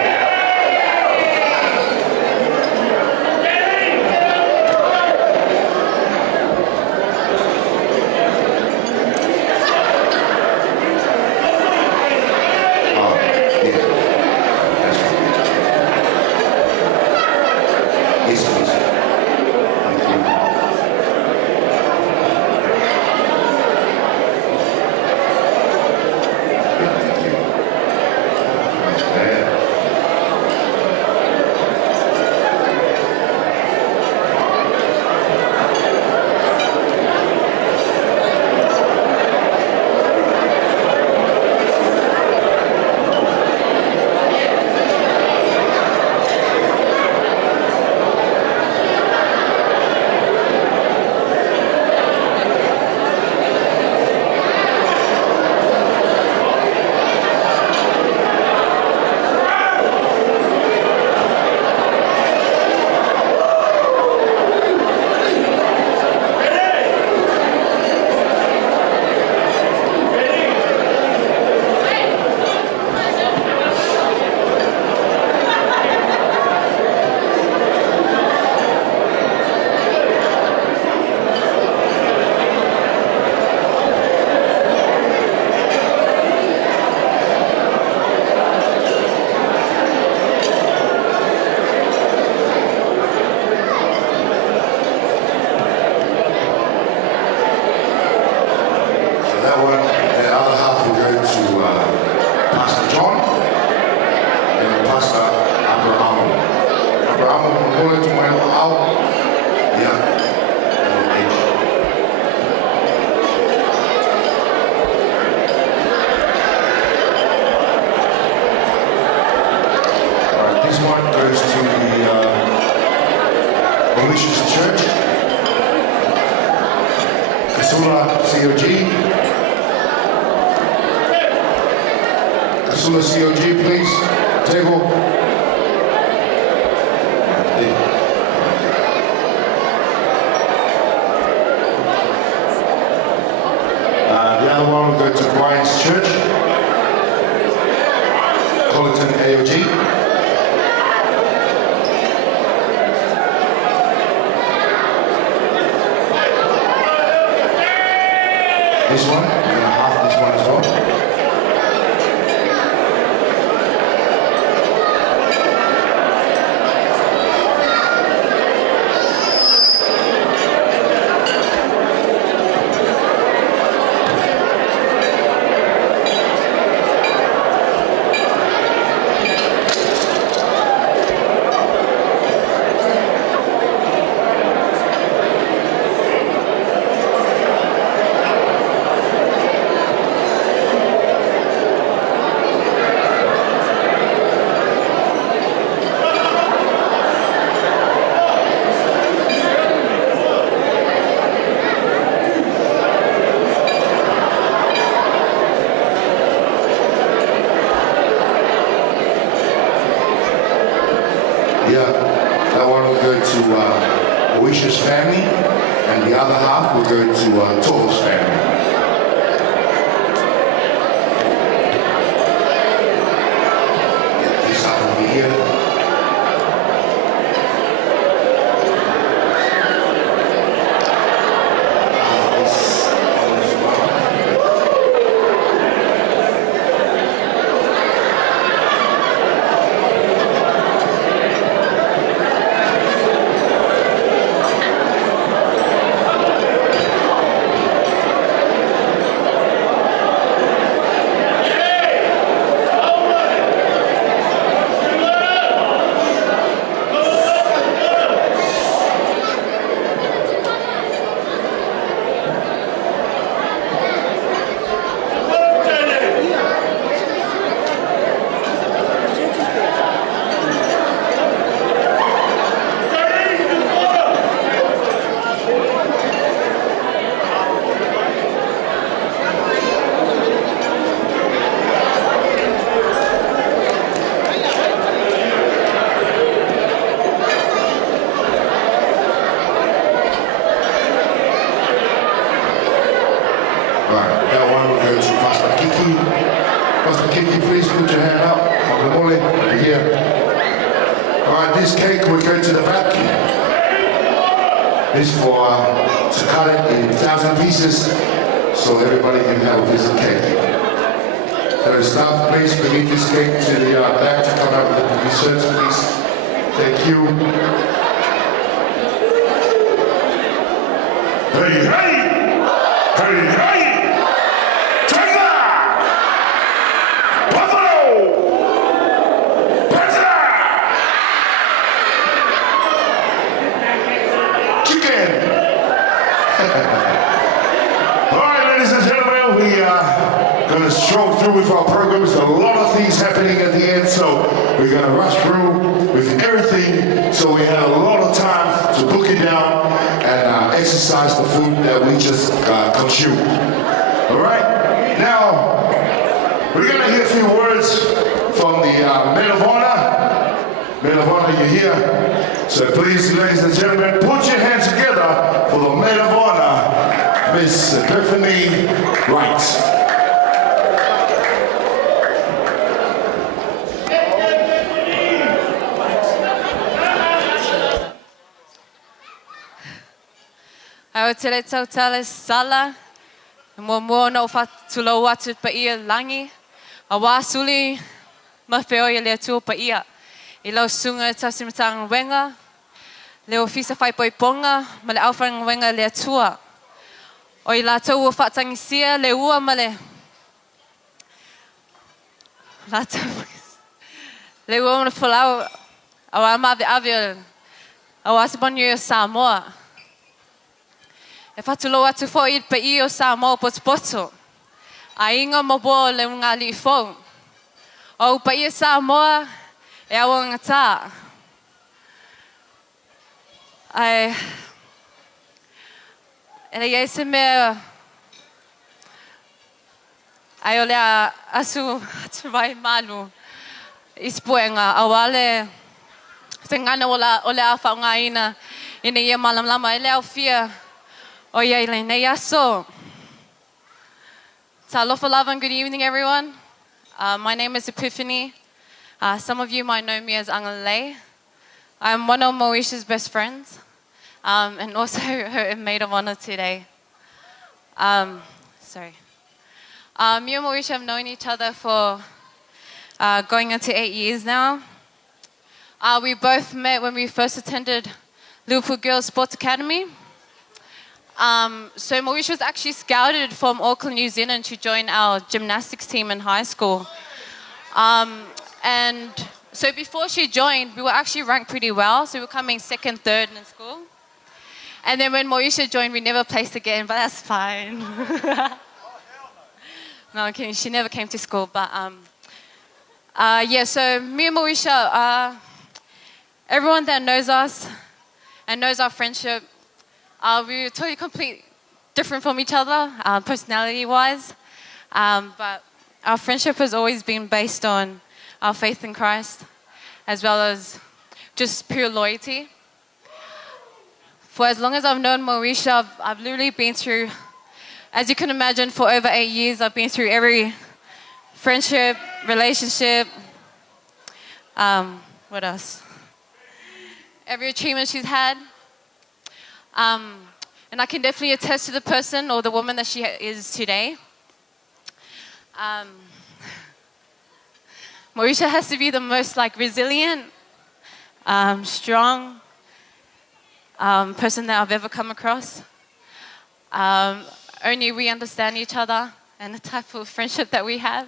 Pastor John and Pastor Abraham. Abraham, going to my house. Yeah. All right, this one goes to the Mauritius Church. Kasula COG. Kasula COG, please. Table. The other one will go to Brian's Church. Colleton AOG. This one, we're gonna half this one as well. Yeah, that one will go to Oisha's family, and the other half will go to Toto's family. Get this out over here. Pastor Kiki, please put your hand up. Over here. All right, this cake will go to the back. It's for to cut it in 1,000 pieces so everybody can have a piece of cake. So staff, please bring this cake to the back to come out with the desserts, please. Thank you. Hey, hey! Hey, hey! Tiger! Buffalo! Panther! Chicken! All right, ladies and gentlemen, we are going to stroll through with our program. There's a lot of things happening at the end, so we're going to rush through with everything. So we have a lot of time to book it down and exercise the food that we just consumed. All right? Now, we're going to hear a few words from the Maid of Honor. Maid of Honor, you're here. So please, ladies and gentlemen, put your hands together for the Maid of Honor, Miss Epiphany Wright. Au tere tau tale sala, mua no whatulau atu pa ia langi, a wāsuli ma peo ia lea tua pa ia. I lau sunga tau simatang wenga, leo fisa whai poi ponga, ma le awhang wenga lea tua. O i la tau ua whatangi sia, le ua ma le. Lata le wona folau awa mavi avio awa sibonyo Samoa. E whatulo atu fo i pa i o Samoa poto. A inga mobo le ngā li fo. O pa i o Samoa e awa ngata. Ai e le se me ai ole asu atu vai manu. Ispuenga awale sengana ole a whaunga ina ia malam lama ele au fia o ia ile nei aso. Talofa love and good evening everyone. My name is Epiphany. Some of you might know me as Angalei. I'm one of Moesha's best friends and also her maid of honor today. Sorry. Me and Moesha have known each other for going into 8 years now. We both met when we first attended Liverpool Girls Sports Academy. So Moesha was actually scouted from Auckland, New Zealand to join our gymnastics team in high school. And so before she joined, we were actually ranked pretty well. So we were coming second, third in school. And then when Moesha joined, we never placed again, but that's fine. No, I'm kidding. She never came to school, but yeah, so me and Moesha, everyone that knows us and knows our friendship, we're totally completely different from each other, personality-wise. But our friendship has always been based on our faith in Christ, as well as just pure loyalty. For as long as I've known Moesha, I've literally been through, as you can imagine, for over 8 years, I've been through every friendship, relationship, what else? Every achievement she's had. And I can definitely attest to the person or the woman that she is today. Moesha has to be the most resilient, strong person that I've ever come across. Only we understand each other and the type of friendship that we have.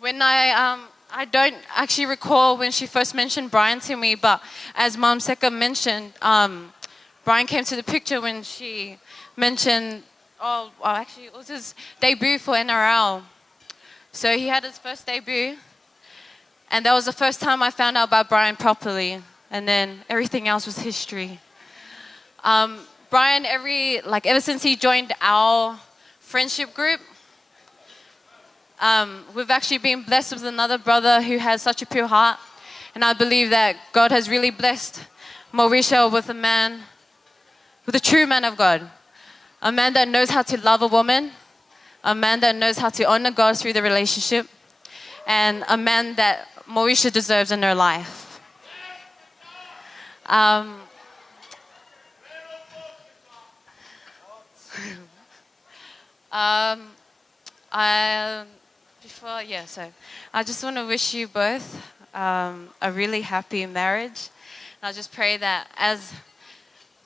When I don't actually recall when she first mentioned Brian to me, but as Mom Seka mentioned, Brian came to the picture when she mentioned, actually it was his debut for NRL. So he had his first debut, and that was the first time I found out about Brian properly, and then everything else was history. Brian, ever since he joined our friendship group, we've actually been blessed with another brother who has such a pure heart. And I believe that God has really blessed Moesha with a true man of God. A man that knows how to love a woman. A man that knows how to honor God through the relationship. And a man that Moesha deserves in her life. I just want to wish you both a really happy marriage. And I just pray that, as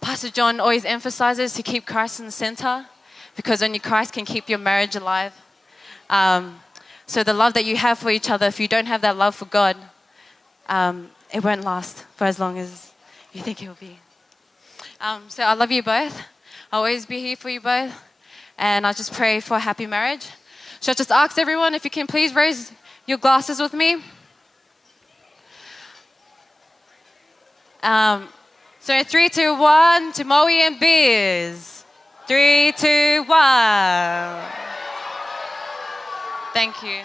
Pastor John always emphasizes, to keep Christ in the center, because only Christ can keep your marriage alive. So the love that you have for each other, if you don't have that love for God, it won't last for as long as you think it will be. So I love you both. I'll always be here for you both. And I just pray for a happy marriage. So I just ask everyone if you can please raise your glasses with me. So 3, 2, 1, to Moe and Biz. 3, 2, 1. Thank you.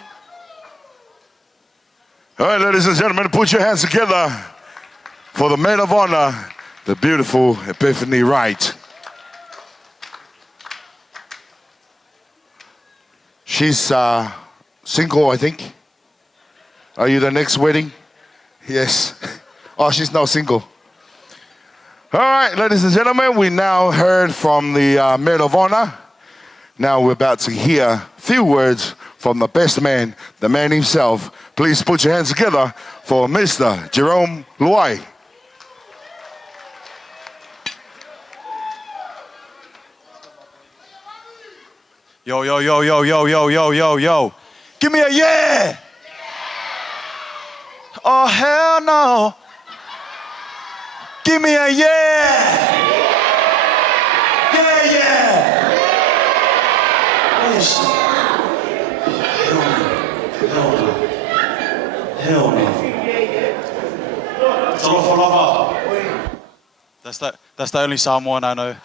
All right, ladies and gentlemen, put your hands together for the maid of honor, the beautiful Epiphany Wright. She's single, I think. Are you the next wedding? Yes. Oh, she's now single. All right, ladies and gentlemen, we now heard from the maid of honor. Now we're about to hear a few words from the best man, the man himself. Please put your hands together for Mr. Jerome Luai. Yo, yo, yo, yo, yo, yo, yo, yo, yo. Give me a yeah. Oh, hell no. Give me a yeah. Yeah, yeah. Where is she? Hell no. That's the only Samoan I know.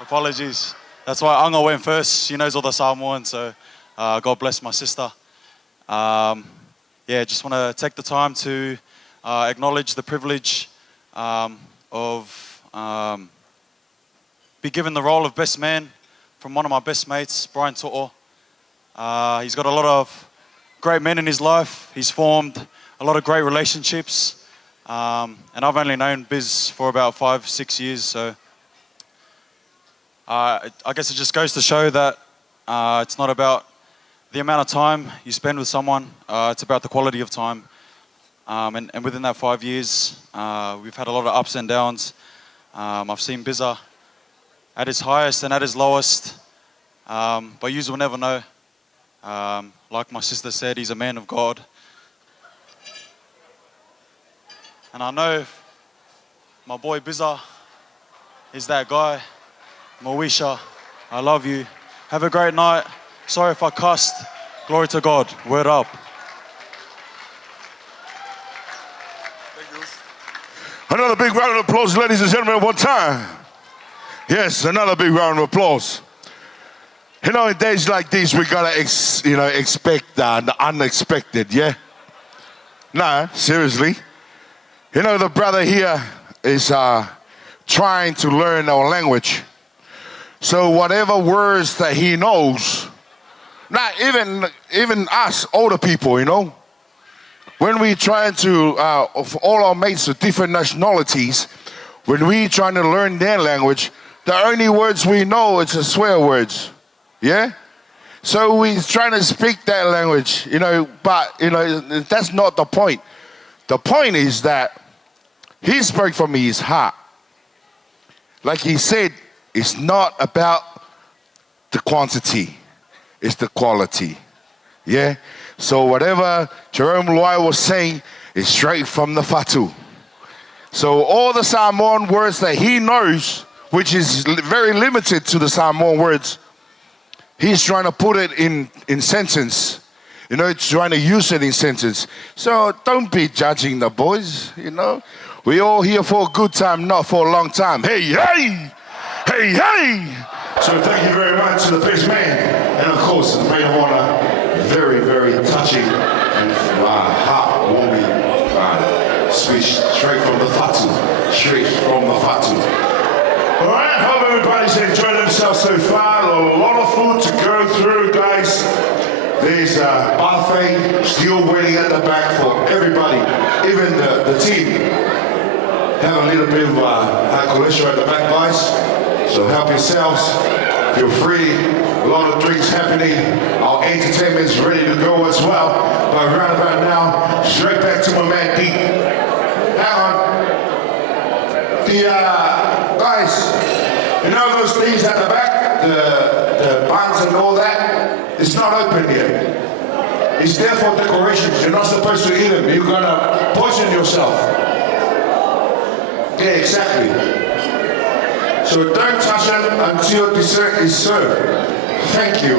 Apologies. That's why Anga went first. She knows all the Samoans, so God bless my sister. Just want to take the time to acknowledge the privilege of be given the role of best man from one of my best mates, Brian To'o. He's got a lot of great men in his life. He's formed a lot of great relationships. And I've only known Biz for about 5-6 years, so I guess it just goes to show that it's not about the amount of time you spend with someone, it's about the quality of time. And within that 5 years, we've had a lot of ups and downs. I've seen Bizza at his highest and at his lowest, but you will never know. Like my sister said, he's a man of God. And I know my boy Bizza is that guy. Moesha, I love you. Have a great night. Sorry if I cussed. Glory to God. Word up. Another big round of applause, ladies and gentlemen, one time. Yes, another big round of applause. You know, in days like these, we gotta expect the unexpected, yeah? Nah, seriously. You know, the brother here is trying to learn our language. So whatever words that he knows, not even us older people, you know, when we trying to, of all our mates of different nationalities, when we trying to learn their language, the only words we know is the swear words, yeah? So we trying to speak that language, you know, but, you know, that's not the point. The point is that he spoke from his heart. Like he said, it's not about the quantity, it's the quality, yeah? So whatever Jerome Luai was saying is straight from the Fatu. So all the Samoan words that he knows, which is very limited to the Samoan words, he's trying to put it in sentence. You know, it's trying to use it in sentence. So don't be judging the boys, you know. We all here for a good time, not for a long time. Hey, hey! Hey, hey! So thank you very much to the best man. And of course, the maid of honor, very, very touching and heartwarming speech straight from the Fatu. Straight from the Fatu. All right, hope everybody's enjoyed themselves so far. A lot of food to go through, guys. There's a buffet still waiting at the back for everybody, even the team. Have a little bit of high cholesterol at the back, guys. So help yourselves. Feel free. A lot of drinks happening. Our entertainment's ready to go as well. But right about now, straight back to my man D. Hang on. The guys, you know those things at the back, the buns and all that. It's not open yet. It's there for decorations. You're not supposed to eat them. You're gonna poison yourself. Yeah, exactly. So don't touch them until dessert is served. Thank you.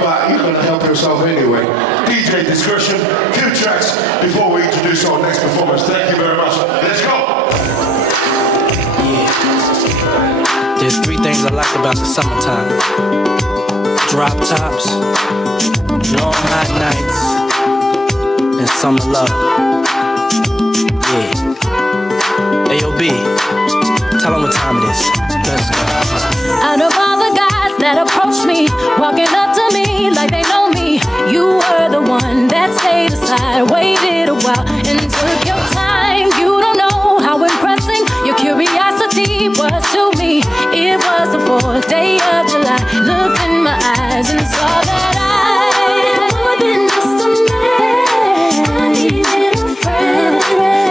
But you're gonna help yourself anyway. DJ discretion, few tracks before we introduce our next performance. Thank you very much. Let's go. Yeah. There's 3 things I like about the summertime. Drop tops, long hot nights, and summer love. Yeah. AOB, tell them what time it is. Let's go. Out of all the guys that approached me, walking up to me like they know me, you were the one that stayed aside, waited a while, and took your time. You don't know how impressing your curiosity was to me. It was the 4th day of July. Looked in my eyes and saw that I more than just a man. I needed a friend,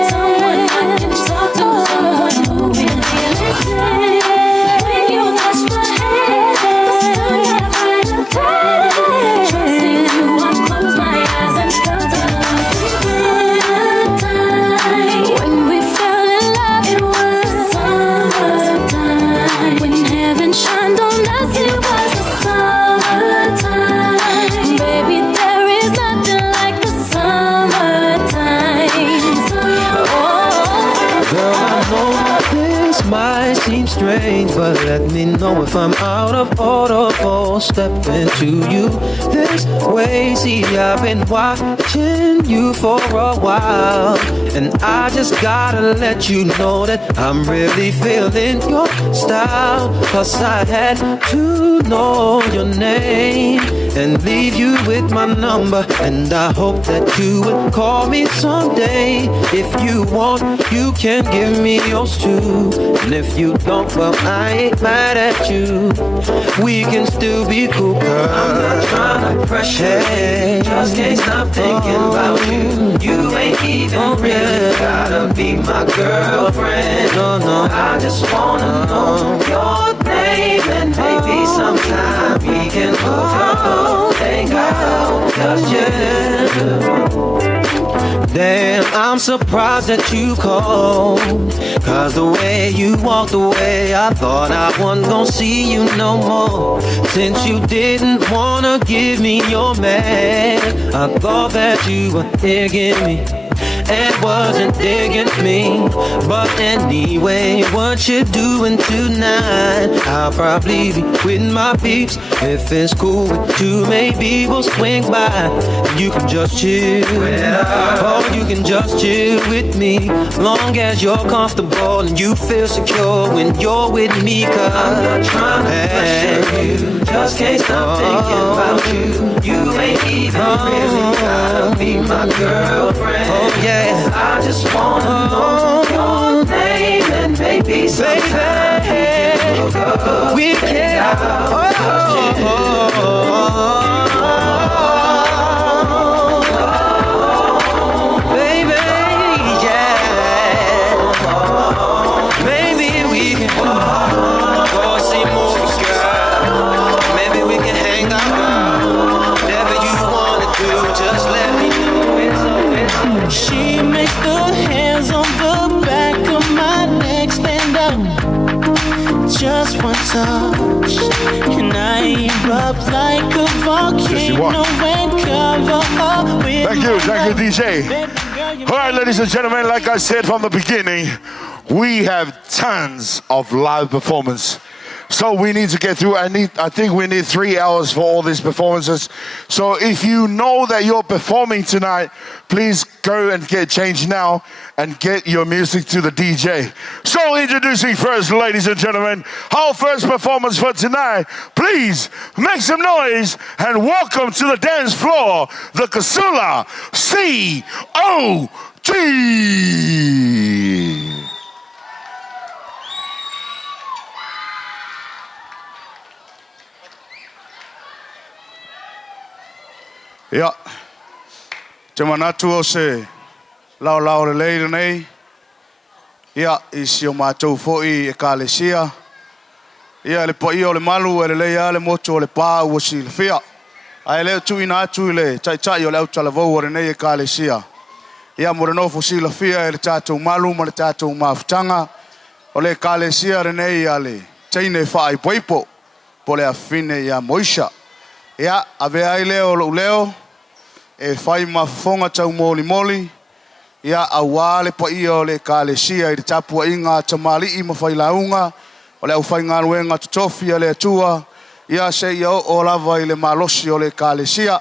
someone I can talk to, someone who can listen. When you touch my hand, the sun got right up there. strange, but let me know if I'm out of order for stepping to you this way. See, I've been watching you for a while, and I just gotta let you know that I'm really feeling your style. Cause I had to know your name and leave you with my number, and I hope that you would call me someday. If you want, you can give me yours too, and if you don't, well, I ain't mad at you. We can still be cool, girl. I'm not trying to pressure you, just can't stop thinking about you. You ain't even really gotta be my girlfriend. No, I just wanna know your name, and maybe sometime we can hook up, hang out, just yeah. Damn, I'm surprised that you called, cause the way you walked away, I thought I wasn't gonna see you no more. Since you didn't wanna give me your man, I thought that you were digging me and wasn't digging me. But anyway, what you doing tonight? I'll probably be with my peeps. If it's cool with you, maybe we'll swing by. You can just chill, or you can just chill with me, long as you're comfortable and you feel secure when you're with me. Cause I'm not trying to pressure you, just can't stop thinking about you. You ain't even really gotta be my girlfriend. Oh yeah, I just wanna know your name, and maybe sometime we can baby, yeah. Maybe we can go see movies, girl. Maybe we can hang out, girl. Whatever you wanna do, just let me know. She makes the hands on the back of my neck stand up. Just one touch, and I erupt like a volcano and cover up with Thank you, DJ. All right, ladies and gentlemen, like I said from the beginning, we have tons of live performance. So we need to get through. I think we need 3 hours for all these performances. So if you know that you're performing tonight, please go and get changed now and get your music to the DJ. So introducing first, ladies and gentlemen, our first performance for tonight. Please make some noise and welcome to the dance floor, the Kasula C.O.G. Ia, te manatu o se lau le leira nei. Ia, isi o mātou fo'i e kālesia. Ia, le pa'i o le malu e le leia le moto o le pā ua si le fia. Ai leo tuina atu i le tai o le au talavou o le nei e kālesia. Ia, mo le nofo si la fia e le tātou malu ma le tātou mafutanga. O le kālesia re nei a le teine whaai poipo po le afine ia moisha. Ia, ave ai leo leo, e whai mafonga tau moli moli, ia aua le paia o le kālesia i le tapua inga tamali i mawhai launga, o le au whai ngā ruenga tutofi a le atua, ia se ia o lava i le malosi o le kālesia,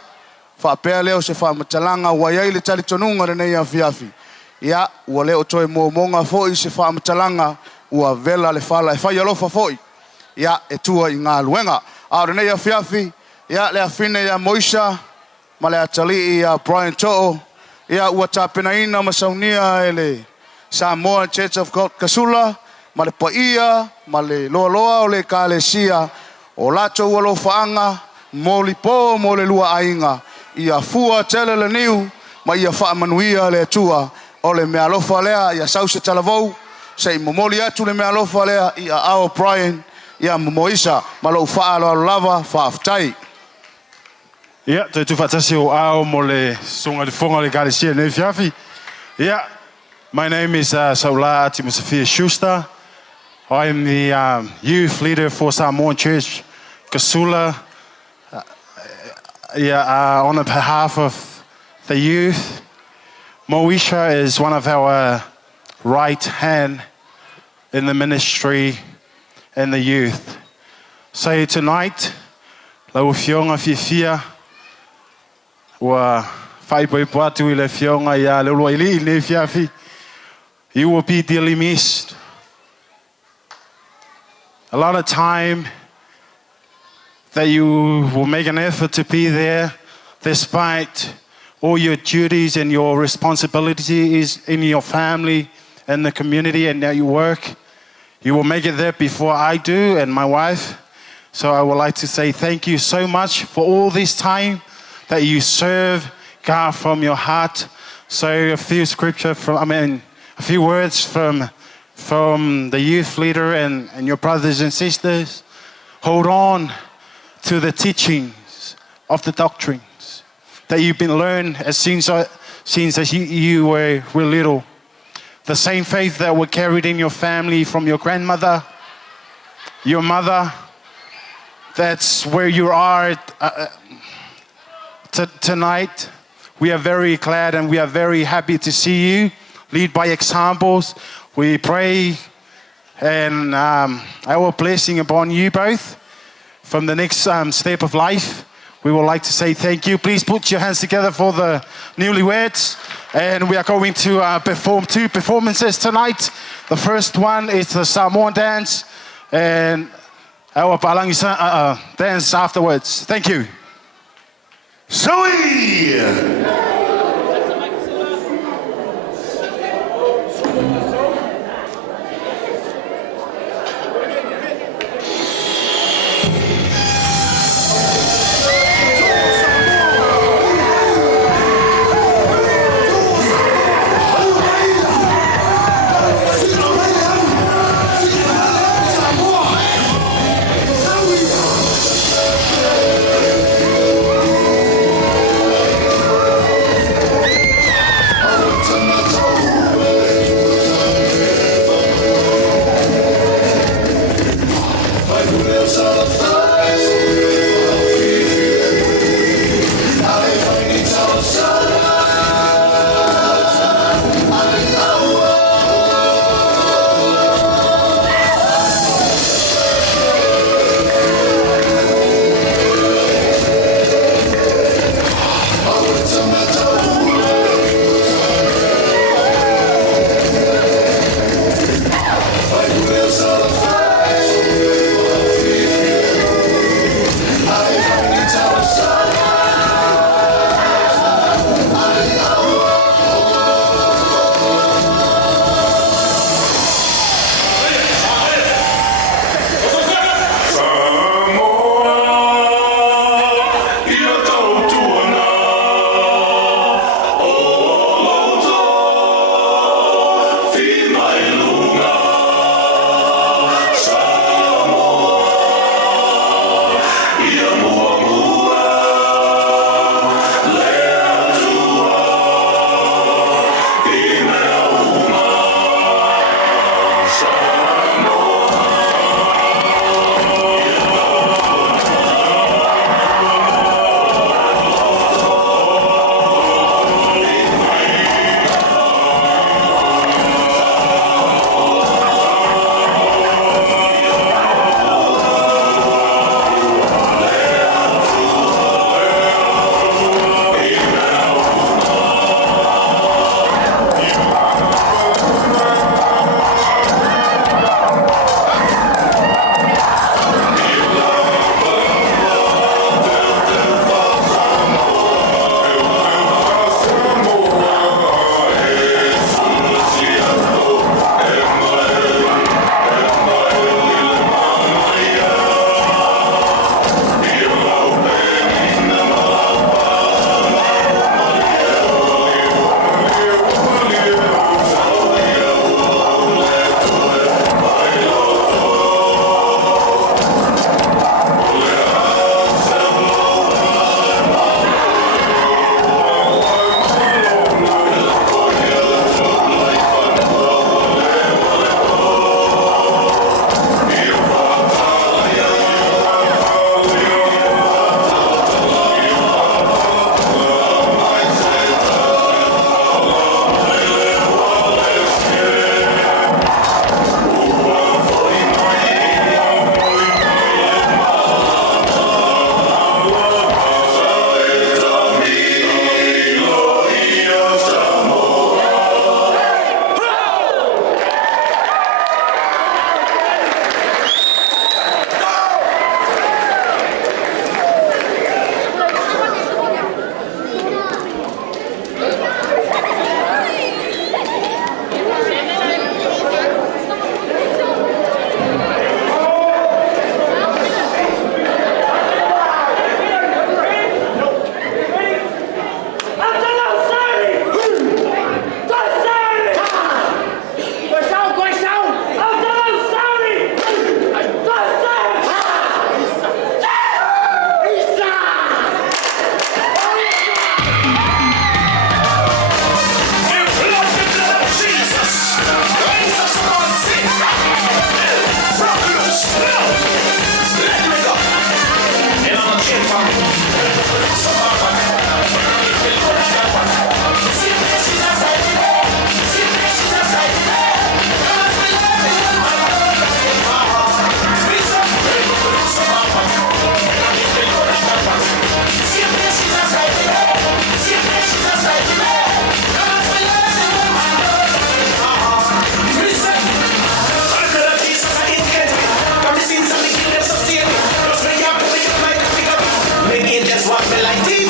whapea leo se whamatalanga wai ai le tali tonunga re nei a fiafi. Ia, ua leo toe mō monga foi se whamatalanga, ua vela le whala e whai alofa foi. Ia, e tua i ngā ruenga. A re nei a fiafi, ia le afine ia moisha, ma le atali ia Brian To'o, ia ua tāpena ina masaunia e le Samoa Church of God Kasula, ma le paia, ma le loa loa o le kālesia, o lato ua lo whaanga, mo li po mo le lua ainga, ia fua tele le niu, ma ia wha manuia le atua, o le mea lofa lea, ia sause talavou, se i momoli atu le mea lofa lea, ia ao Brian, ia momoisa, ma lo wha alo lava, wha aftai. Yeah, te tu fatasi o ao mo le songa le fonga le kālesia nei fiafi. Yeah, my name is Saula Timosafia Schuster. I am the youth leader for Samoan Church Kasula. On behalf of the youth, Moisha is one of our right hand in the ministry. and the youth. So tonight, lau fionga fia wa fai poi patu I le fionga ia le lo ili ne fiafi. You will be dearly missed. A lot of time that you will make an effort to be there despite all your duties and your responsibilities in your family and the community and at your work. You will make it there before I do and my wife. So I would like to say thank you so much for all this time that you serve God from your heart. So a few words from the youth leader and your brothers and sisters. Hold on to the teachings of the doctrines that you've been learned since you were little. The same faith that were carried in your family from your grandmother, your mother. That's where you are tonight. We are very glad and we are very happy to see you lead by examples. We pray and our blessing upon you both from the next step of life. We would like to say thank you. Please put your hands together for the newlyweds. And we are going to perform 2 performances tonight. The first one is the Samoan dance and our Palangi dance afterwards. Thank you. Zoe! Samoa. just watch me like TV.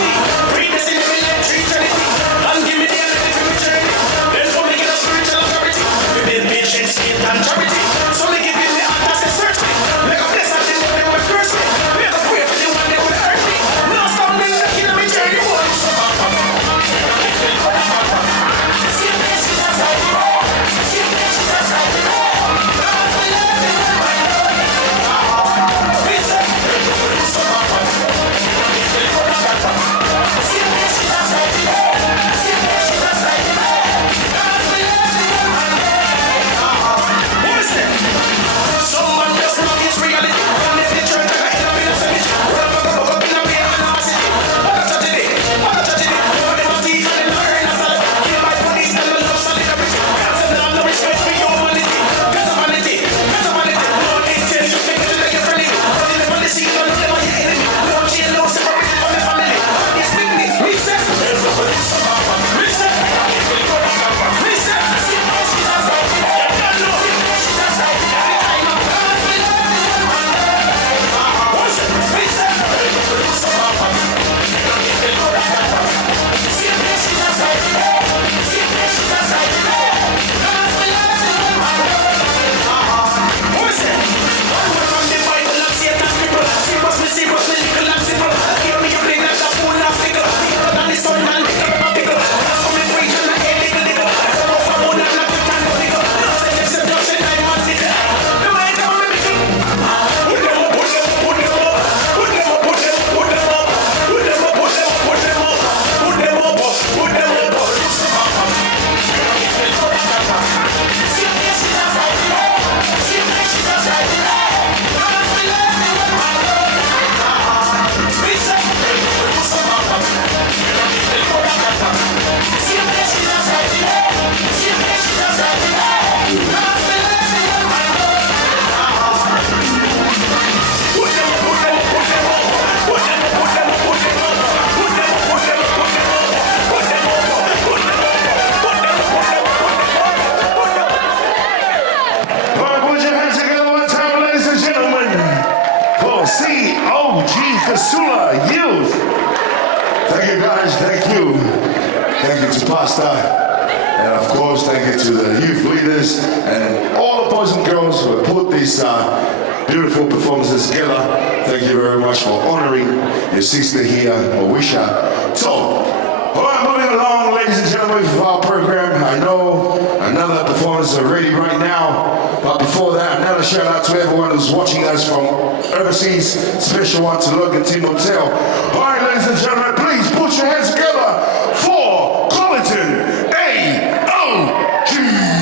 Read this in every lecture, eternity. And give me the energy for my journey. Then for me get a spiritual authority. We build patience, faith, and charity. So they give me the heart that says search me. Make a blessing to them they will curse me. We have to pray for the one they will hurt me. No stumbling in the kingdom of my journey. Beautiful performances together. Thank you very much for honoring your sister here, Mawisha. So, all right, moving along, ladies and gentlemen, with our program. I know another performance is ready right now, but before that, another shout out to everyone who's watching us from overseas. Special one to Logan Team Hotel. All right, ladies and gentlemen, please put your hands together for Colleton AOG.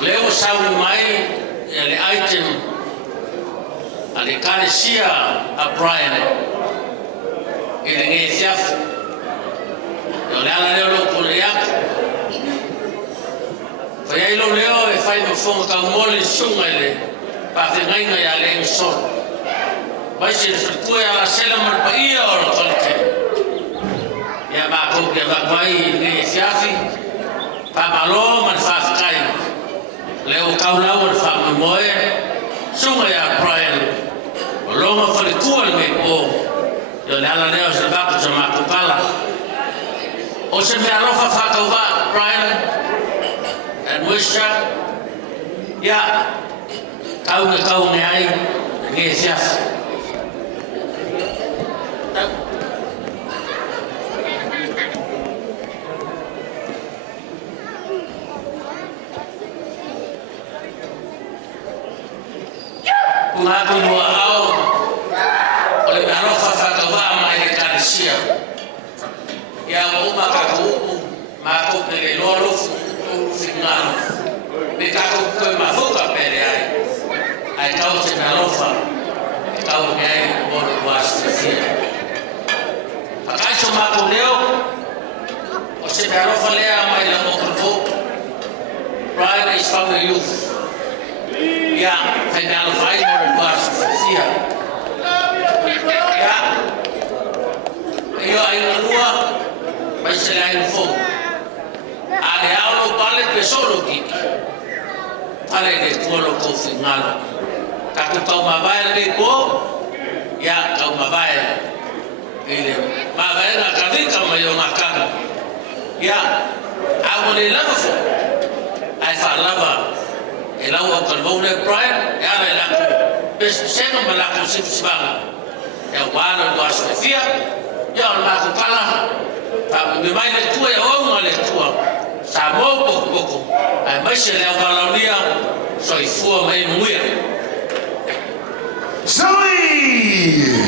Leo sabu mai ele item alikalesia a Brian i le nge siafu. O le ala leo lo kule yaku. Whai ai lo leo e whai ma whonga ka mole sunga le pa whengainga ya le ngson. Mai se le whakue ala sela man pa ia o lo kolike. Ia mako ke wakwai i nge siafi. Pa malo man whawhikai. Leo kaulau an whamamoe. Sunga ya Brian. O longa whalikua le mei po. Yo le ala leo se baku sa mako pala. O se mea lofa whakauwa Brian. And Wisha. Ya. Kaunge ai. Nge siafi. Ngaku mua au ole me alofa whakawa mai le kanisia. Ia uma kako upu mako pele loa lufu urufi ngano. Me kako koe mafuka pele ai. Ai kau te me alofa e kau me ai moro kuasi fia. Pakaiso mako leo o se me alofa lea mai la mokrofo. Brian is from the youth. Ya, final fight or pass sia. Ya. Yo ai na rua, vai se lá em fogo. Ale aulo pale pesoro ki. Pale de colo ko final. Ka ku ma vai de ko. Ya, ka ma vai. Ele ma vai na kadika ma yo makana. Ya, awole lava fo. Ai fa lava. E lau au kalvau le Brian, e ala e laku, besu senga ma laku sifu sibanga. E au wāna do asu e fia, ia o laku kala, pa me mai le tua e onga le tua, sa mō poku poku, ai maise le au walaunia, so i fua mai muia. Zoe!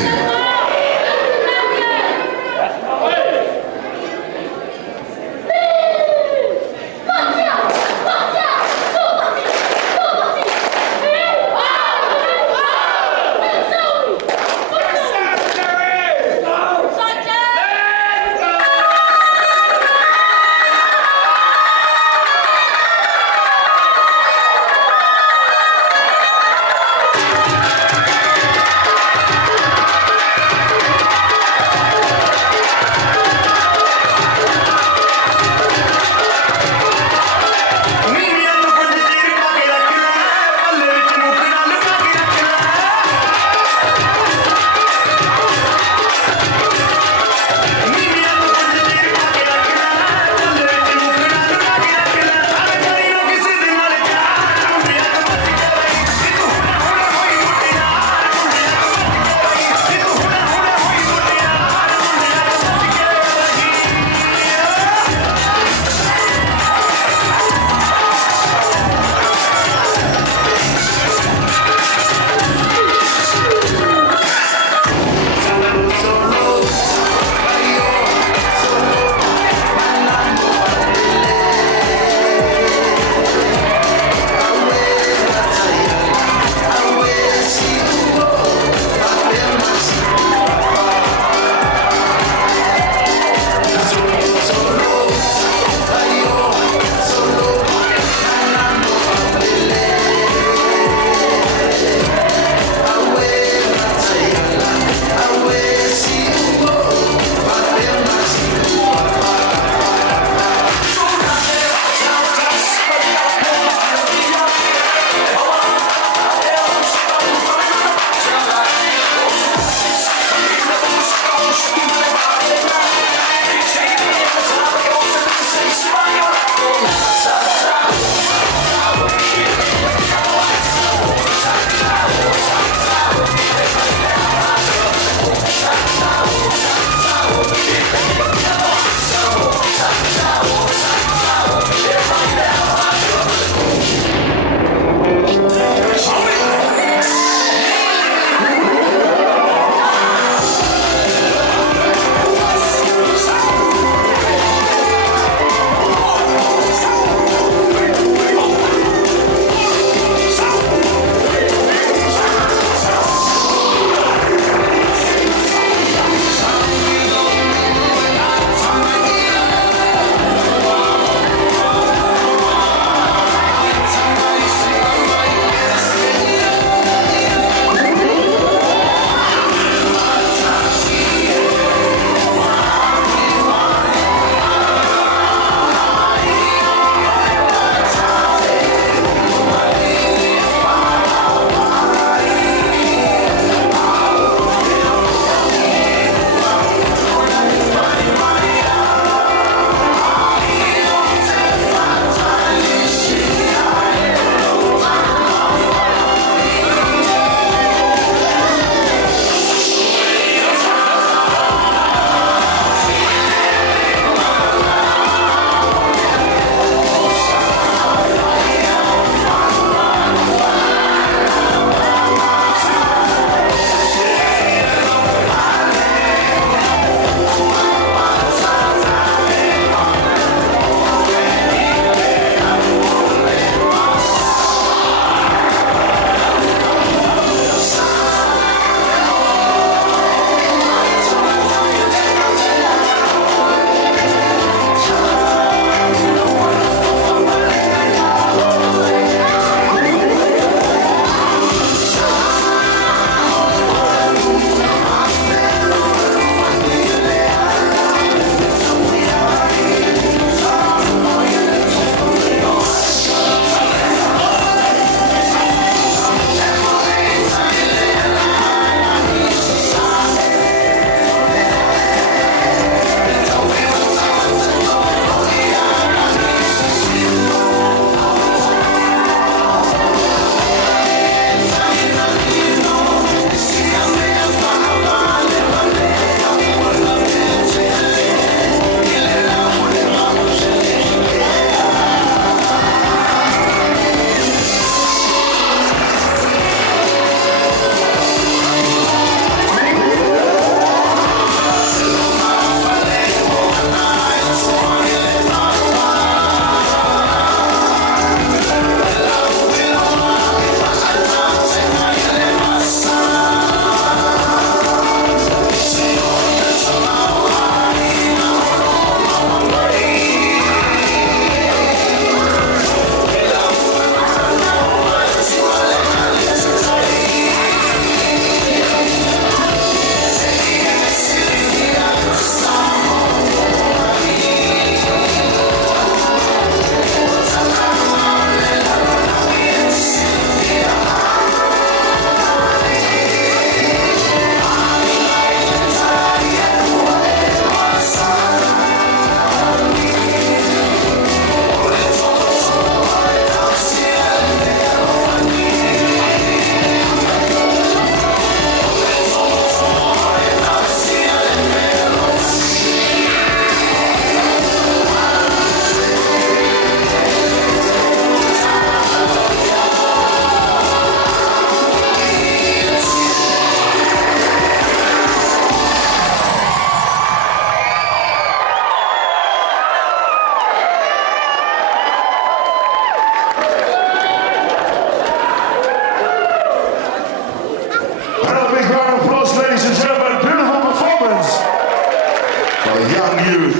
young youth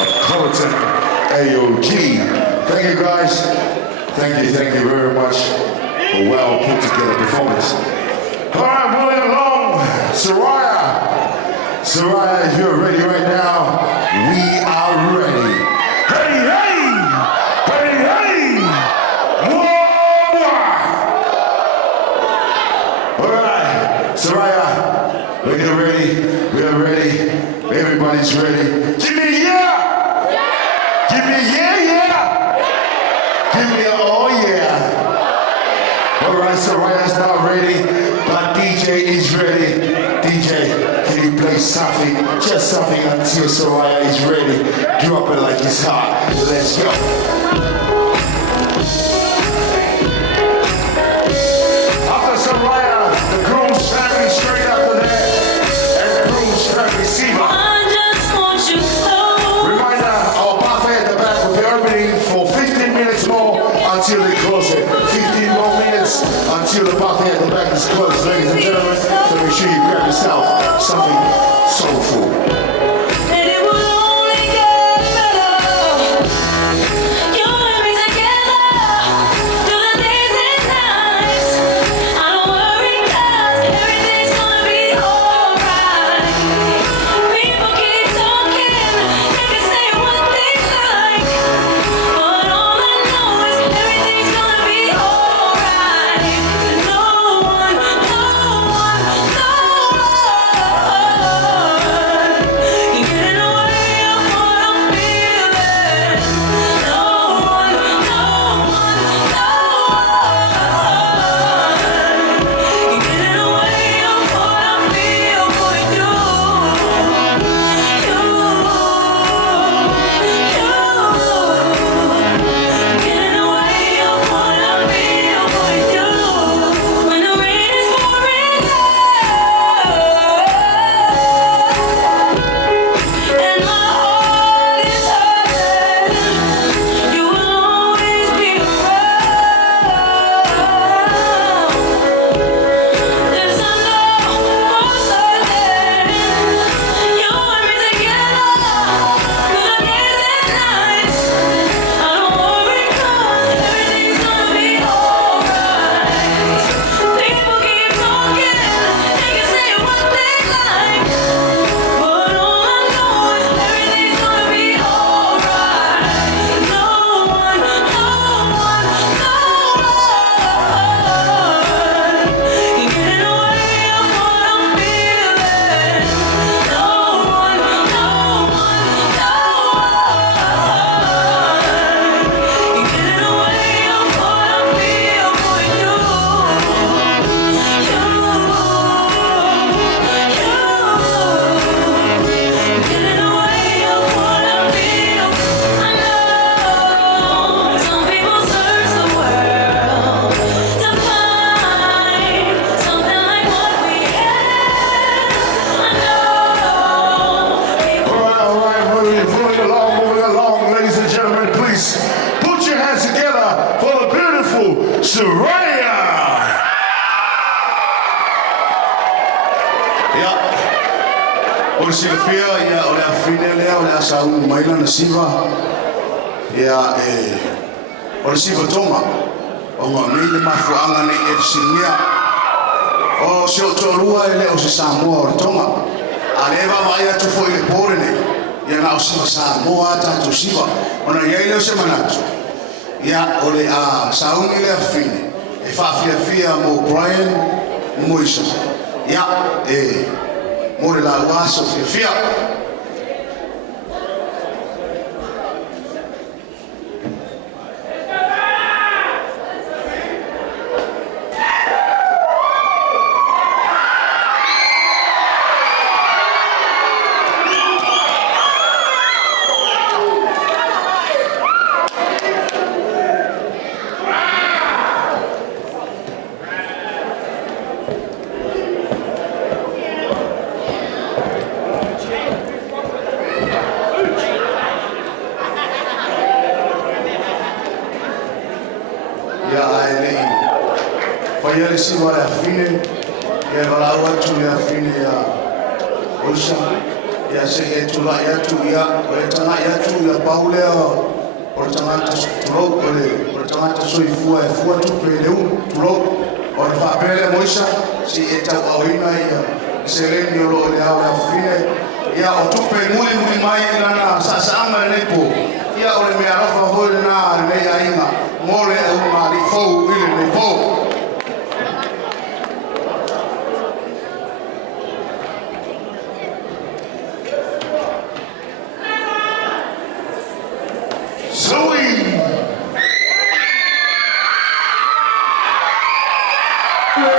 of Cloverton AOG. Thank you guys. Thank you very much for well put together performance. All right, moving along, Soraya. Soraya, if you're ready right now, we are ready. Hey, hey! Hey, hey! Whoa! All right, Soraya, we're getting ready. We are ready. Everybody's ready. Give me a yeah! Give me a yeah, yeah! Give me a oh yeah! All right, Soraya's not ready, but DJ is ready. DJ, can you play something? Just something until Soraya is ready. Drop it like it's hot. Let's go. After Soraya, the groom's family straight after that, and the groom's family Siva. I just want you to know. Reminder, our buffet at the back will be opening for 15 minutes more until they close it. 15 more minutes until the buffet at the back is closed, ladies and gentlemen. So make sure you grab yourself something soulful. And it will only get better. You and me together through the days and nights. I don't worry 'cause everything's gonna be alright. People keep talking, they can say what they like, but all I know is everything's gonna be alright. No one can get in the way of what I'm feeling. No one can get in the way of what I feel for you. Get in the way of what I feel for you. When the rain is pouring and my heart is hurting, you will always be around. This I know for certain. You and me together through the days and nights. I don't worry 'cause everything's gonna be alright. People keep talking, they can say what they like, but all I know is everything's gonna be alright. No one can get in the way of what I'm feeling. No one can get in the way of what I feel for you. Get in the way of what I feel. I know some people search the world to find something like what we have. I know people. All right, moving along, ladies and gentlemen, please put your hands together for the beautiful Soraya. Yeah. O se fia ia o la fine le o la sa un mai na siva. Ia o le siva tonga. O ma mi le mafuanga ni FC nia. O se o torua ele o se Samoa o tonga. Aleva vai atu foi le porene. Ia na o siva Samoa ta tu siva. Ona ia ile o se manatu. Ia o le a saun ile a fine. E fa fia mo Brian Moisa. Ia more la waso fia. Ia le siwa e fine, e valau atu e fine a Osa, ia se e tula ia tu ia o e tanga ia tu ia paulea o le tangata tulo o le tangata soifua e fua tupe e leu tulo o le whapele moisa si e tau auina ia se reni o lo le au le awhine ia o tupe muli muli mai e lana sasaanga le nepo ia o le mea rofa hoi na le mea inga more e uma li fou ili nepo. Zoe! Hey,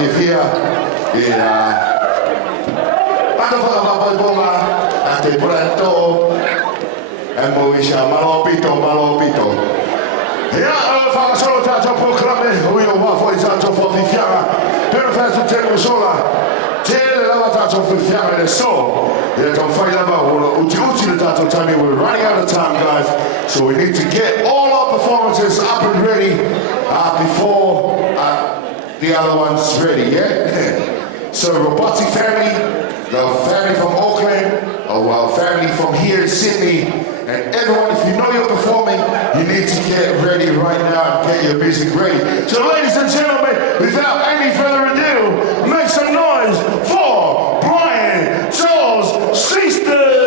whiawhia e ata whakawhapaiponga a te purato e moisha malopito. Hea whakasolo tātou pōkrame hui o wafo i tātou whawhiwhianga. Pera tātou tēngu sola. Tēle lawa tātou whawhiwhianga le so. Hea tau whai lava ora uti le tātou tani. We're running out of time, guys. So we need to get all our performances up and ready before the other one's ready, yeah? So Roboti family, the family from Auckland, our family from here in Sydney, and everyone, if you know you're performing, you need to get ready right now and get your music ready. So ladies and gentlemen, without any further ado, make some noise for Brian Charles Sisters!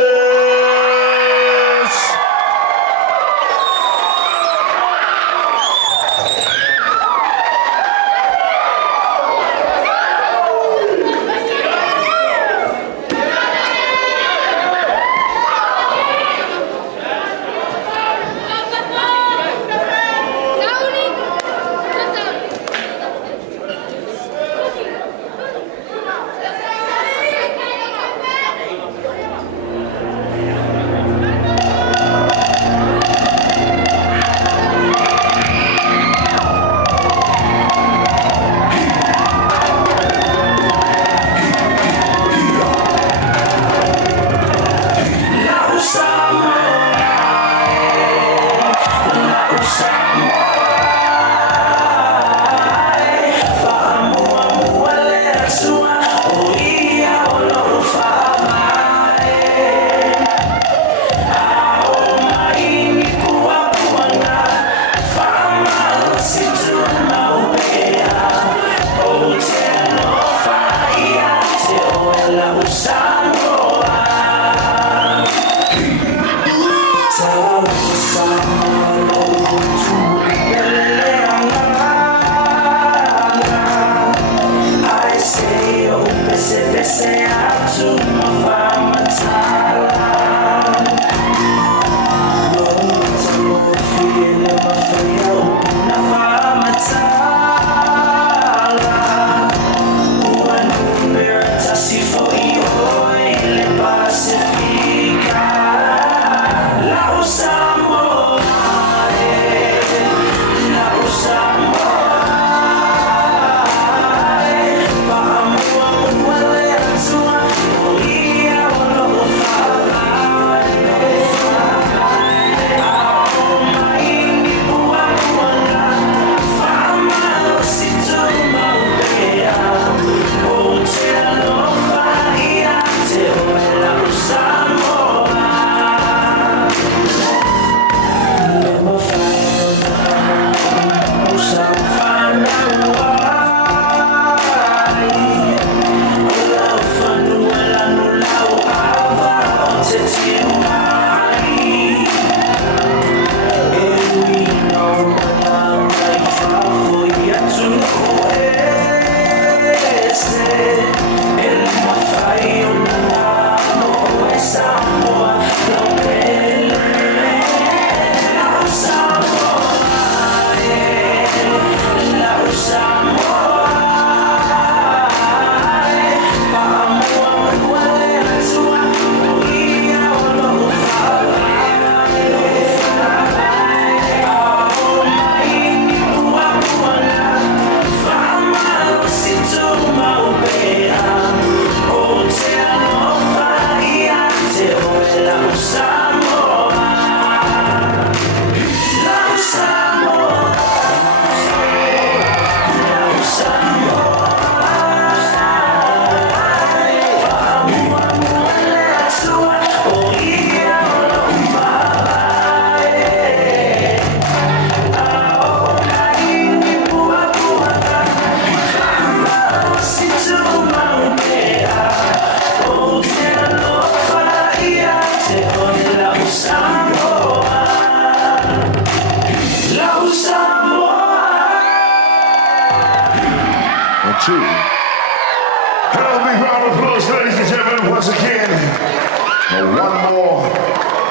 Hello, big round of applause, ladies and gentlemen, once again.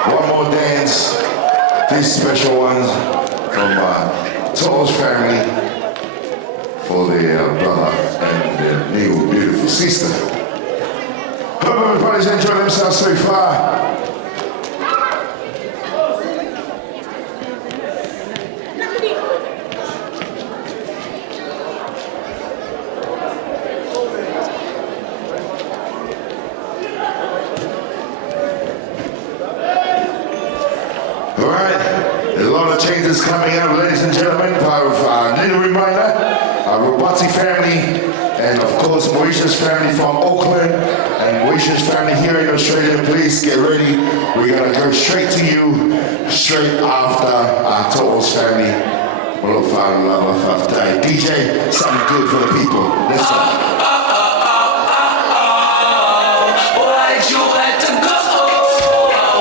One more dance. These special ones from Toto's family for their brother and their new beautiful sister. Hope everybody's enjoying themselves so far. Changes coming up, ladies and gentlemen. Little reminder, our Robati family, and of course Mauritius family from Auckland, and Mauritius family here in Australia. Please get ready. We're gonna go straight to you, straight after our Toto's family. DJ, something good for the people. Listen. Why'd you have to go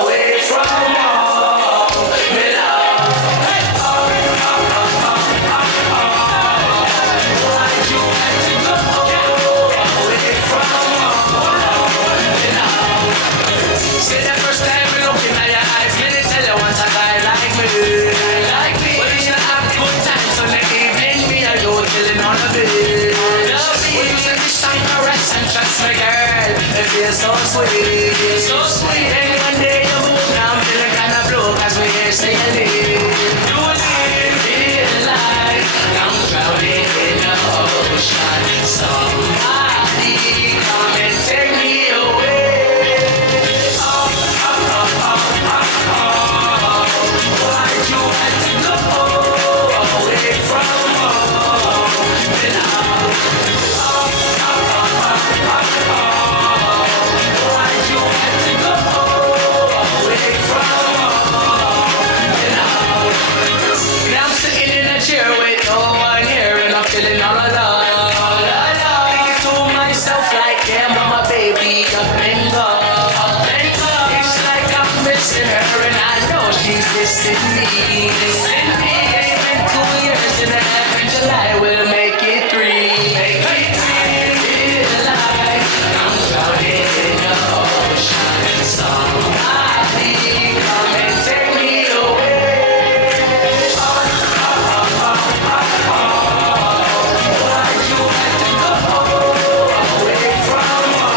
away from so sweet, so sweet. And one day you move, now I'm feeling kinda blue, cause we ain't say you leave. You leave, feel like I'm drowning in the ocean. Somebody come and take me away. Why'd you have to go away from home? Listen me. It's been 2 years and a half in July. We'll make it 3. Feel like I'm drowning in the ocean. Somebody come and take me away. Why'd you have to go away from home?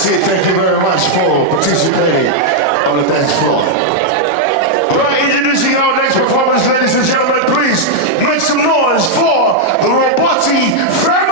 Thank you very much for participating on the dance floor. Right, introducing our next performance, ladies and gentlemen, please make some noise for the Robati family.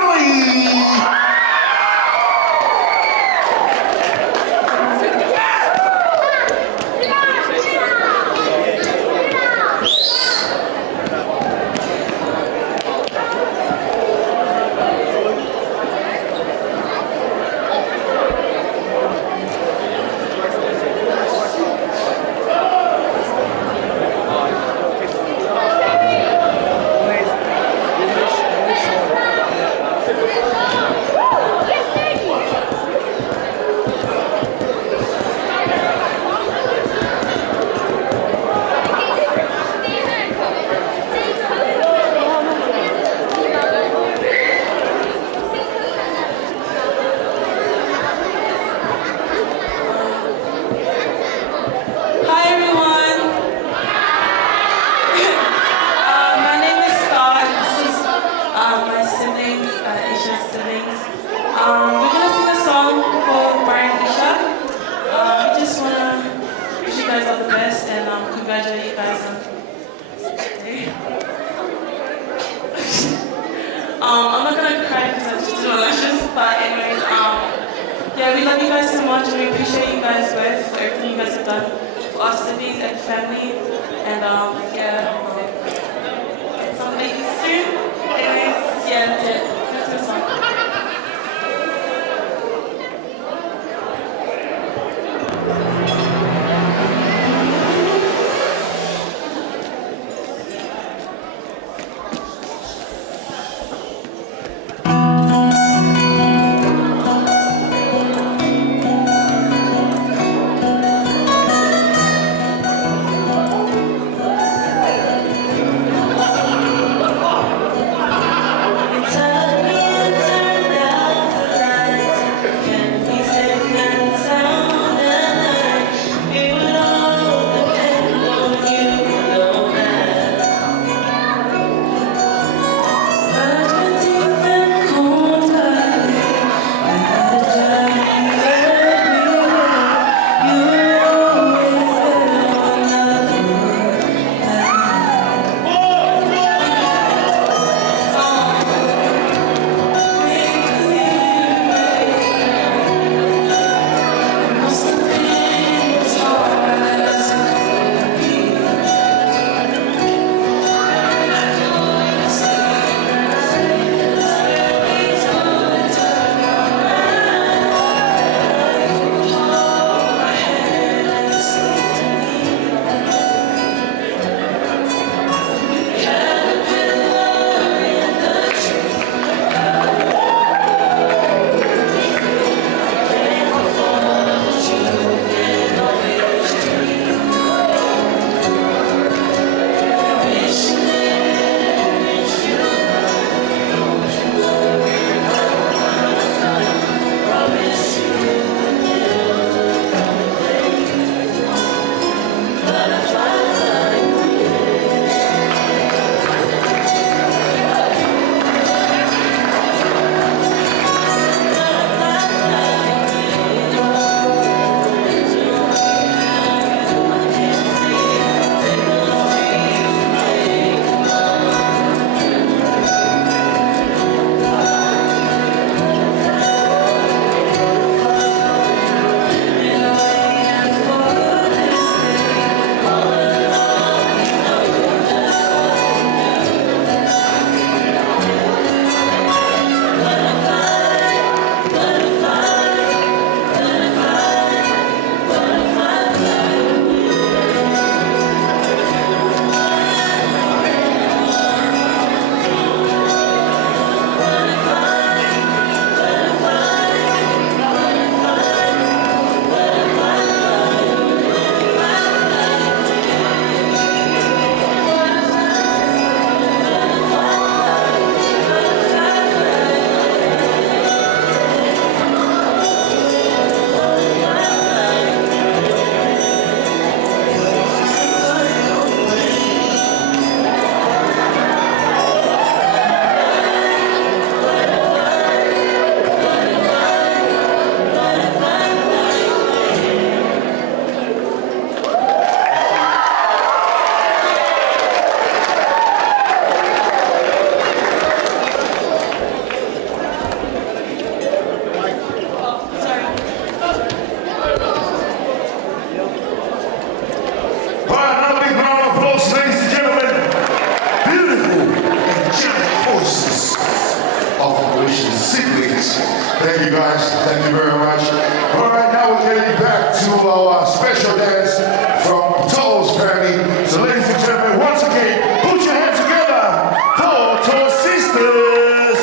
love you guys so much, and we appreciate you guys both for everything you guys have done for us siblings and family. And get some babies soon. Anyways, that's it. That's my song. Thank you guys. Thank you very much. All right, now we're getting back to our special dance from Toes family. So ladies and gentlemen, once again, put your hands together for Toes Sisters.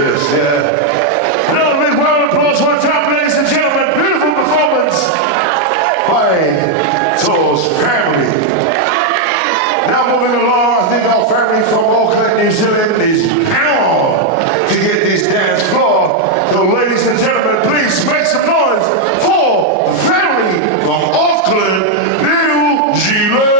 Yes, yeah. Another big round of applause one time, ladies and gentlemen. Beautiful performance by Toes family. Now moving along, I think our family from Auckland, New Zealand is bound to get this dance floor. So ladies and gentlemen, please make some noise for the family from Auckland, New Zealand.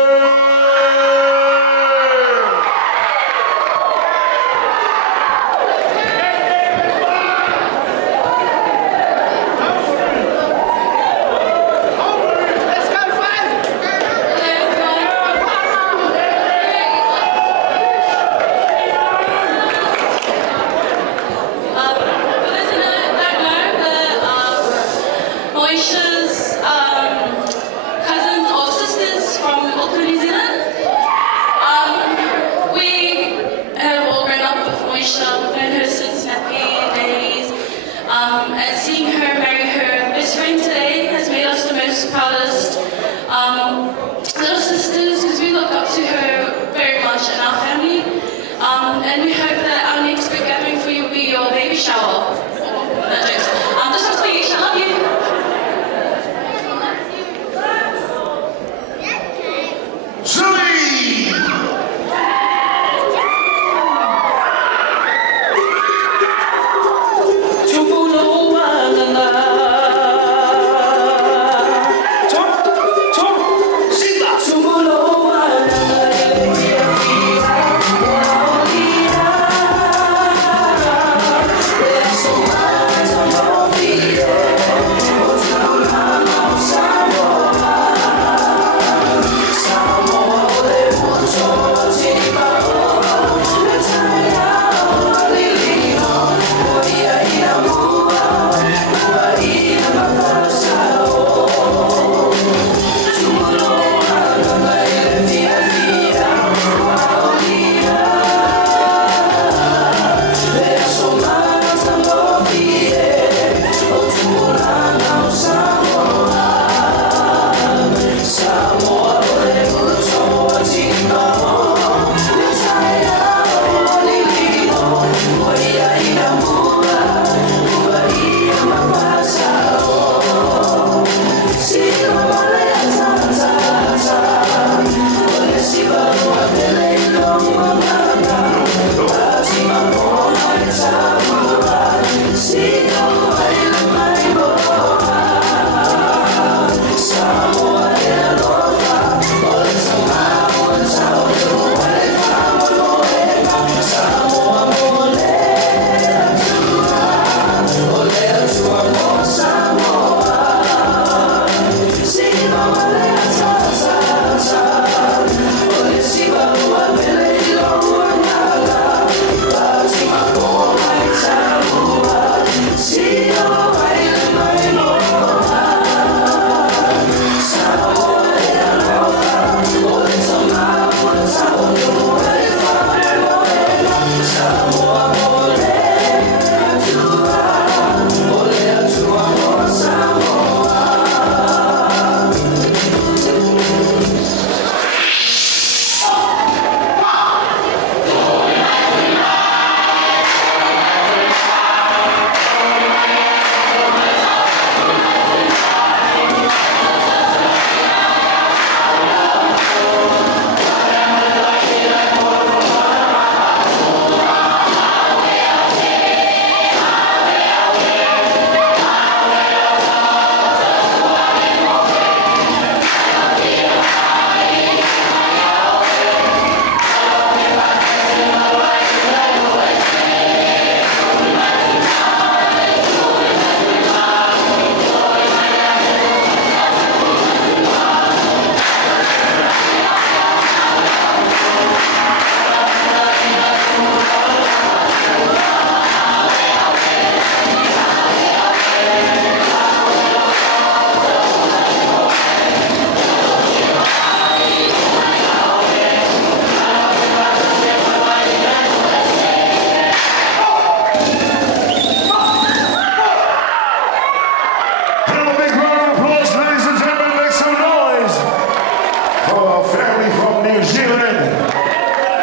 Moisha's cousins or sisters from Auckland, New Zealand. We have all grown up with Moisha, we've known her since nappy days, and seeing her marry her best friend today has made us the most proudest little sisters, because we look up to her very much in our family, and we hope that our next big gathering for you will be your baby shower. No jokes. This one's for you, I love you.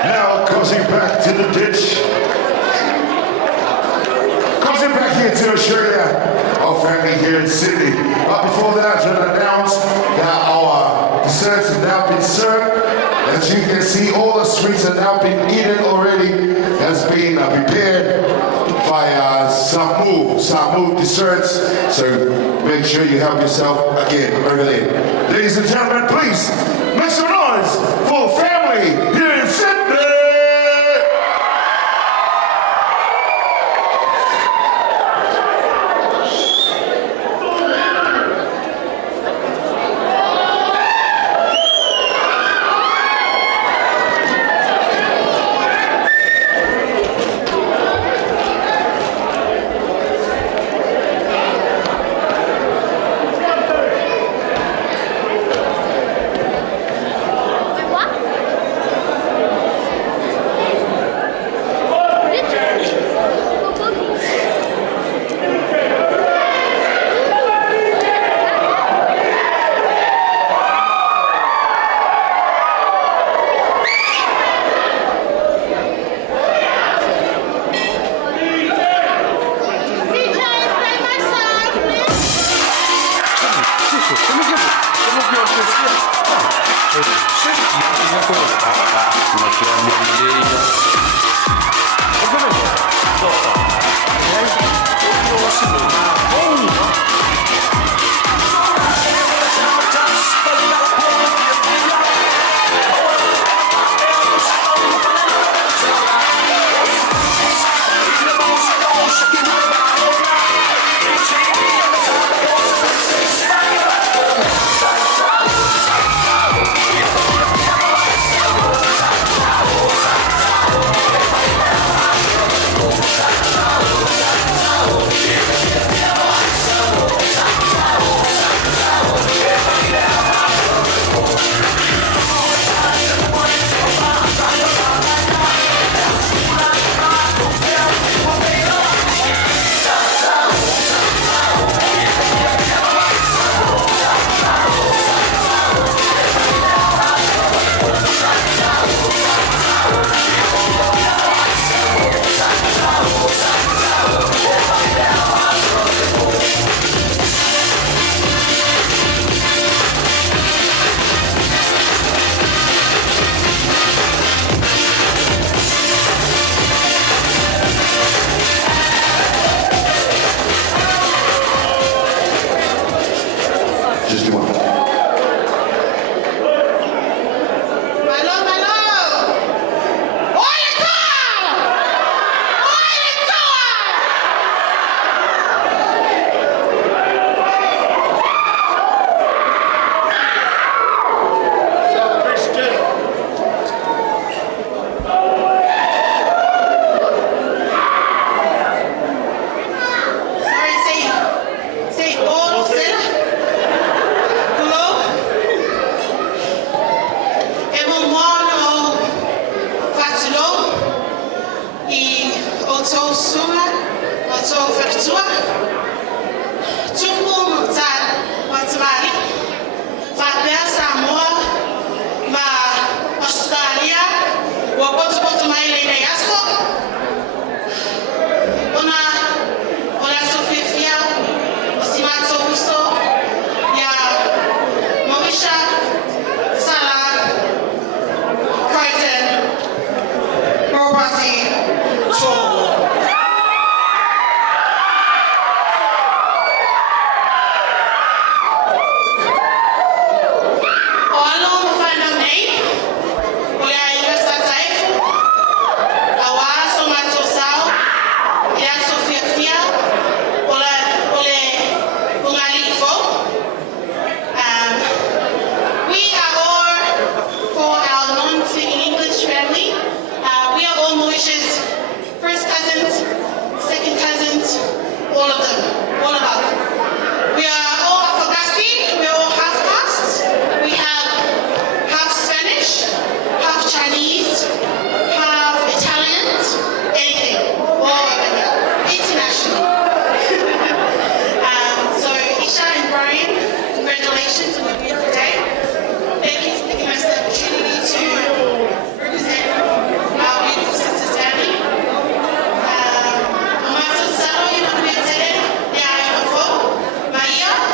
Now crossing back to the ditch. been prepared by Samu Desserts. So make sure you help yourself again, Merlin. Ladies and gentlemen, please make some noise for family here in Sydney. Maria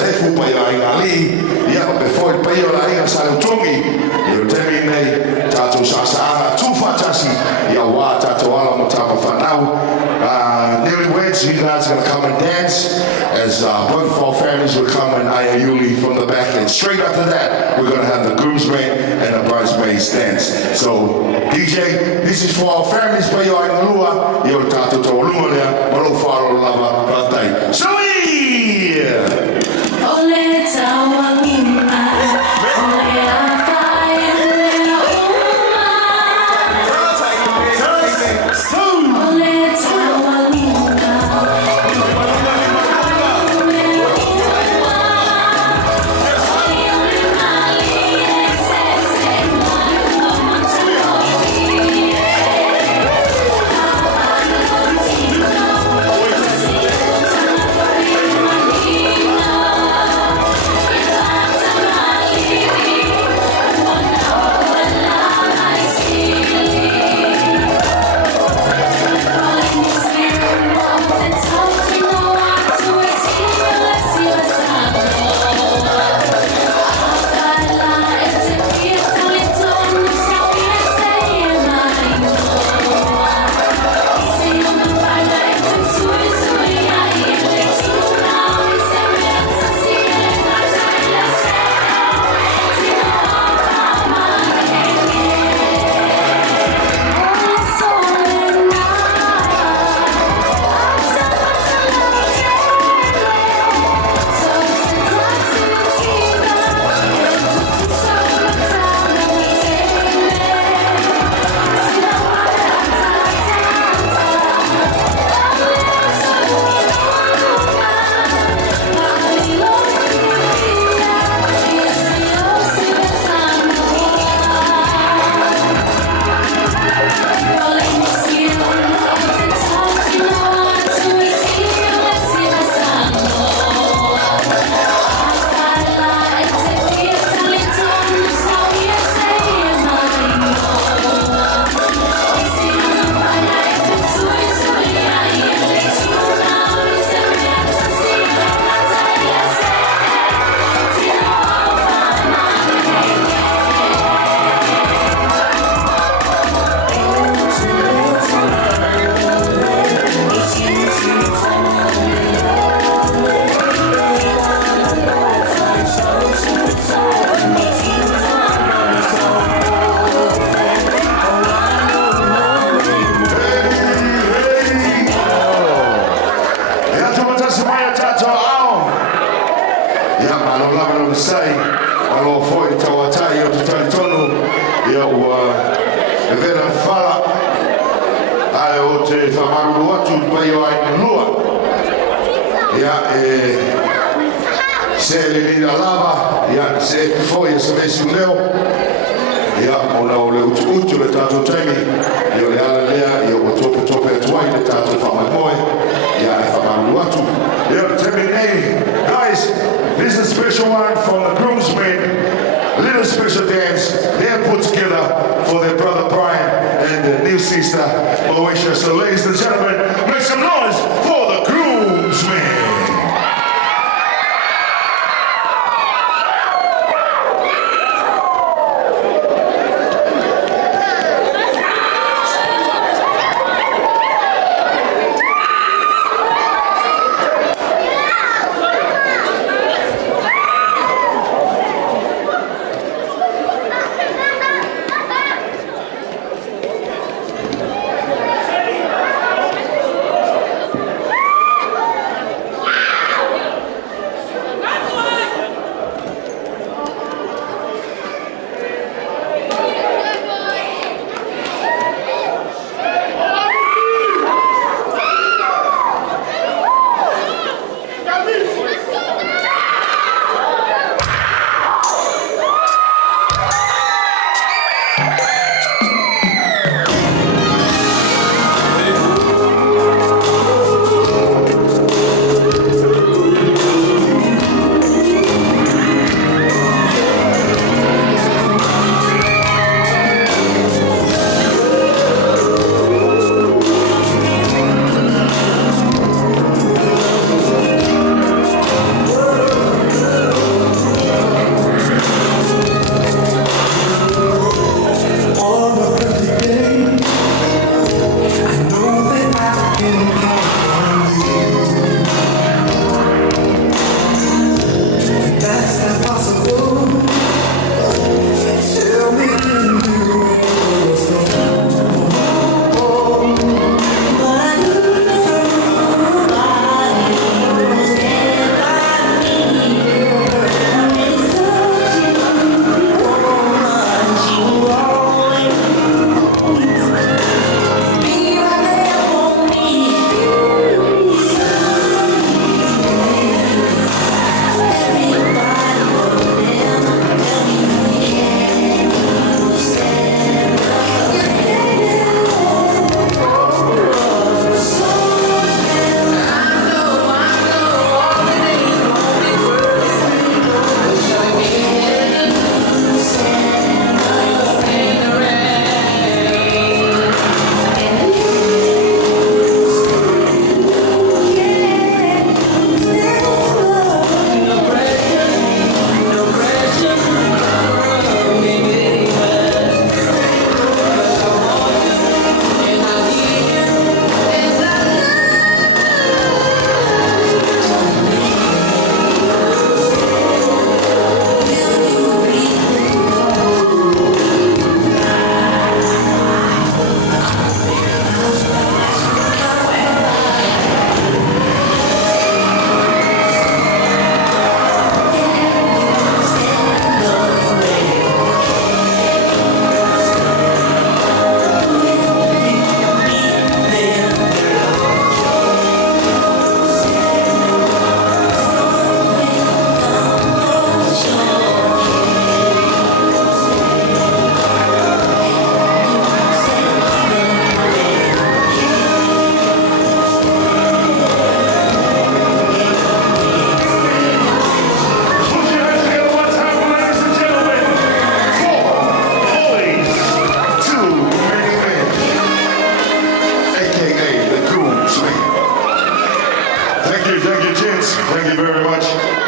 se fu pa ia inga li, ia pe foi pa ia la inga sa tongi, ia temi nei, tātou sa saanga tūwhatasi, ia wā tātou ala mo tāma whanau. Newlyweds, you guys are going to come and dance as both of our families will come and Ayayuli from the back. And straight after that, we're going to have the groomsmen and the bridesmaids dance. So, DJ, this is for our families. Pa yo ai nalua, yo tātou tō lua lea, malo whāro lava, ratai. Sui! Ole tawaluma, ole awhai, ole uma. Ole tawaluma,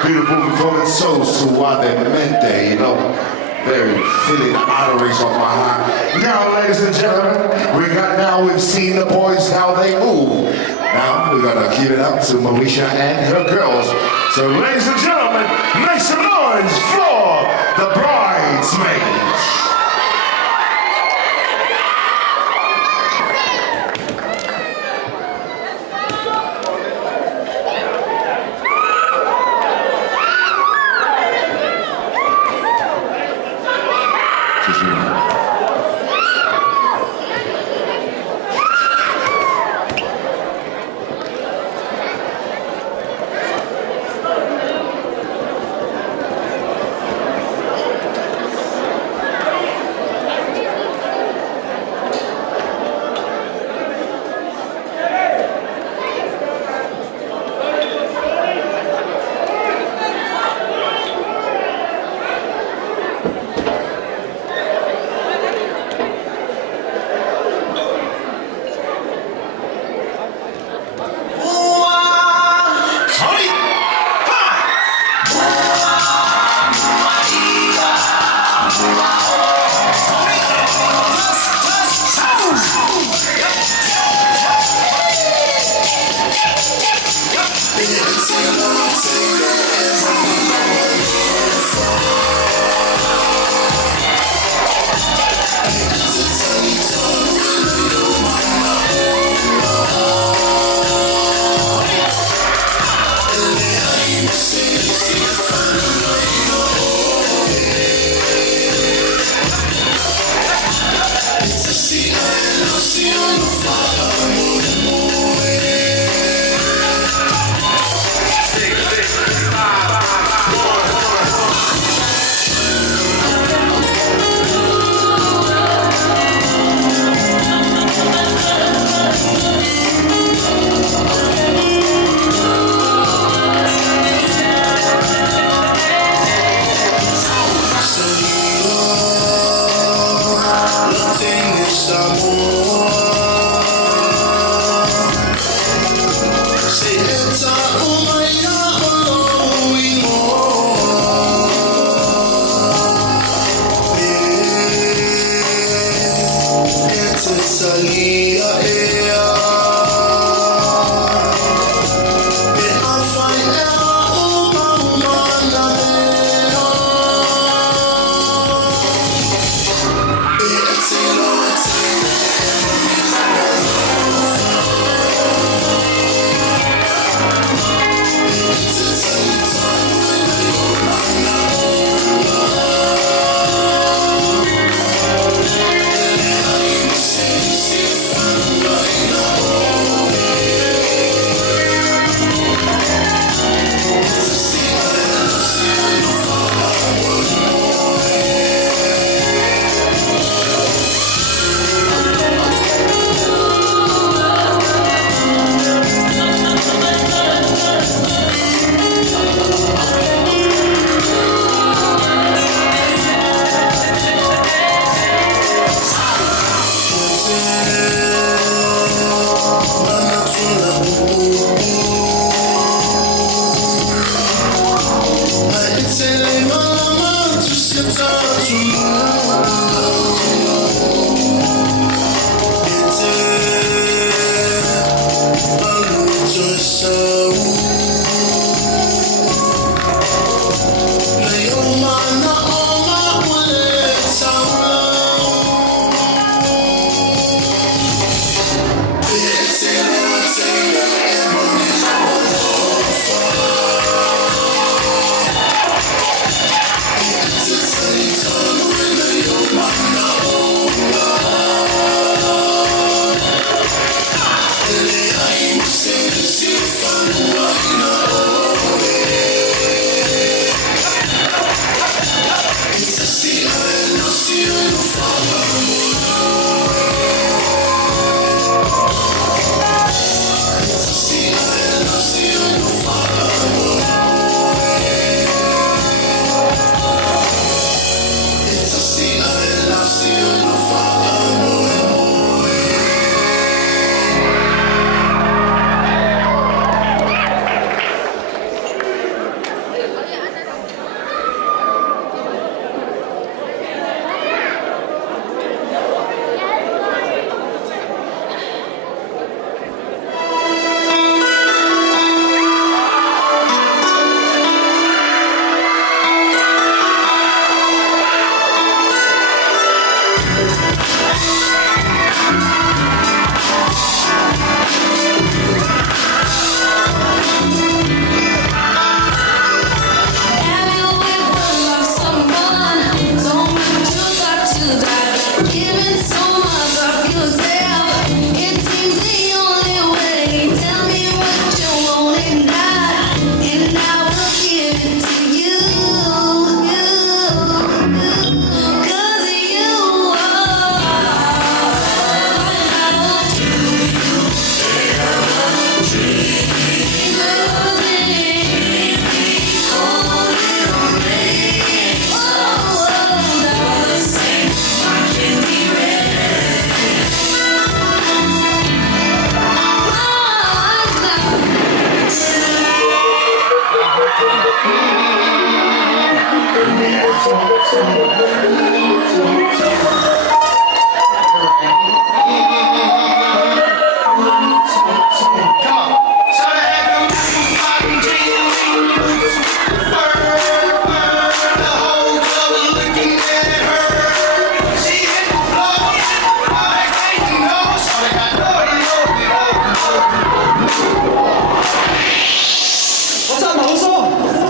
Beautiful performance, so suavemente, you know. Very filling arteries of my heart. Now, ladies and gentlemen, we've seen the boys how they move. Now we're gonna give it up to Marisha and her girls. So, ladies and gentlemen, make some noise for the bridesmaids.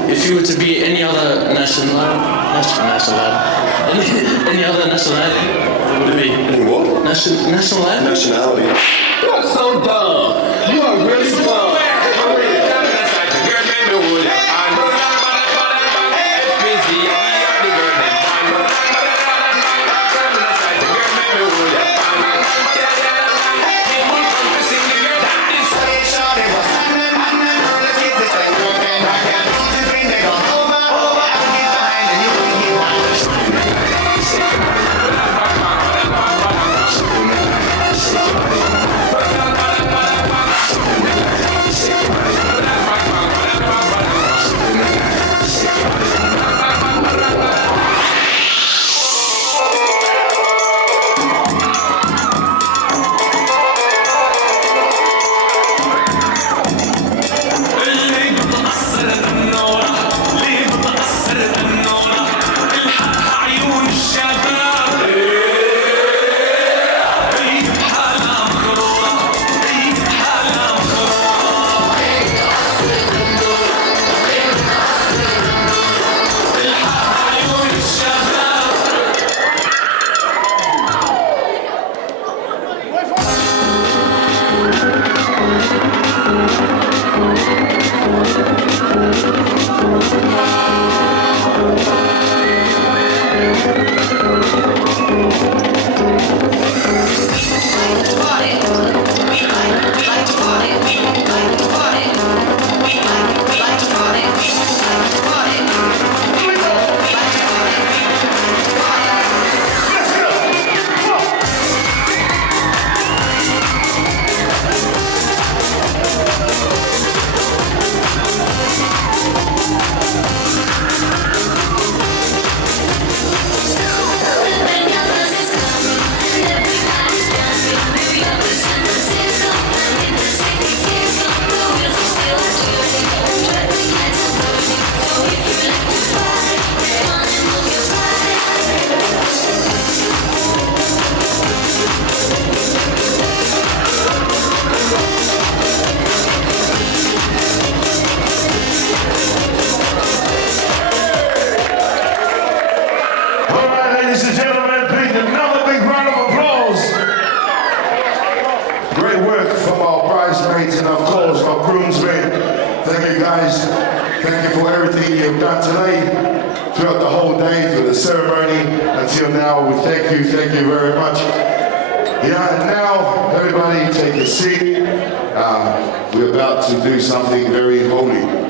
If you were to be any other any other nationality, what would it be? Any what? Nationality? Nationality. You're so dumb. You are really dumb. Ladies and gentlemen, please another big round of applause. Great work from our bridesmaids and of course our groomsmen. Thank you guys. Thank you for everything you've done today, throughout the whole day, through the ceremony until now. We thank you very much. Yeah, and now everybody take a seat. We're about to do something very holy.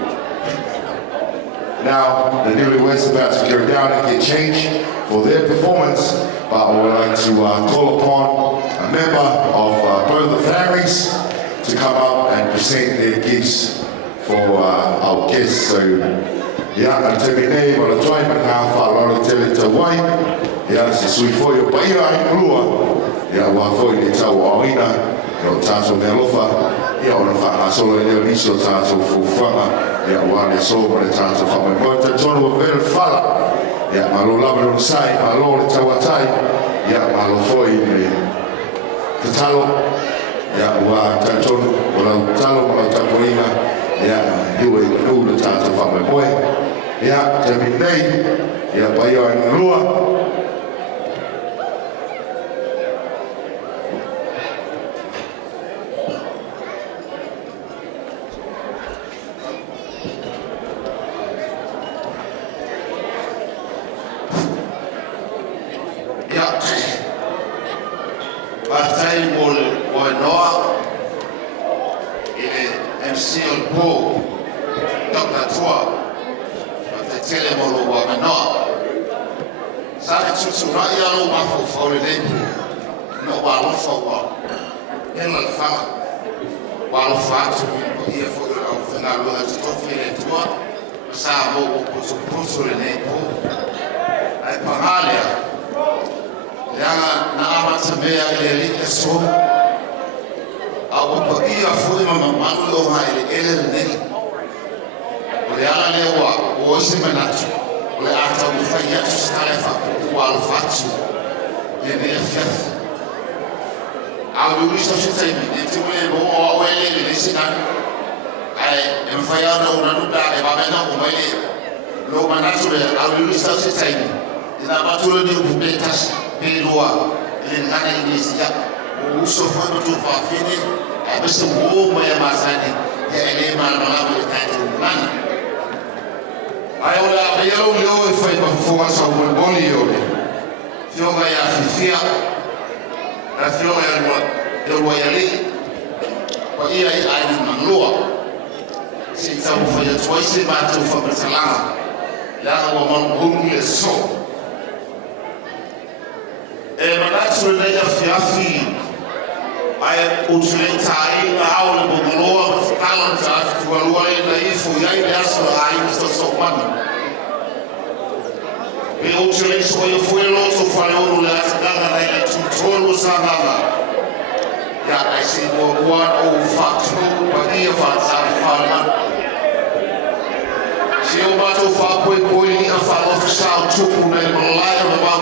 Now, the newlyweds are about to go down and get changed for their performance, but I would like to call upon a member of both the families to come up and present their gifts for our guests. So, yeah, te minei ma la toi ma nga whalora te le tawai. Yeah, se sui foi o paia ai rua. Yeah, wa foi ni tau awina, o tātou me alofa. Yeah, o na wha solo e leo nisi o tātou fuwhanga. Yeah, wa le so ma le tātou whamai. Mo te tonu o vera whala. Yeah, ma lo lava no sai, ma lo le tawatai. Yeah, ma lo foi me te talo. Yeah, wa te tonu o la talo ma la tapoina. Yeah, hiwe nu le tātou whamai moe. Yeah, te minei. Yeah, pai o ai rua. Partai o noa ele MC o po toka tua te tele mo lo wa noa sa te tutu na ia lo ma fo fo le no wa lo fo wa ela fa wa lo fa tu ia fo lo fa na lo te to fele tua sa sa mo o so puso le po ai pangalia Yanga na amata mea ele so au pa ia foi mama manu o hai ele nei o le ala le wa o se manatu o le ata o fai atu skale fa o al fatu le ne fiaf au lu sto se tai ni te mo le bo o ele le sina ai e fai ana una nuda e va bene o mai lo manatu le au lu sto se tai ni ina batulu ni bubetas Peloa, ele ngana inisia, o uso foi muito fafine, a besta bomba ya masani, ya ele malmala mo tanto nana. Ai ora eu leo e foi para fogo só o boli ole. Fioga ya fifia, a fioga ya eu vou ali. Kwa ia ai ni manloa. Se então foi a twice battle for Barcelona. Lá o mano le so. Manatu le ya fiafi ai utuleta ai na aula bogoloa kala ta tualua na ifo ya ile aso ai so mano e utuleta so yo foi lo so fale o la tsanga na ile tutolo sanga ya ai se mo one o facto pa ia fa sa fala se o bato fa poi a fa oficial tupu na malaya ba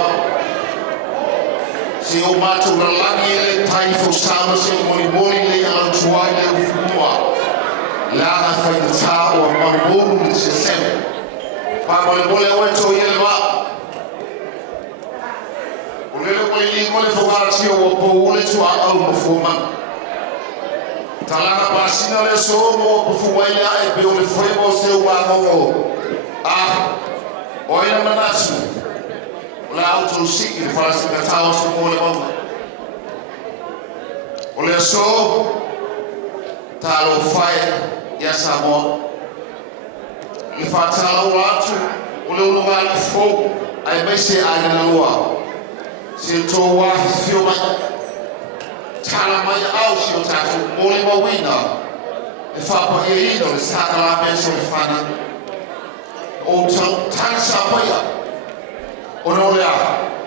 se o mato na langi ele tai fo sama se mo le ala tuai le fumua la na fai ta o mo ni se sem pa mo le o to ele va o le li mo le fo gara si o po le tu a mo fuma talana pasina le so mo fu waila e be o le foi mo se o mo o ina manasu la auto siki fala se ka tawo so mo le mama o le so talo fai ya samo le fa talo watu o le uno ga fo ai mai se ai na loa se to wa fio ma tala mai au si o tato mo le mawina e fa pa e ino le sa la me so fana o tan sa pa ya ono le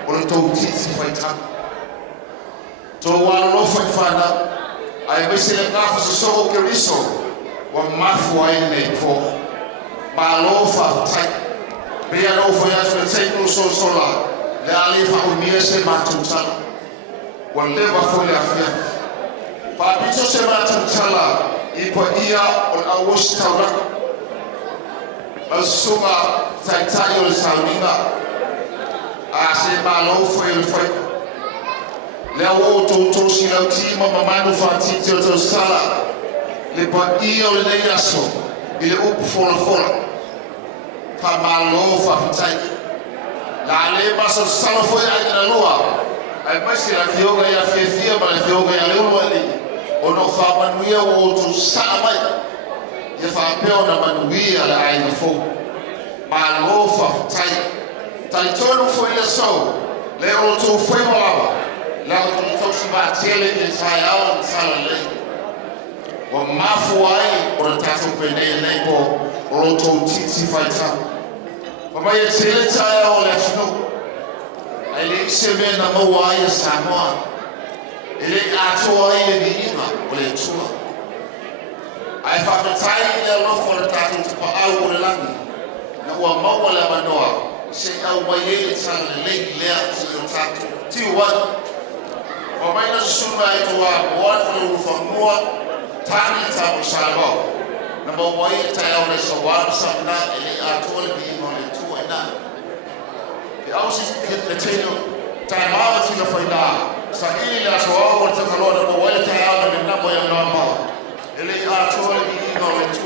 o le tau titi faita to wano no faifana ai bese le ngafu so o ke riso wa mafu ai nei po ma lo fa tai be ya no fo ya so tai no so sola le ali fa o mie se matutsala wa leva fo le afia pa biso se matutsala i po ia o a wosta ora asuma tai tai o saunga se malo foi le o to si la ti ma manu fati to sala le pa io le yaso ile up fora fa malo fa fitai la le baso sala foi ai na lua ai mas la fioga ya fia ma la fioga ya le ali o no fa manuia o to sala mai ye fa peo na manuia la ai fo malo fa fitai Taitono foi le so le o to foi wala la o to si ba tele e sai ao sala le o mafu ai o tato pene le po o to titi faita mama ye tele sai ao le sno ai le se me na mo ai samoa ele a to ai le dinga o le tua ai fa tai le lo fo le tato pa au le langi na o mau la manoa se au mai e tsana le le atu o tatu ti wa o mai na suma e to wa wa fo fo mo tani ta o shalwa na bo wai ta au le so wa sa na e atu le bi no le tu na e au si le teno ta ma ti na fa ina sa ili la so wa ta ka lo na bo wai ta au le na bo ya no ma ele atu le bi no le tu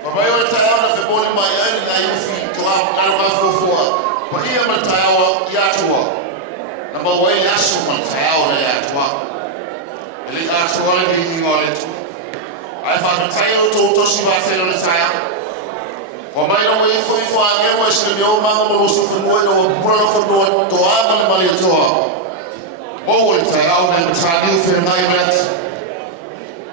Baba yo tayawa na feboni mai ani na yufi to alwa fofua. Kwa hiyo matayawa yatwa. Namba wai yaso matayawa na yatwa. Ili atwa ni ngole tu. Ai fa matayawa to siba selo le saya. Kwa mai no wai fo ame wa shele yo manga mo so fu mo no pro fo to ama mali to. Mo wo tayawa na matayawa fe mai bet.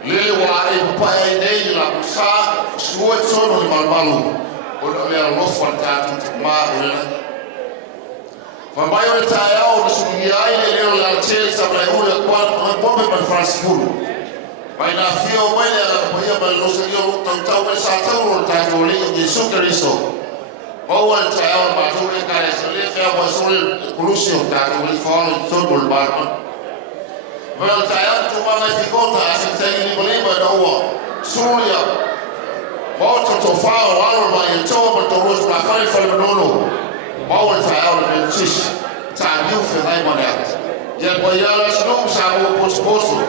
Lele wa ai pa ai nei la sa Sua sono di malmalu. O le alofa tātu te maa o le. Whambai o le tae au na sungi ai le leo la tele sa mai ule kwa pope man Francis Fulu. Mai na fio mai le ala poia ma lo se yo tau me sa tau o tātu o le o Jesu Kristo. O le tae au ma tu le kare se le fea wa so le kulusio tātu o le whaono i tonu le barma. Mai le tae au tu ma mai fikota a se tegi ni malima na ua. Sulia. Mauta to fao alo mai to ma to ros na fai fai nono. Mauta ta alo de tish. Ta niu fe hai mana. Ya boyala sno sa mo posposo.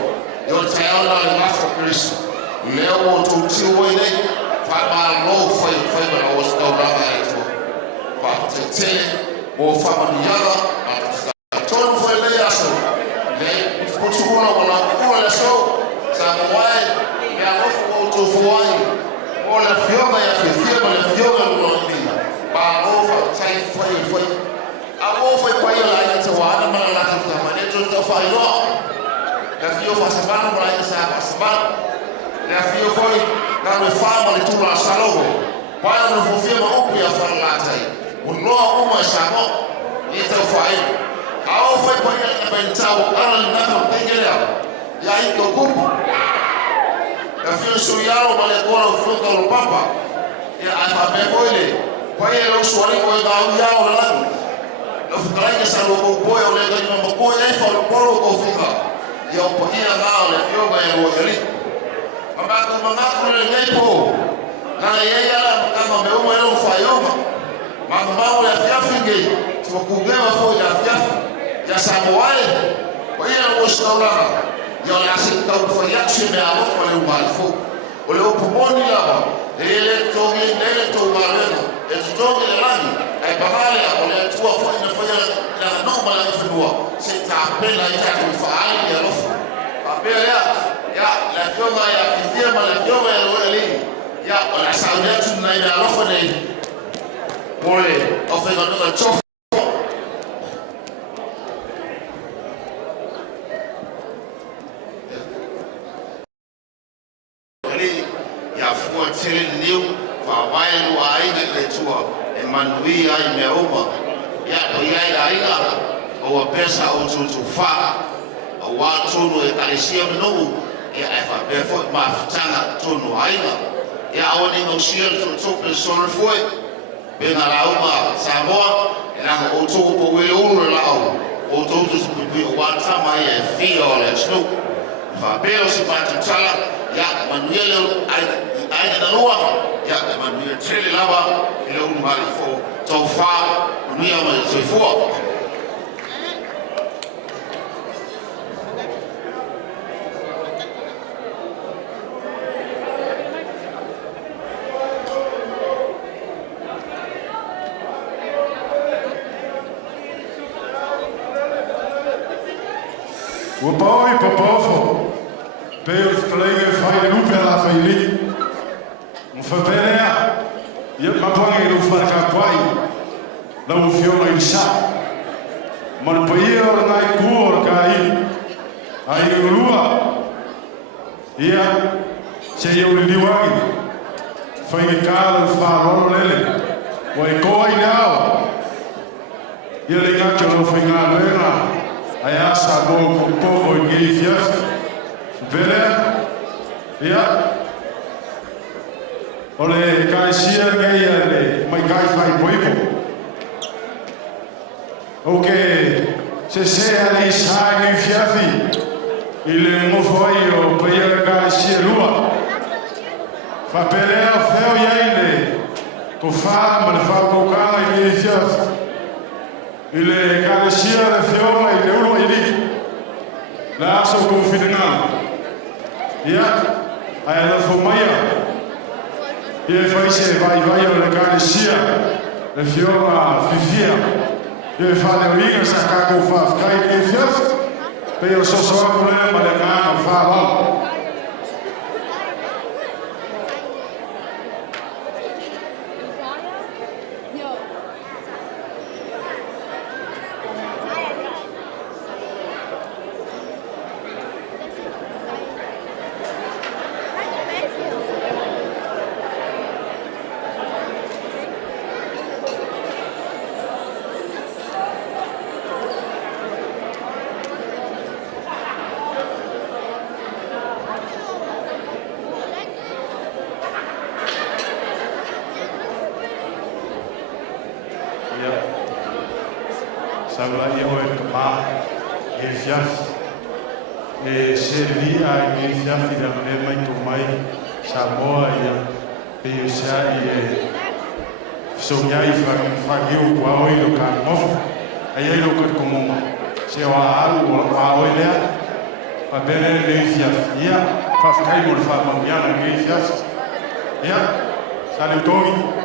Yo ta alo na mafo Cristo. Leo to ti wo nei. Fa ma lo fai ma o sta na ai to. Pa te te mo fa ma yala. To fai le aso. Le potu ona wala ko le so. Sa mo wai ya lo fo to fo wai. Ola fioga ya fioga la fioga lolina ba over tai foi a over foi la ya te wana mala la ta mane to fa ilo la fio fa sabana ba ya sa sabana la fio foi na me fama le tu la salogo pa no fo fio ma opi ya fa la tai uno uma sabo ni te fa a over foi la bentao ala na to tegela ya iko kupu la fio suyaro male kora fruta lo papa ya alfabe foile kwaye lo swali ko ga uyao la lo futrai ke sa lo ko boyo le ga ni mo ya fa lo poro ko fuga ya po ina ga le fio ga lo yeri mama ko mama ko le ngepo na ye ya la kama me umo lo fayoma mama le fiafinge to ku ga fo ya fiafi ya samoale kwaye lo swala yo la sita fo ya chime a fo le malfo o le opomoni la ele to barena e to le lani e bagale o le tua fo ina fo la norma la fo se ta appena ita to fa ya lo apela ya la fioma ya fiema la fioma ya lo le ya o la saudia tu na ina lo fo ne mole o fe no chof tele liu fa vai lo ai le tua e manui ai me oma ya to ai ai ala o pesa o tu fa o wa tu no e kalesia no e ai fa be fo ma tanga tu no ai ya o ni no sia tu pe sol foi be na la uma sa mo na o tu po we o la o tu tu pe o wa tama e fi o le sno fa be o si pa tala ya manuel ai na lua ya manuel tele lava ile un mali fo to fa nuia ma se fo O poi popofo per splegare fai lupe la fai un fa bene io ma poi lo fa capai la un fiore in sa ma il paio non hai cuore hai lua ia se io li diwagi fai che calo fa rollo lele vuoi coi now io le caccio lo fai na ai asa bo con poco in ghifias vere ia ole kai sia ngai ale mai kai fai poipo okay se ali sai ngai fiafi il mo foi o paia kai sia lua fa pelea feo yaile ko fa ma fa ko kai ngai fiafi il kai sia le feo mai le ulo idi la so confidenal ia ai la fomaia e fai se vai le cane sia le fiora fifia e fa le riga sa caco fa kai e fiaf per so problema le mano fa va Ia. Saula ia o e kama e fiafi. E se lia e fiafi da me mai tu mai Samoa ia pe o sa i so nyai fagiu kwa oi lo ka mofu. Ai lo ka komo. Se o alu o oi lea. A bene le fiafi. Ia fa kai mo fa ma miana le fiafi. Ia. Salut Tommy.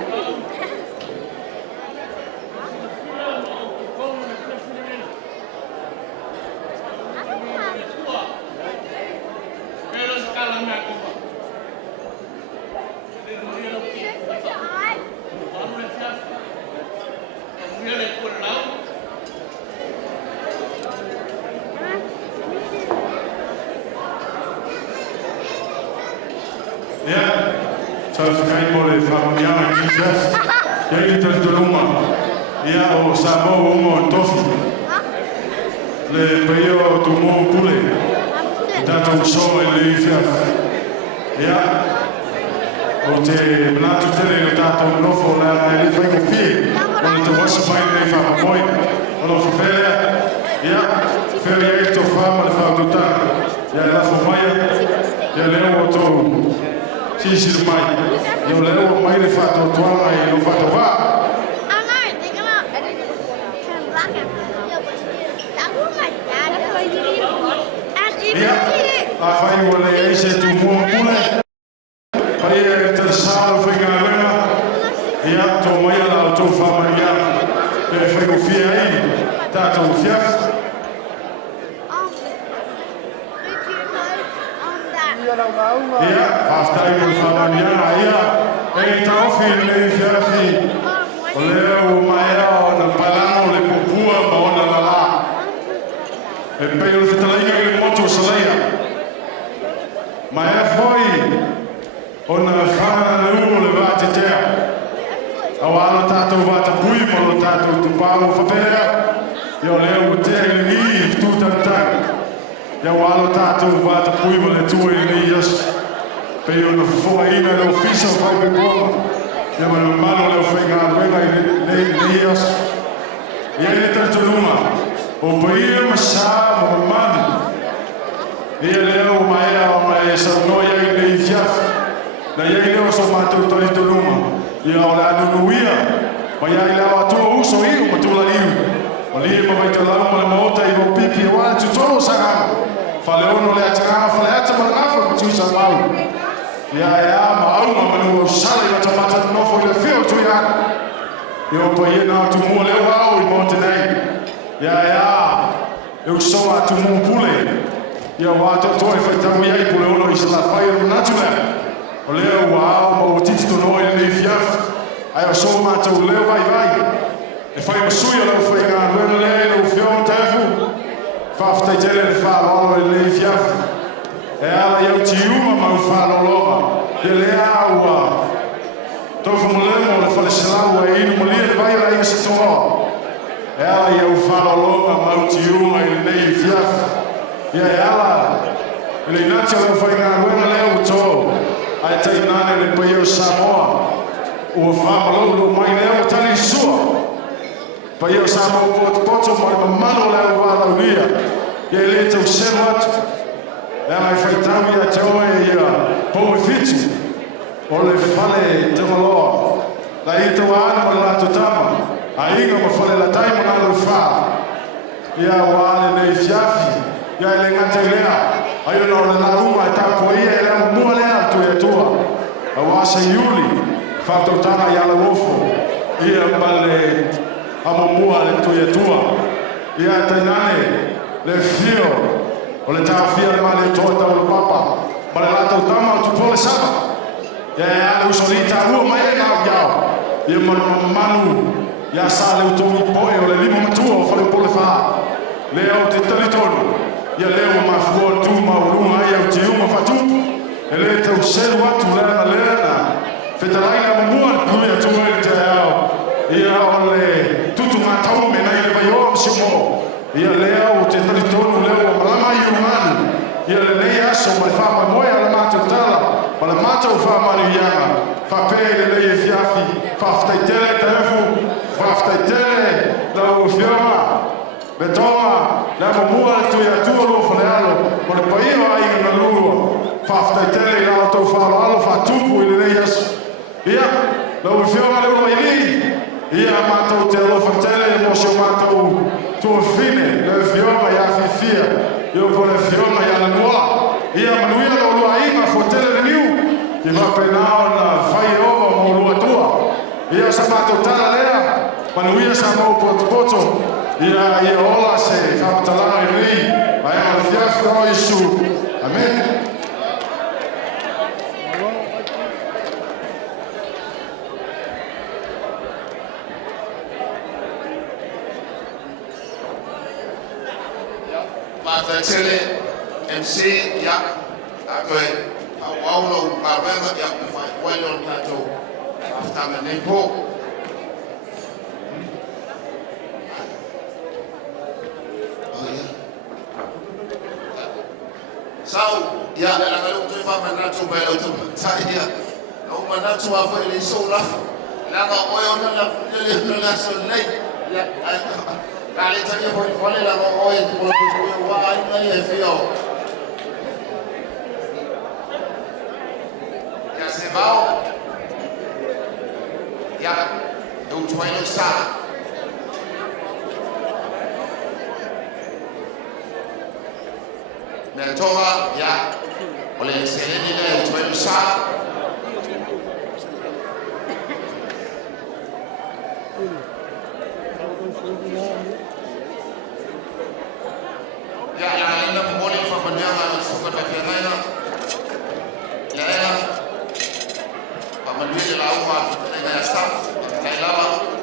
Fa pele le fiafi, fa ftai tele, fa ftai tele. me tonga, le mo mua le tui atua lo fa le alo, mo le paio ai ngā lua, whaftai tele i rao tau whaala alo, whatupu i le rei asu. Ia, lau i whionga le ua i li, ia mātou te alofa tele, mo sio mātou tua fine, le whionga i a whiwhia, io po le whionga i ana noa. Ia manuia lo lua inga fo tele le niu, i wape nao na whai ova mo lua tua. Ia sa mātou tala lea, manuia sa mau poto, ia ola se whakatalanga i ri, ai ana fiafi o Isu. Amen. Mata tele MC ya akoe awaulo mawema ya mfai welo tato aftame nepo. Sau ya la ngalo tu fa manatu ba lo tu sai dia. No manatu afa ile so la. La ga oyo na la so nei. Ya kali tani fo la ga oyo tu wa ai na ye fio. Ya se va. Ya do tu vai no sa. Mertoa ya oleh seleni le tuan sa ya ina pemoli fa panjang suka pakiana ya pamanduile la uma tena ya staff kailawa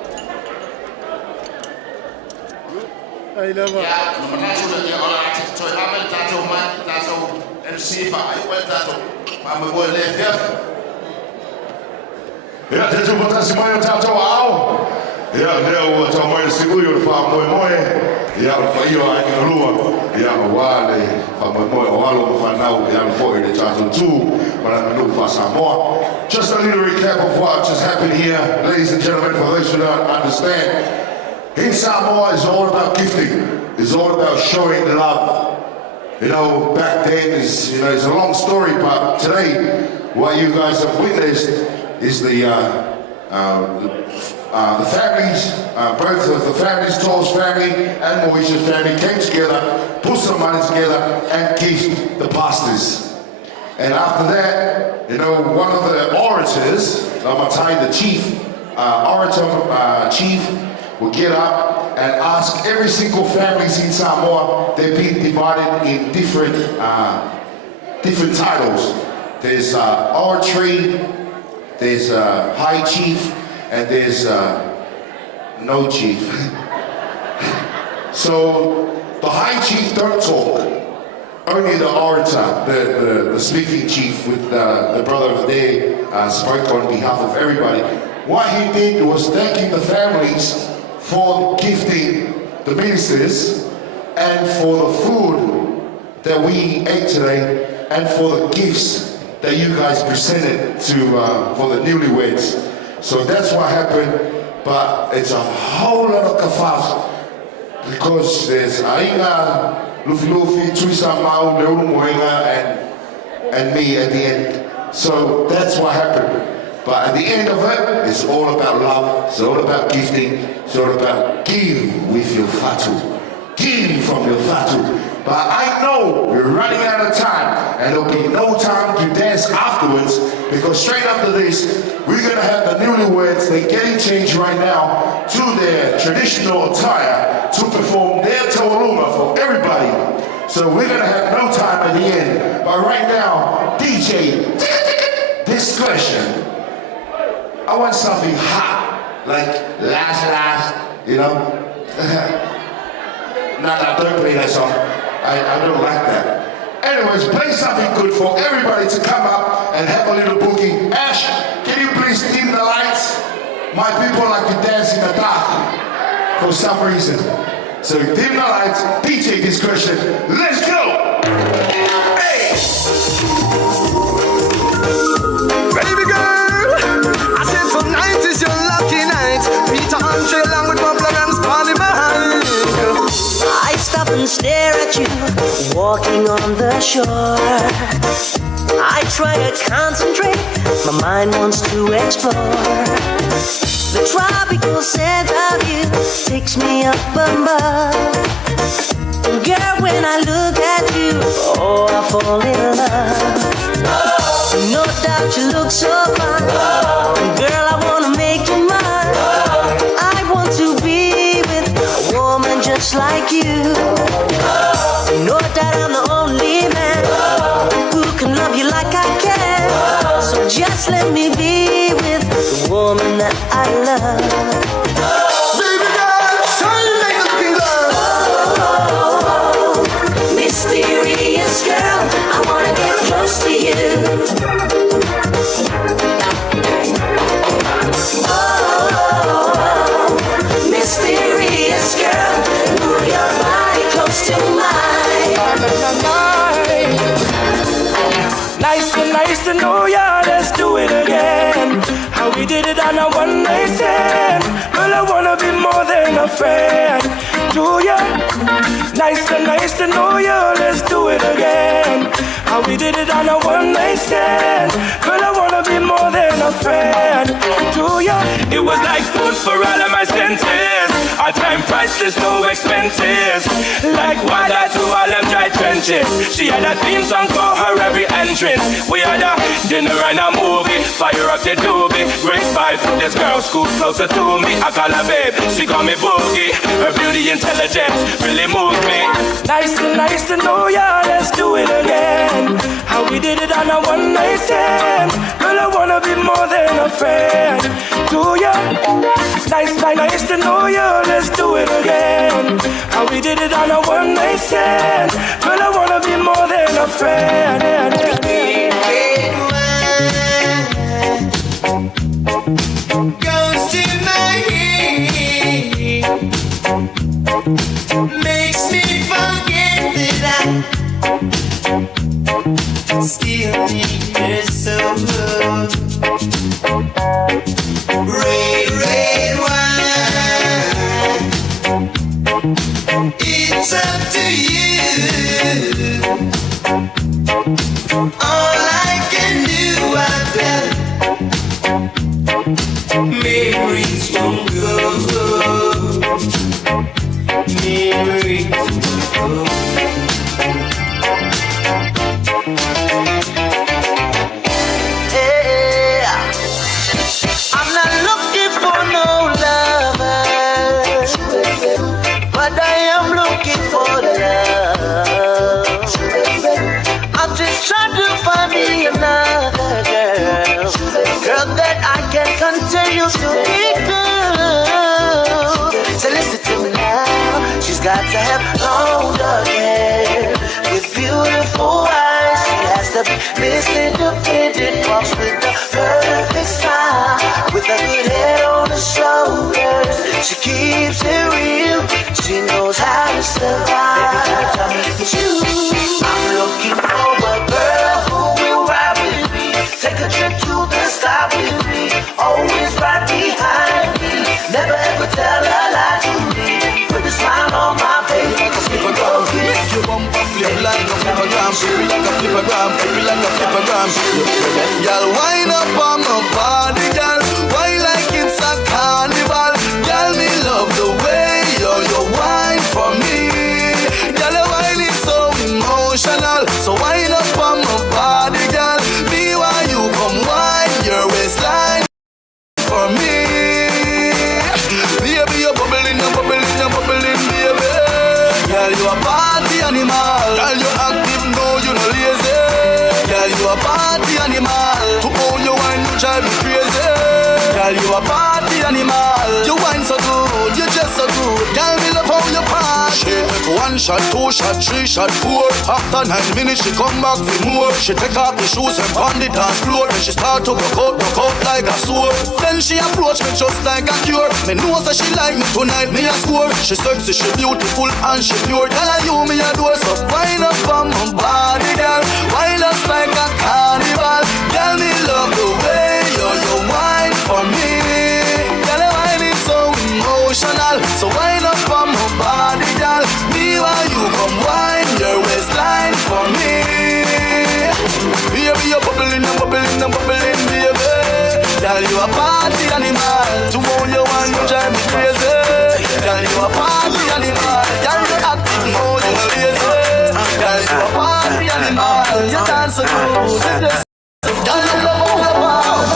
I love it. Yeah, no matter what you are, so how many times you want, that's all. MC fa, I want that. I'm going to live here. Ya te tu patasi mai o tātou ao. Ya leo tau mai siku yo fa moe. Ya pai o ai ngā lua. Ya wale fa moe o alo fa nau ya fo i le tātou tu. Para no fa Samoa. Just a little recap of what just happened here, ladies and gentlemen, for those who don't understand. In Samoa, it's all about gifting. It's all about showing love. You know, back then, it's a long story, but today, what you guys have witnessed is the families, both of the families, To's family and Moesha's family came together, put some money together, and gift the pastors. And after that, one of the orators, Lamatai, the chief, chief, will get up and ask every single family in Samoa. They've been divided in different titles. There's oratory, there's high chief, and there's no chief. So the high chief don't talk. Only the orator, the speaking chief with the brother over there spoke on behalf of everybody. What he did was thanking the families for gifting the ministers and for the food that we ate today and for the gifts that you guys presented for the newlyweds. So that's what happened, but it's a whole lot of kafas because there's Ainga, Lufi, Tuisa Mau, Leuru Moenga, and me at the end. So that's what happened. But at the end of it, it's all about love, it's all about gifting, it's all about give with your fatu. Give from your fatu. But I know we're running out of time and there'll be no time to dance afterwards because straight after this, we're going to have the newlyweds, they're getting changed right now to their traditional attire to perform their tauruma for everybody. So we're going to have no time at the end. But right now, DJ, discretion. I want something hot, like last, No, don't play that song. I don't like that. Anyways, play something good for everybody to come up and have a little boogie. Ash, can you please dim the lights? My people like to dance in the dark for some reason. So dim the lights, DJ discretion. Let's go! Hey! Baby girl, I said tonight is your lucky night. Peter Andre along with Bubbler and Sparny behind. walking on the shore. I try to concentrate, my mind wants to explore. The tropical scent of you takes me up above. Girl, when I look at you, oh, I fall in love. No doubt you look so fine. Girl, I wanna make you mine. I want to be with a woman just like you. No doubt I'm the only man who can love you like I can. So just let me be with the woman that I love. Baby girl, shine like a finger. Mysterious girl, I wanna get close to you. Mysterious girl, move your body close to mine. Nice to know ya, let's do it again. How we did it on a one night stand. Girl, I wanna be more than a friend to ya. Nice to know ya, let's do it again. How we did it on a one night stand. Girl, I wanna be more than a friend to ya. It was like food for all of my senses. Our time priceless, no expenses. Like water to all them dry trenches. She had a theme song for her every entrance. We had a dinner and a movie. Fire up the doobie. Great vibes from this girl, school closer to me. I call her babe, she call me Boogie. Her beauty intelligence really moves me. Nice to know ya, let's do it again. How we did it on a one night stand. Girl, I wanna be more than a friend to ya. Nice to know ya, let's do it again. How we did it on a one night stand. Girl, I wanna be more than a friend. Goes to my head, makes me forget that I still need her so. Red wine, it's up to you. All I can do, I've got memories won't go. Memories won't go. I'm not looking for no lover, but I am looking for love. I'm just trying to find me another girl that I can continue to be good. So listen to me now, she's got to have long dark hair with beautiful eyes. She has to be Miss Independent, walks with the perfect smile, with a good head on her shoulders. She keeps it real, she knows how to survive. I'm looking for a girl who will ride with me, take a trip to the sky with me, always right behind me, never ever tell a lie to me, put a smile on my face like a slipper girl. Your bumper flip like a flippergram, flip like a flippergram, flip like a flippergram. Y'all wind up on my body, y'all, why like it's a carnival? Y'all, me love the way you wine for me. Y'all, the wine is so emotional, so wind up on my body, y'all. Me while you come wine your waistline for me. Baby, you're bubbling, baby. Girl, you a party animal. Girl, you active, no, you no lazy. Girl, you a party animal. To own your wine, you drive me crazy. Girl, you a party animal. You wine so good, you just so good. Girl, me love how you party. She take 1 shot, 2 shot, 3 shot, 4. After 9 minutes, she come back for more. She take off the shoes and pound the dance floor. Then she start to rock out like a sword. Then she approach me just like a cure. Me know that she like me tonight, me a score. She sexy, she beautiful and she pure. Girl, you me adore, so wind up on my body, girl. Wind us like a carnival. Girl, me love the way you wine for me. Girl, the wine is so emotional, so wind up on my body, girl. Me while you come wine your waistline Girl, you a party animal. To own you and you drive me crazy. Girl, you a party animal. Girl, you active more, you lazy. Girl, you a party animal. You dance so good. Girl, you love all about.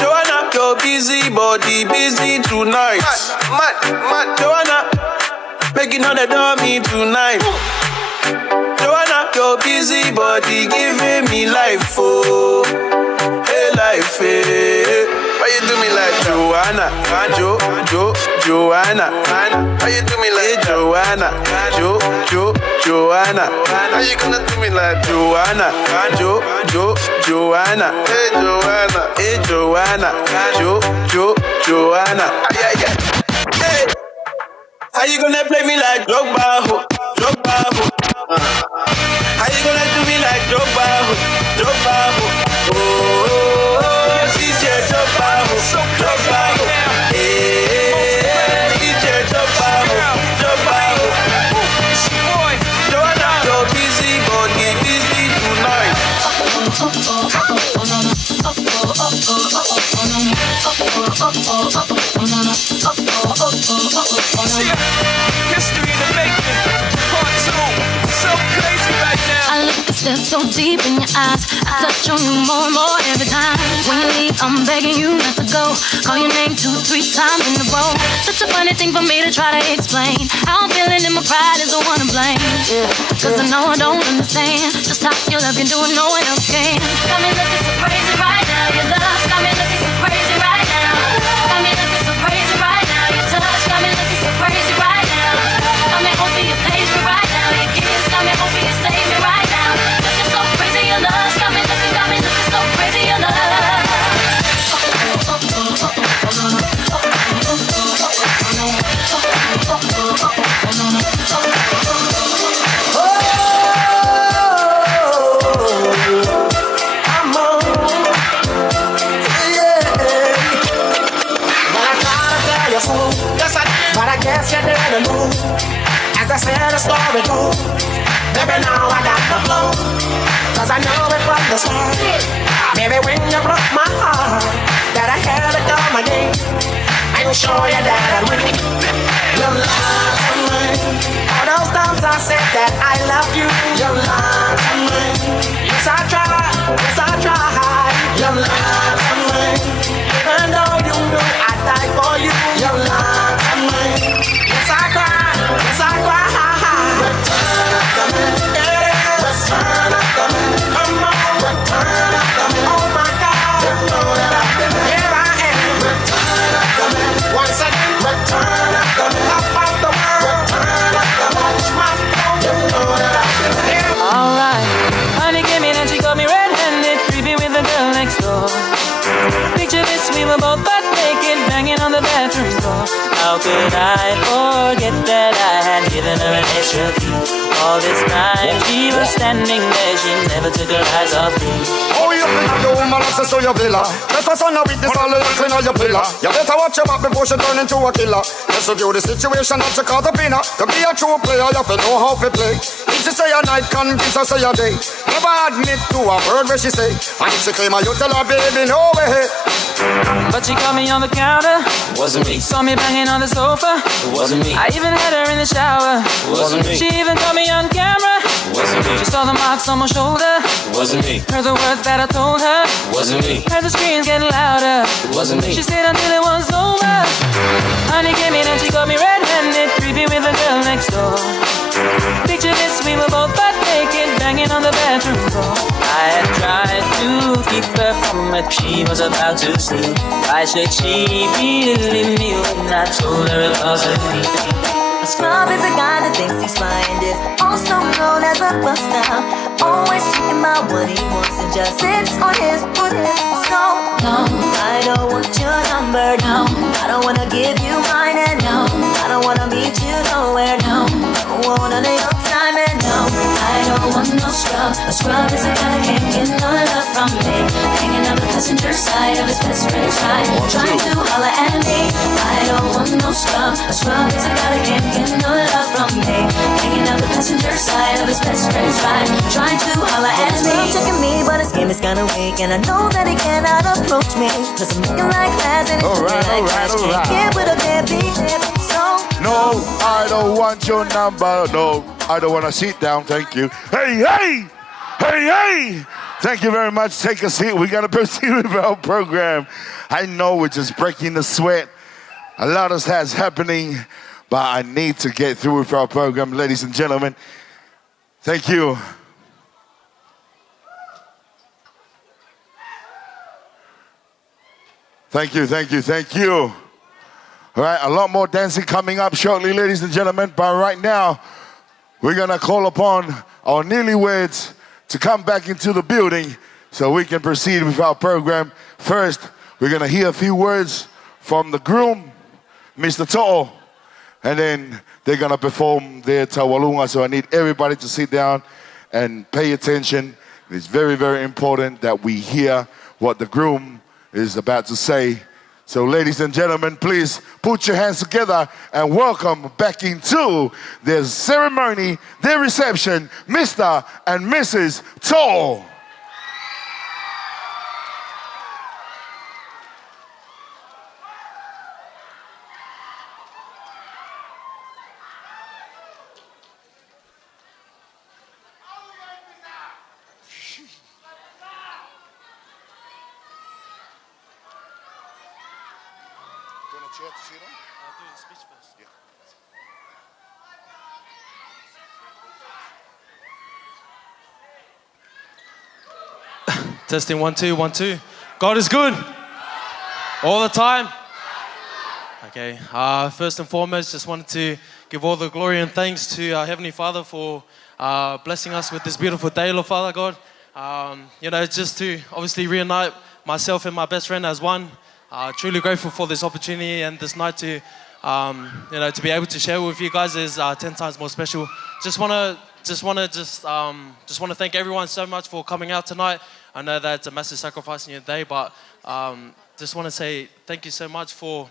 Joanna, your busy body busy tonight. Mad. Joanna, making all the dummy tonight. Joanna, your busy body giving me life, oh, hey life, hey. Why you do me like Joanna, Joanna? Why you do me like Joanna, Joanna? How you gonna do me like Joanna, Joanna? Hey Joanna, Joanna? Hey, how you gonna play me like Drogba? How you gonna do me like Drogba? Oh, DJ Drogba. Hey, DJ Drogba. Joanna, you're busy, body busy tonight. History in the making, part 2. So crazy right now. I look at stare so deep in your eyes. I touch on you more and more every time. When you leave, I'm begging you not to go. Call your name 2-3 times in a row. Such a funny thing for me to try to explain. How I'm feeling and my pride is the one to blame. Cause I know I don't understand just how your love can do it, no one else can. Got me looking so crazy right now. Your love's got me looking so crazy right now. Got me looking so crazy right now. Your touch got me looking so crazy right now. Got me hoping you page me right now. Your kiss got me hoping you save me right now. Looking so crazy, your love's got me looking so crazy, your love. But I guess you didn't move. As I said, the story goes. Baby, now I got the flow. Cause I know it from the start. Baby, when you broke my heart, that I had to come again and show you that I win. You lied to me. All those times I said that I love you. You lied to me. Yes, I tried. You lied to me. Even though you knew I'd die for you. You lied to me. Yes, I cried. Return after me. Return after me. Come on. Return after me. Oh my God. You know that I've been here. I am. Return after me. Once again. Return after me. Top of the world. Return after me. My phone. You know that I've been here. Alright, honey came in and she got me red-handed, creepy with the girl next door. Picture this, we were both butt naked, banging on the bathroom door. How could I forget that I had given her an extra fee? All this time she was standing there, she never took her eyes off me. Oh, you think the woman access to your villa? Just for son of witness, all the clean on your pillar. You better watch your back before she turn into a killer. Just review the situation that you call the winner. To be a true player, you have to know how to play. If she say a night, convince her say a day. Never admit to a word where she say. And if she claim her, you tell her, baby, no way. But she caught me on the counter. Wasn't me. Saw me banging on the sofa. Wasn't me. I even had her in the shower. Wasn't me. She even caught me on camera. Wasn't me. She saw the marks on my shoulder. Wasn't me. Heard the words that I told her. Wasn't me. Heard the screams getting louder. Wasn't me. She stayed until it was over. Honey came in and she got me red-handed, creepy with the girl next door. Picture this, we were both butt naked, banging on the bathroom floor. I had tried to keep her from it, she was about to sleep. Why should she believe me when I told her it wasn't me? A scrub is a guy that thinks he's fine, is also known as a buster. Always thinking about what he wants and just sits on his foot. So, no, I don't want your number, no. I don't wanna give you mine, and no, I don't wanna meet you nowhere, no. I don't want none of your time, and no, I don't want no scrub. A scrub is a guy that can't get no love from me. Hanging on the passenger side of his best friend's ride, trying to holler at me. I don't want no scrub. A scrub is a guy that can't get no love from me. Hanging out the passenger side of his best friend's ride, trying to holler at me. Checking me, but his game is kinda weak, and I know that he cannot approach me, cause I'm looking like glass and it's looking like cash. Can't get with a deadbeat, so no, I don't want your number. No, I don't want to sit down. Thank you. Hey, hey, hey, hey. Thank you very much. Take a seat. We're going to proceed with our program. I know we're just breaking the sweat. A lot has happening, but I need to get through with our program, ladies and gentlemen. Thank you. Thank you, thank you, thank you. All right, a lot more dancing coming up shortly, ladies and gentlemen. But right now, we're going to call upon our newlyweds to come back into the building so we can proceed with our program. First, we're going to hear a few words from the groom, Mr. To'o, and then they're going to perform their tawalunga. So I need everybody to sit down and pay attention. It's very, very important that we hear what the groom is about to say. So ladies and gentlemen, please put your hands together and welcome back into their ceremony, their reception, Mr. and Mrs. To'o. Testing 1 2 1 2. God is good all the time. Okay. First and foremost, just wanted to give all the glory and thanks to our Heavenly Father for blessing us with this beautiful day, Lord Father God. You know, just to obviously reunite myself and my best friend as one. Truly grateful for this opportunity and this night to, you know, to be able to share with you guys is 10 times more special. Just want to thank everyone so much for coming out tonight. I know that it's a massive sacrifice in your day, but just want to say thank you so much for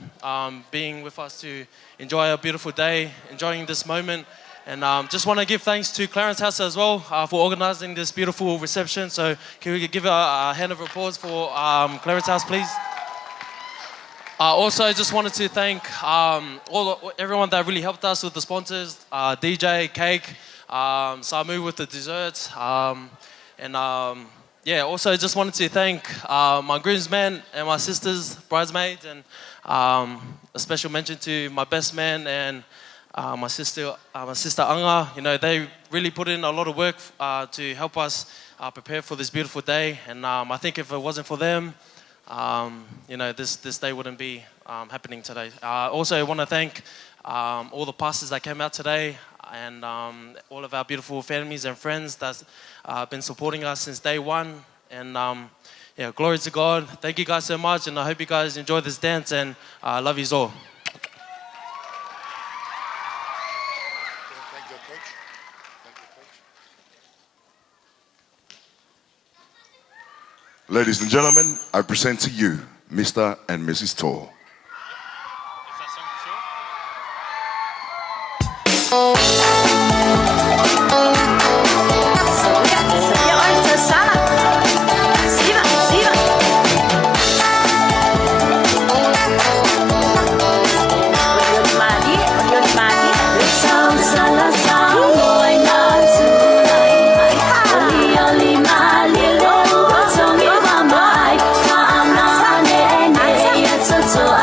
being with us to enjoy a beautiful day, enjoying this moment. And just want to give thanks to Clarence House as well for organizing this beautiful reception. So can we give a hand of applause for Clarence House, please? Also, just wanted to thank everyone that really helped us with the sponsors, DJ, Cake, Samu with the desserts, yeah, also just wanted to thank my groomsmen and my sisters, bridesmaids, and a special mention to my best man and my sister Anga. You know, they really put in a lot of work to help us prepare for this beautiful day. And I think if it wasn't for them, you know, this day wouldn't be happening today. Also, I want to thank all the pastors that came out today, and all of our beautiful families and friends that's been supporting us since day one. And yeah, glory to God. Thank you guys so much, and I hope you guys enjoy this dance, and I love you all. Ladies and gentlemen, I present to you Mr. and Mrs. To'o. So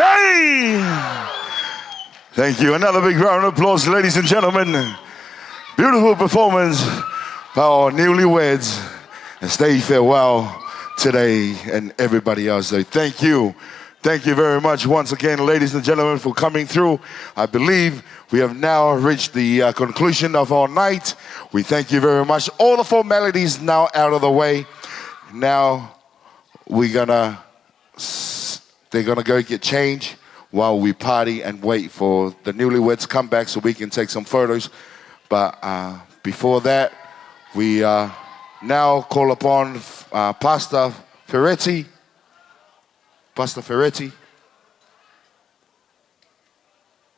hey! Thank you. Another big round of applause, ladies and gentlemen. Beautiful performance by our newlyweds. And stay farewell today and everybody else. So thank you. Thank you very much once again, ladies and gentlemen, for coming through. I believe we have now reached the conclusion of our night. We thank you very much. All the formalities now out of the way. Now they're gonna go get changed while we party and wait for the newlyweds to come back so we can take some photos. But before that, we now call upon Pastor Ferretti. Pastor Ferretti.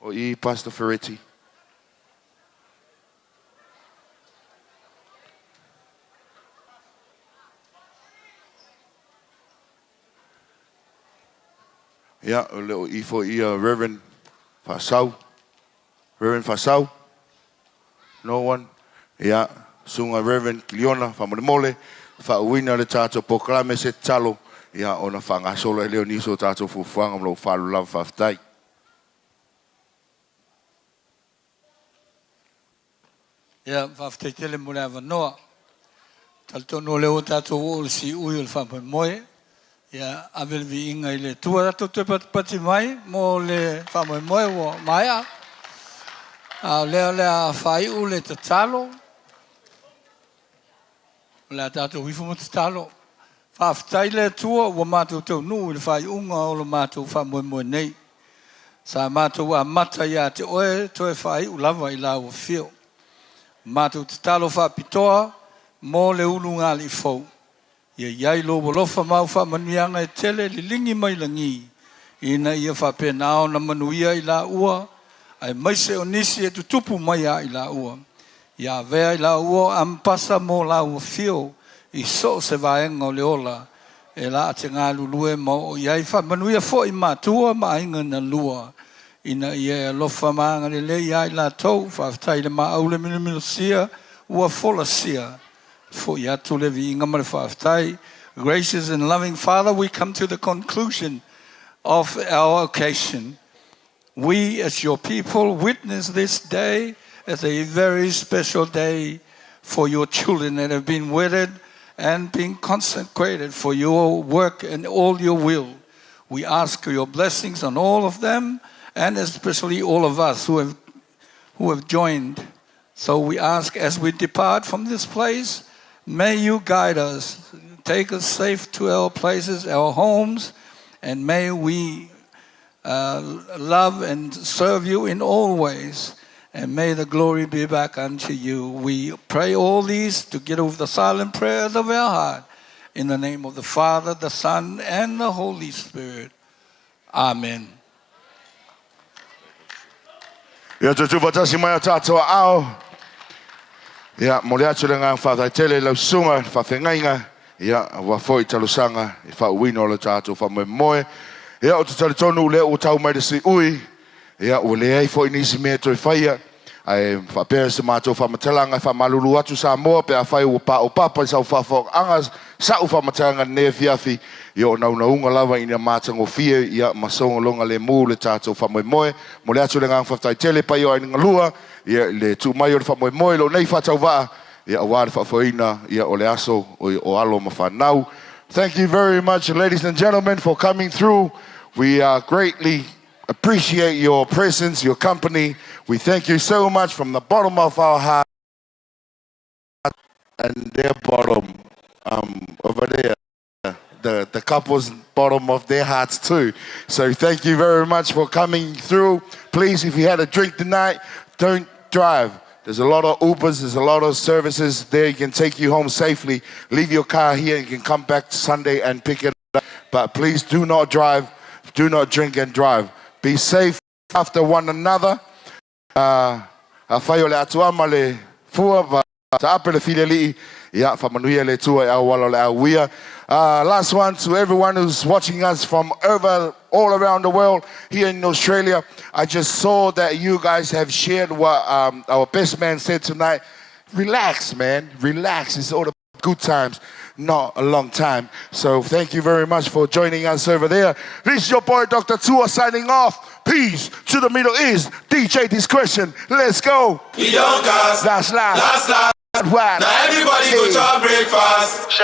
Or Pastor Ferretti. Yeah, a little E for Reverend Fasau. Reverend Fasau. No one? Yeah. Sunga Reverend Leona Famademole. Fa'uina le tato proclame se talo. Yeah, ona fanga solo leo niso tato fufuanga mlo falu love faftai. Yeah, faftai tele mula vanoa. Talto no leo tato ul si uyul fama moe. Yeah, avel vi inga ile tua tato te pati mai mo le fama moe wo maia. Leo le fai ule tatalo. La tato wifu mo tatalo. Faftai le tua wa mātou tau nuu le whai unga o le mātou whamoemoe nei. Sa mātou a mata ia te oe toe whai ulawa I la o whio. Mātou te talo whapitoa mō le ulu ngā li fau. Ia iai lo walofa mau whamanuianga e tele li lingi mai langi. Ina ia whapenao na manuia I la ua. Ai maise o nisi e tutupu mai a I la ua. Ia vea I la ua ampasa mō la o whio. I so se vaenga o le ola e la te ngā lulue mo o iai whamanuia fo I mātua ma inga na lua ina ia lofa maanga le le iai la tau whaftai le ma au le minimino sia ua fola sia fo I atu le vi inga ma le whaftai. Gracious and loving Father, we come to the conclusion of our occasion. We as your people witness this day as a very special day for your children that have been wedded and being consecrated for your work and all your will. We ask your blessings on all of them and especially all of us who have joined. So we ask as we depart from this place, may you guide us, take us safe to our places, our homes, and may we love and serve you in all ways. And may the glory be back unto you. We pray all these together with the silent prayers of our heart. In the name of the Father, the Son, and the Holy Spirit. Amen. Ia te tuwhatasi mai a tātua ao. Ia, mo le atu le ngā whātai tele lau sunga, whawhengainga. Ia, wafoi talusanga, I whauwino le tātua whamoe moe. Ia, o te talitonu le o tau mai si ui. Ia, o le ei fo inisi mea toi whaia. Ai whapea se mātou whamatalanga, whamalulu atu sa moa, pe a whai ua pā o papa, I sau whawhok angas, sa u whamatalanga nea fiafi, I o nauna unga lava ina mātango fie, ia masonga longa le mū le tātou whamoe moe, mo le atu le ngang whaftai tele pai o aina ngalua, ia le tū mai o le whamoe moe, lo nei whatau waa, ia wāre whawhaina, ia o le aso, o alo ma whanau. Thank you very much, ladies and gentlemen, for coming through. We greatly appreciate your presence, your company. We thank you so much from the bottom of our heart and their bottom over there. The couple's bottom of their hearts too. So thank you very much for coming through. Please, if you had a drink tonight, don't drive. There's a lot of Ubers, there's a lot of services there. You can take you home safely. Leave your car here. You can come back Sunday and pick it up. But please do not drive. Do not drink and drive. Be safe after one another. A whai o le atua ma le fua va ta ape le fileli ia whamanuia le tua e awala le awia. Last one to everyone who's watching us from all around the world here in Australia. I just saw that you guys have shared what our best man said tonight. Relax, man. Relax. It's all good times, not a long time. So thank you very much for joining us over there. This is your boy Dr. Tua signing off. Peace to the Middle East. DJ Discretion. Let's go. We don't cast. Last line. Last line. Now everybody go to breakfast.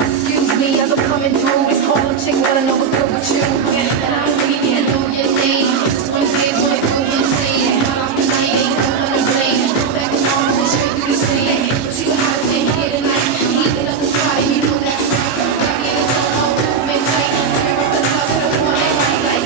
Excuse me, as I'm coming through, it's hard. Chick wanna know what's good with you. And I don't really need to know your name. Just one day, one go and see. Not off the night, ain't gonna blame. Back in home, we'll show you the same. But you hot in here tonight. Heating up the fire, you know that's right. Back in the home, movement tight. Tear up the house to the morning light.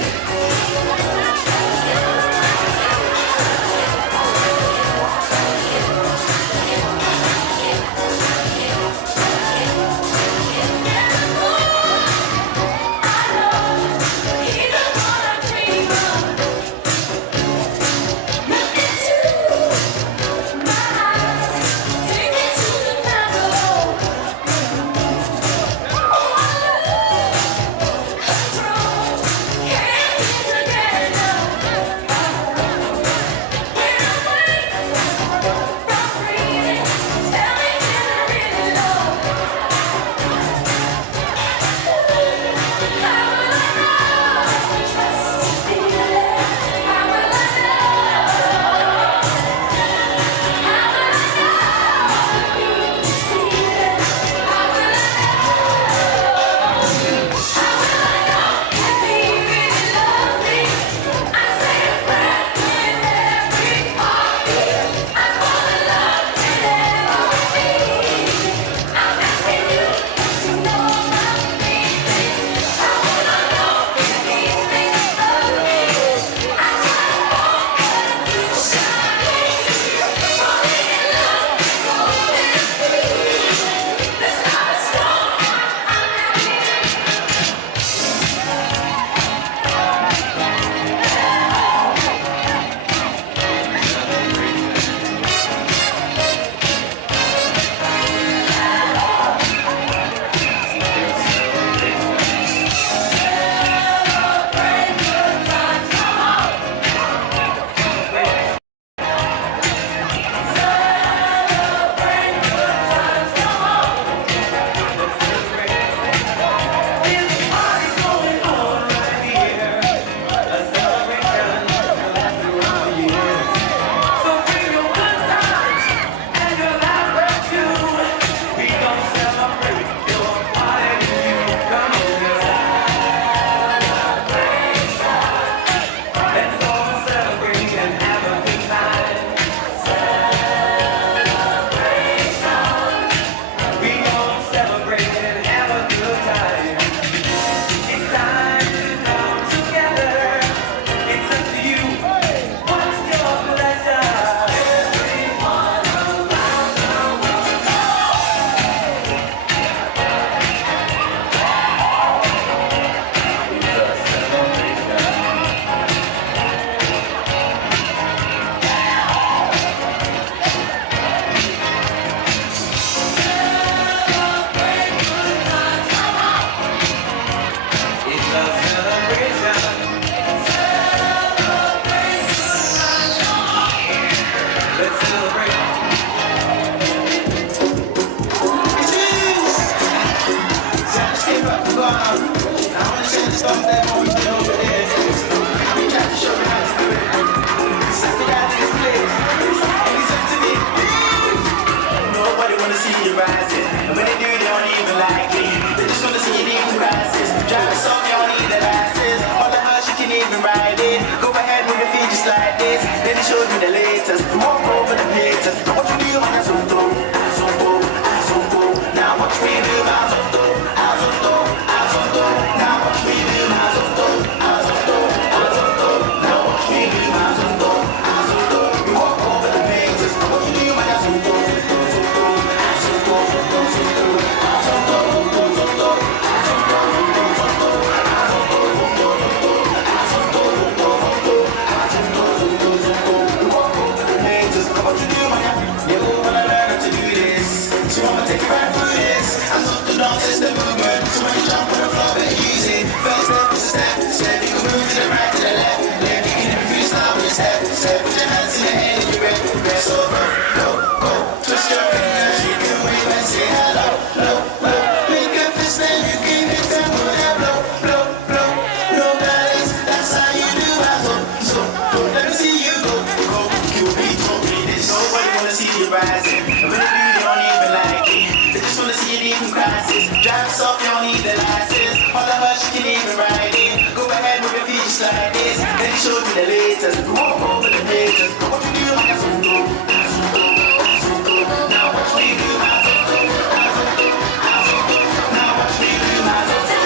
Nobody wanna see you rising, and when they do, they don't even like it. They just wanna see you leave the crisis. Drive us off, you don't need the license. On the hush, you can even ride it. Go ahead, move your feet just like this. Then they showed me the latest. Walk over the haters. What you do, man, so dope, so dope, so dope. Now watch me do my so dope, so dope, so dope. Now watch me do my so dope. show you the latest. We walk over the pages. What you do, my Zuko? Now watch me do my Zuko. Now watch me do my Zuko.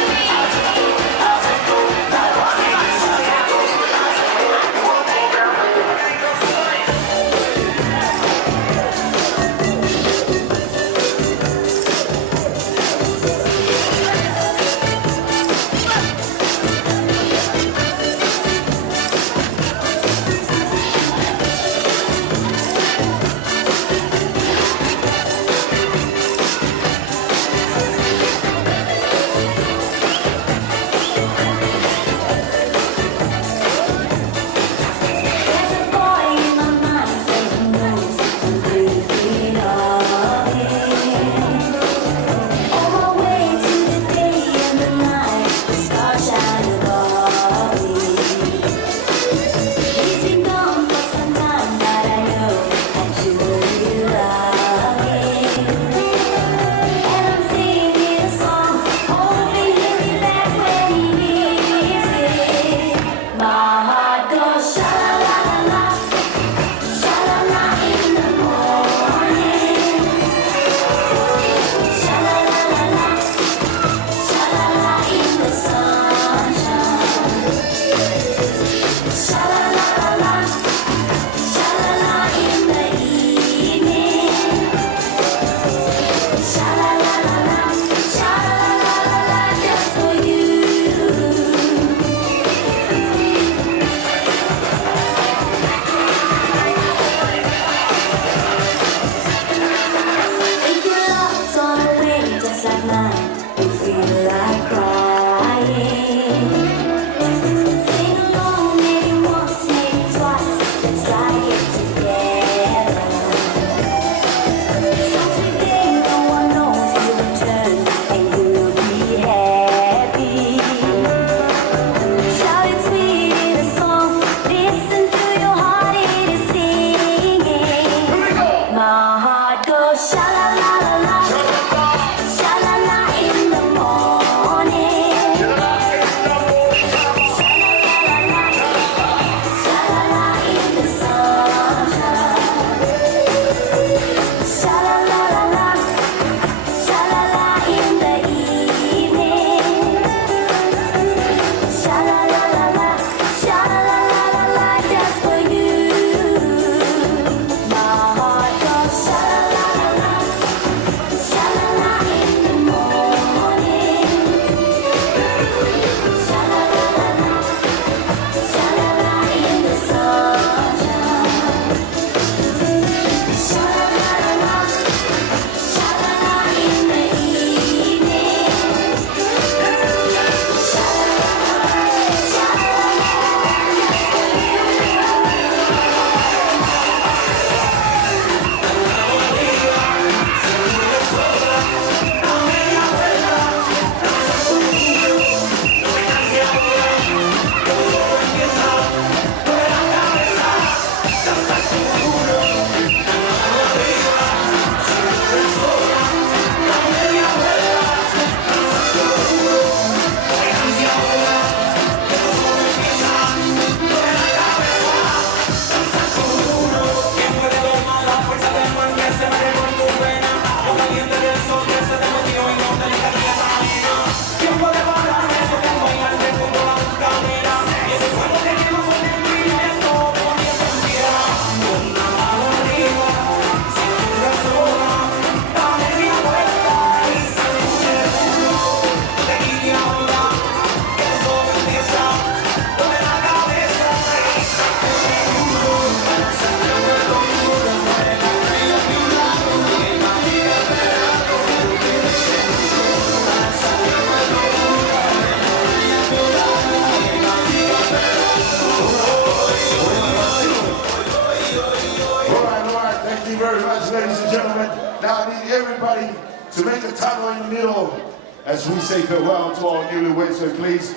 everybody to make a tunnel in the middle as we say farewell to our newlyweds. So please,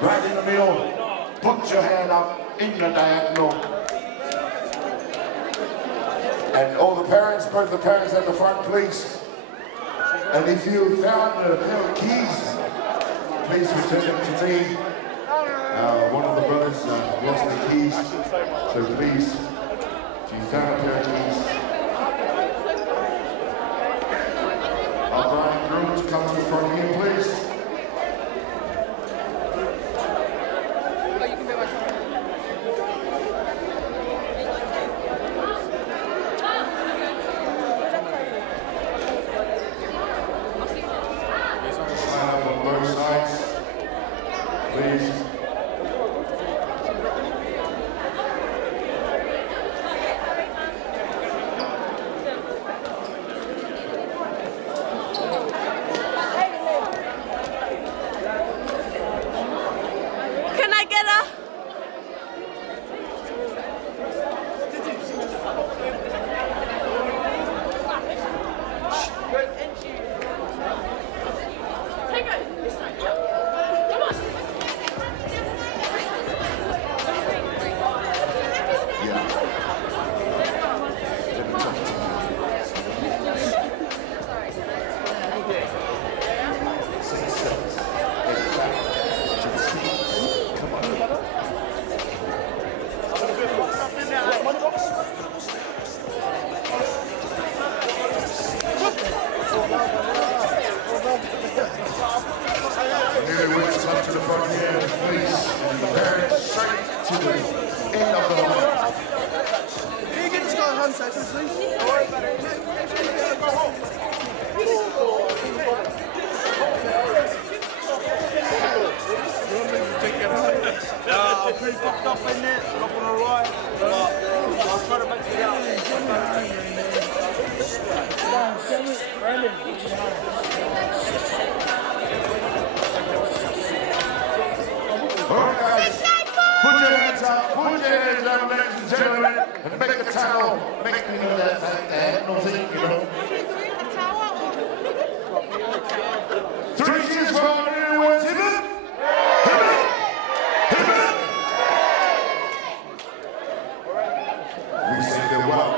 right in the middle, put your hand up in the diagonal. And all the parents, put the parents at the front, please. And if you found a pair of keys, please return them to me. One of the brothers lost their keys, so please, if you found a pair of keys, our bride and groom to come to the front here, please. Can I get a? Take it. This side. Come on. Newlyweds come to the front here, please. Parents straight to the end of the line. Can you get this guy a handshake, please? Don't worry about it. Go home. I'm pretty fucked up in there. I'm not gonna lie. But I'll try to make it out. Alright guys, put your hands up, ladies and gentlemen, and make the towel, make me know that nothing, you know. 3 cheers for our newlyweds, hip hip! Hip hip! Hip hip! We say farewell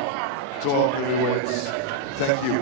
to our newlyweds. Thank you.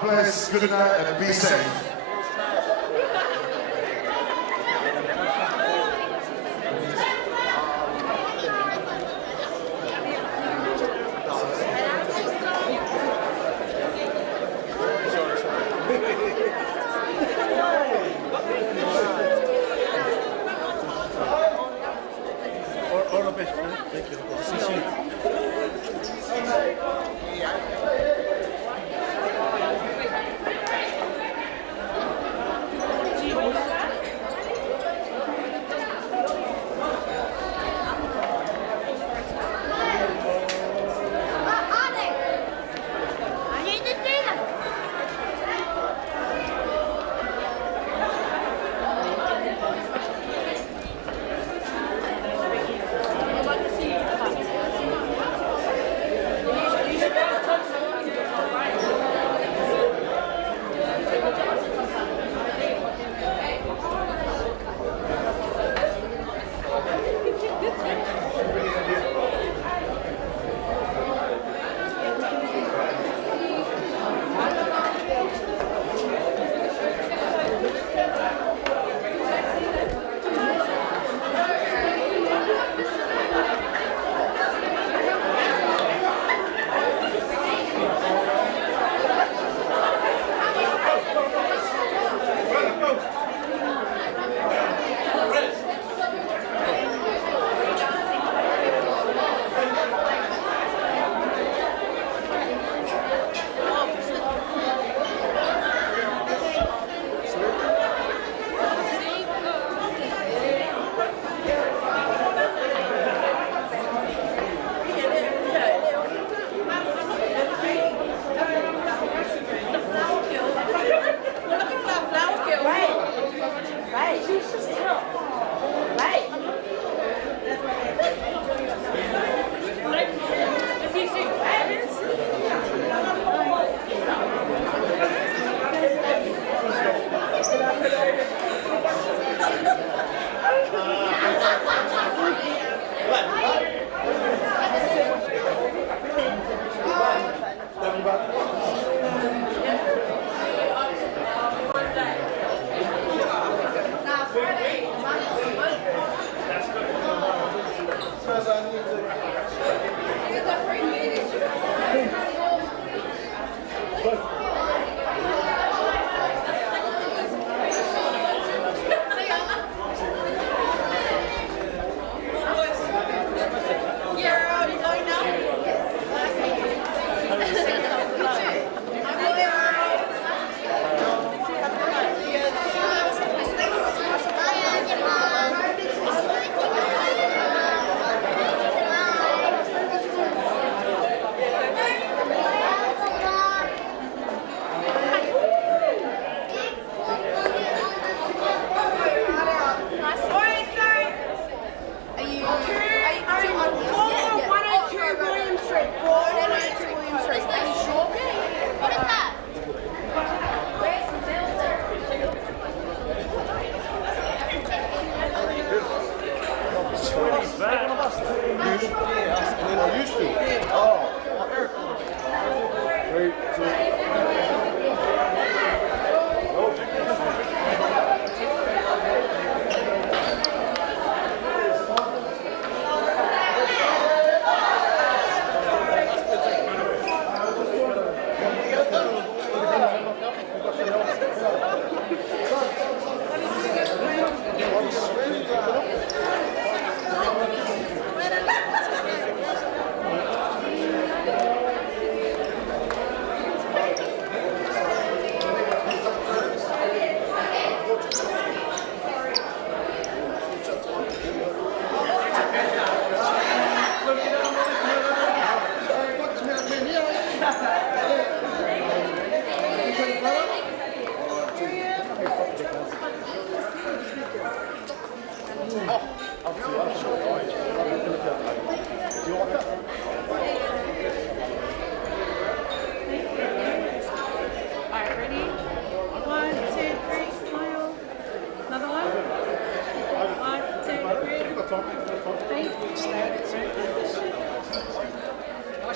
God bless. Good night and be safe.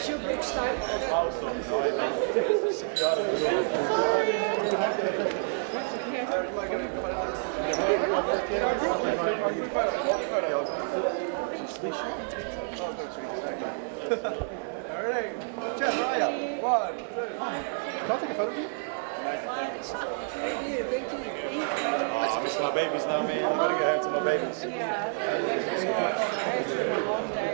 What's your book style? Alright, Jeff, where are you? 1, 2. Can I take a photo of you? Oh, I miss my babies now, man. I gotta get home to my babies. Yeah. It's been a long day.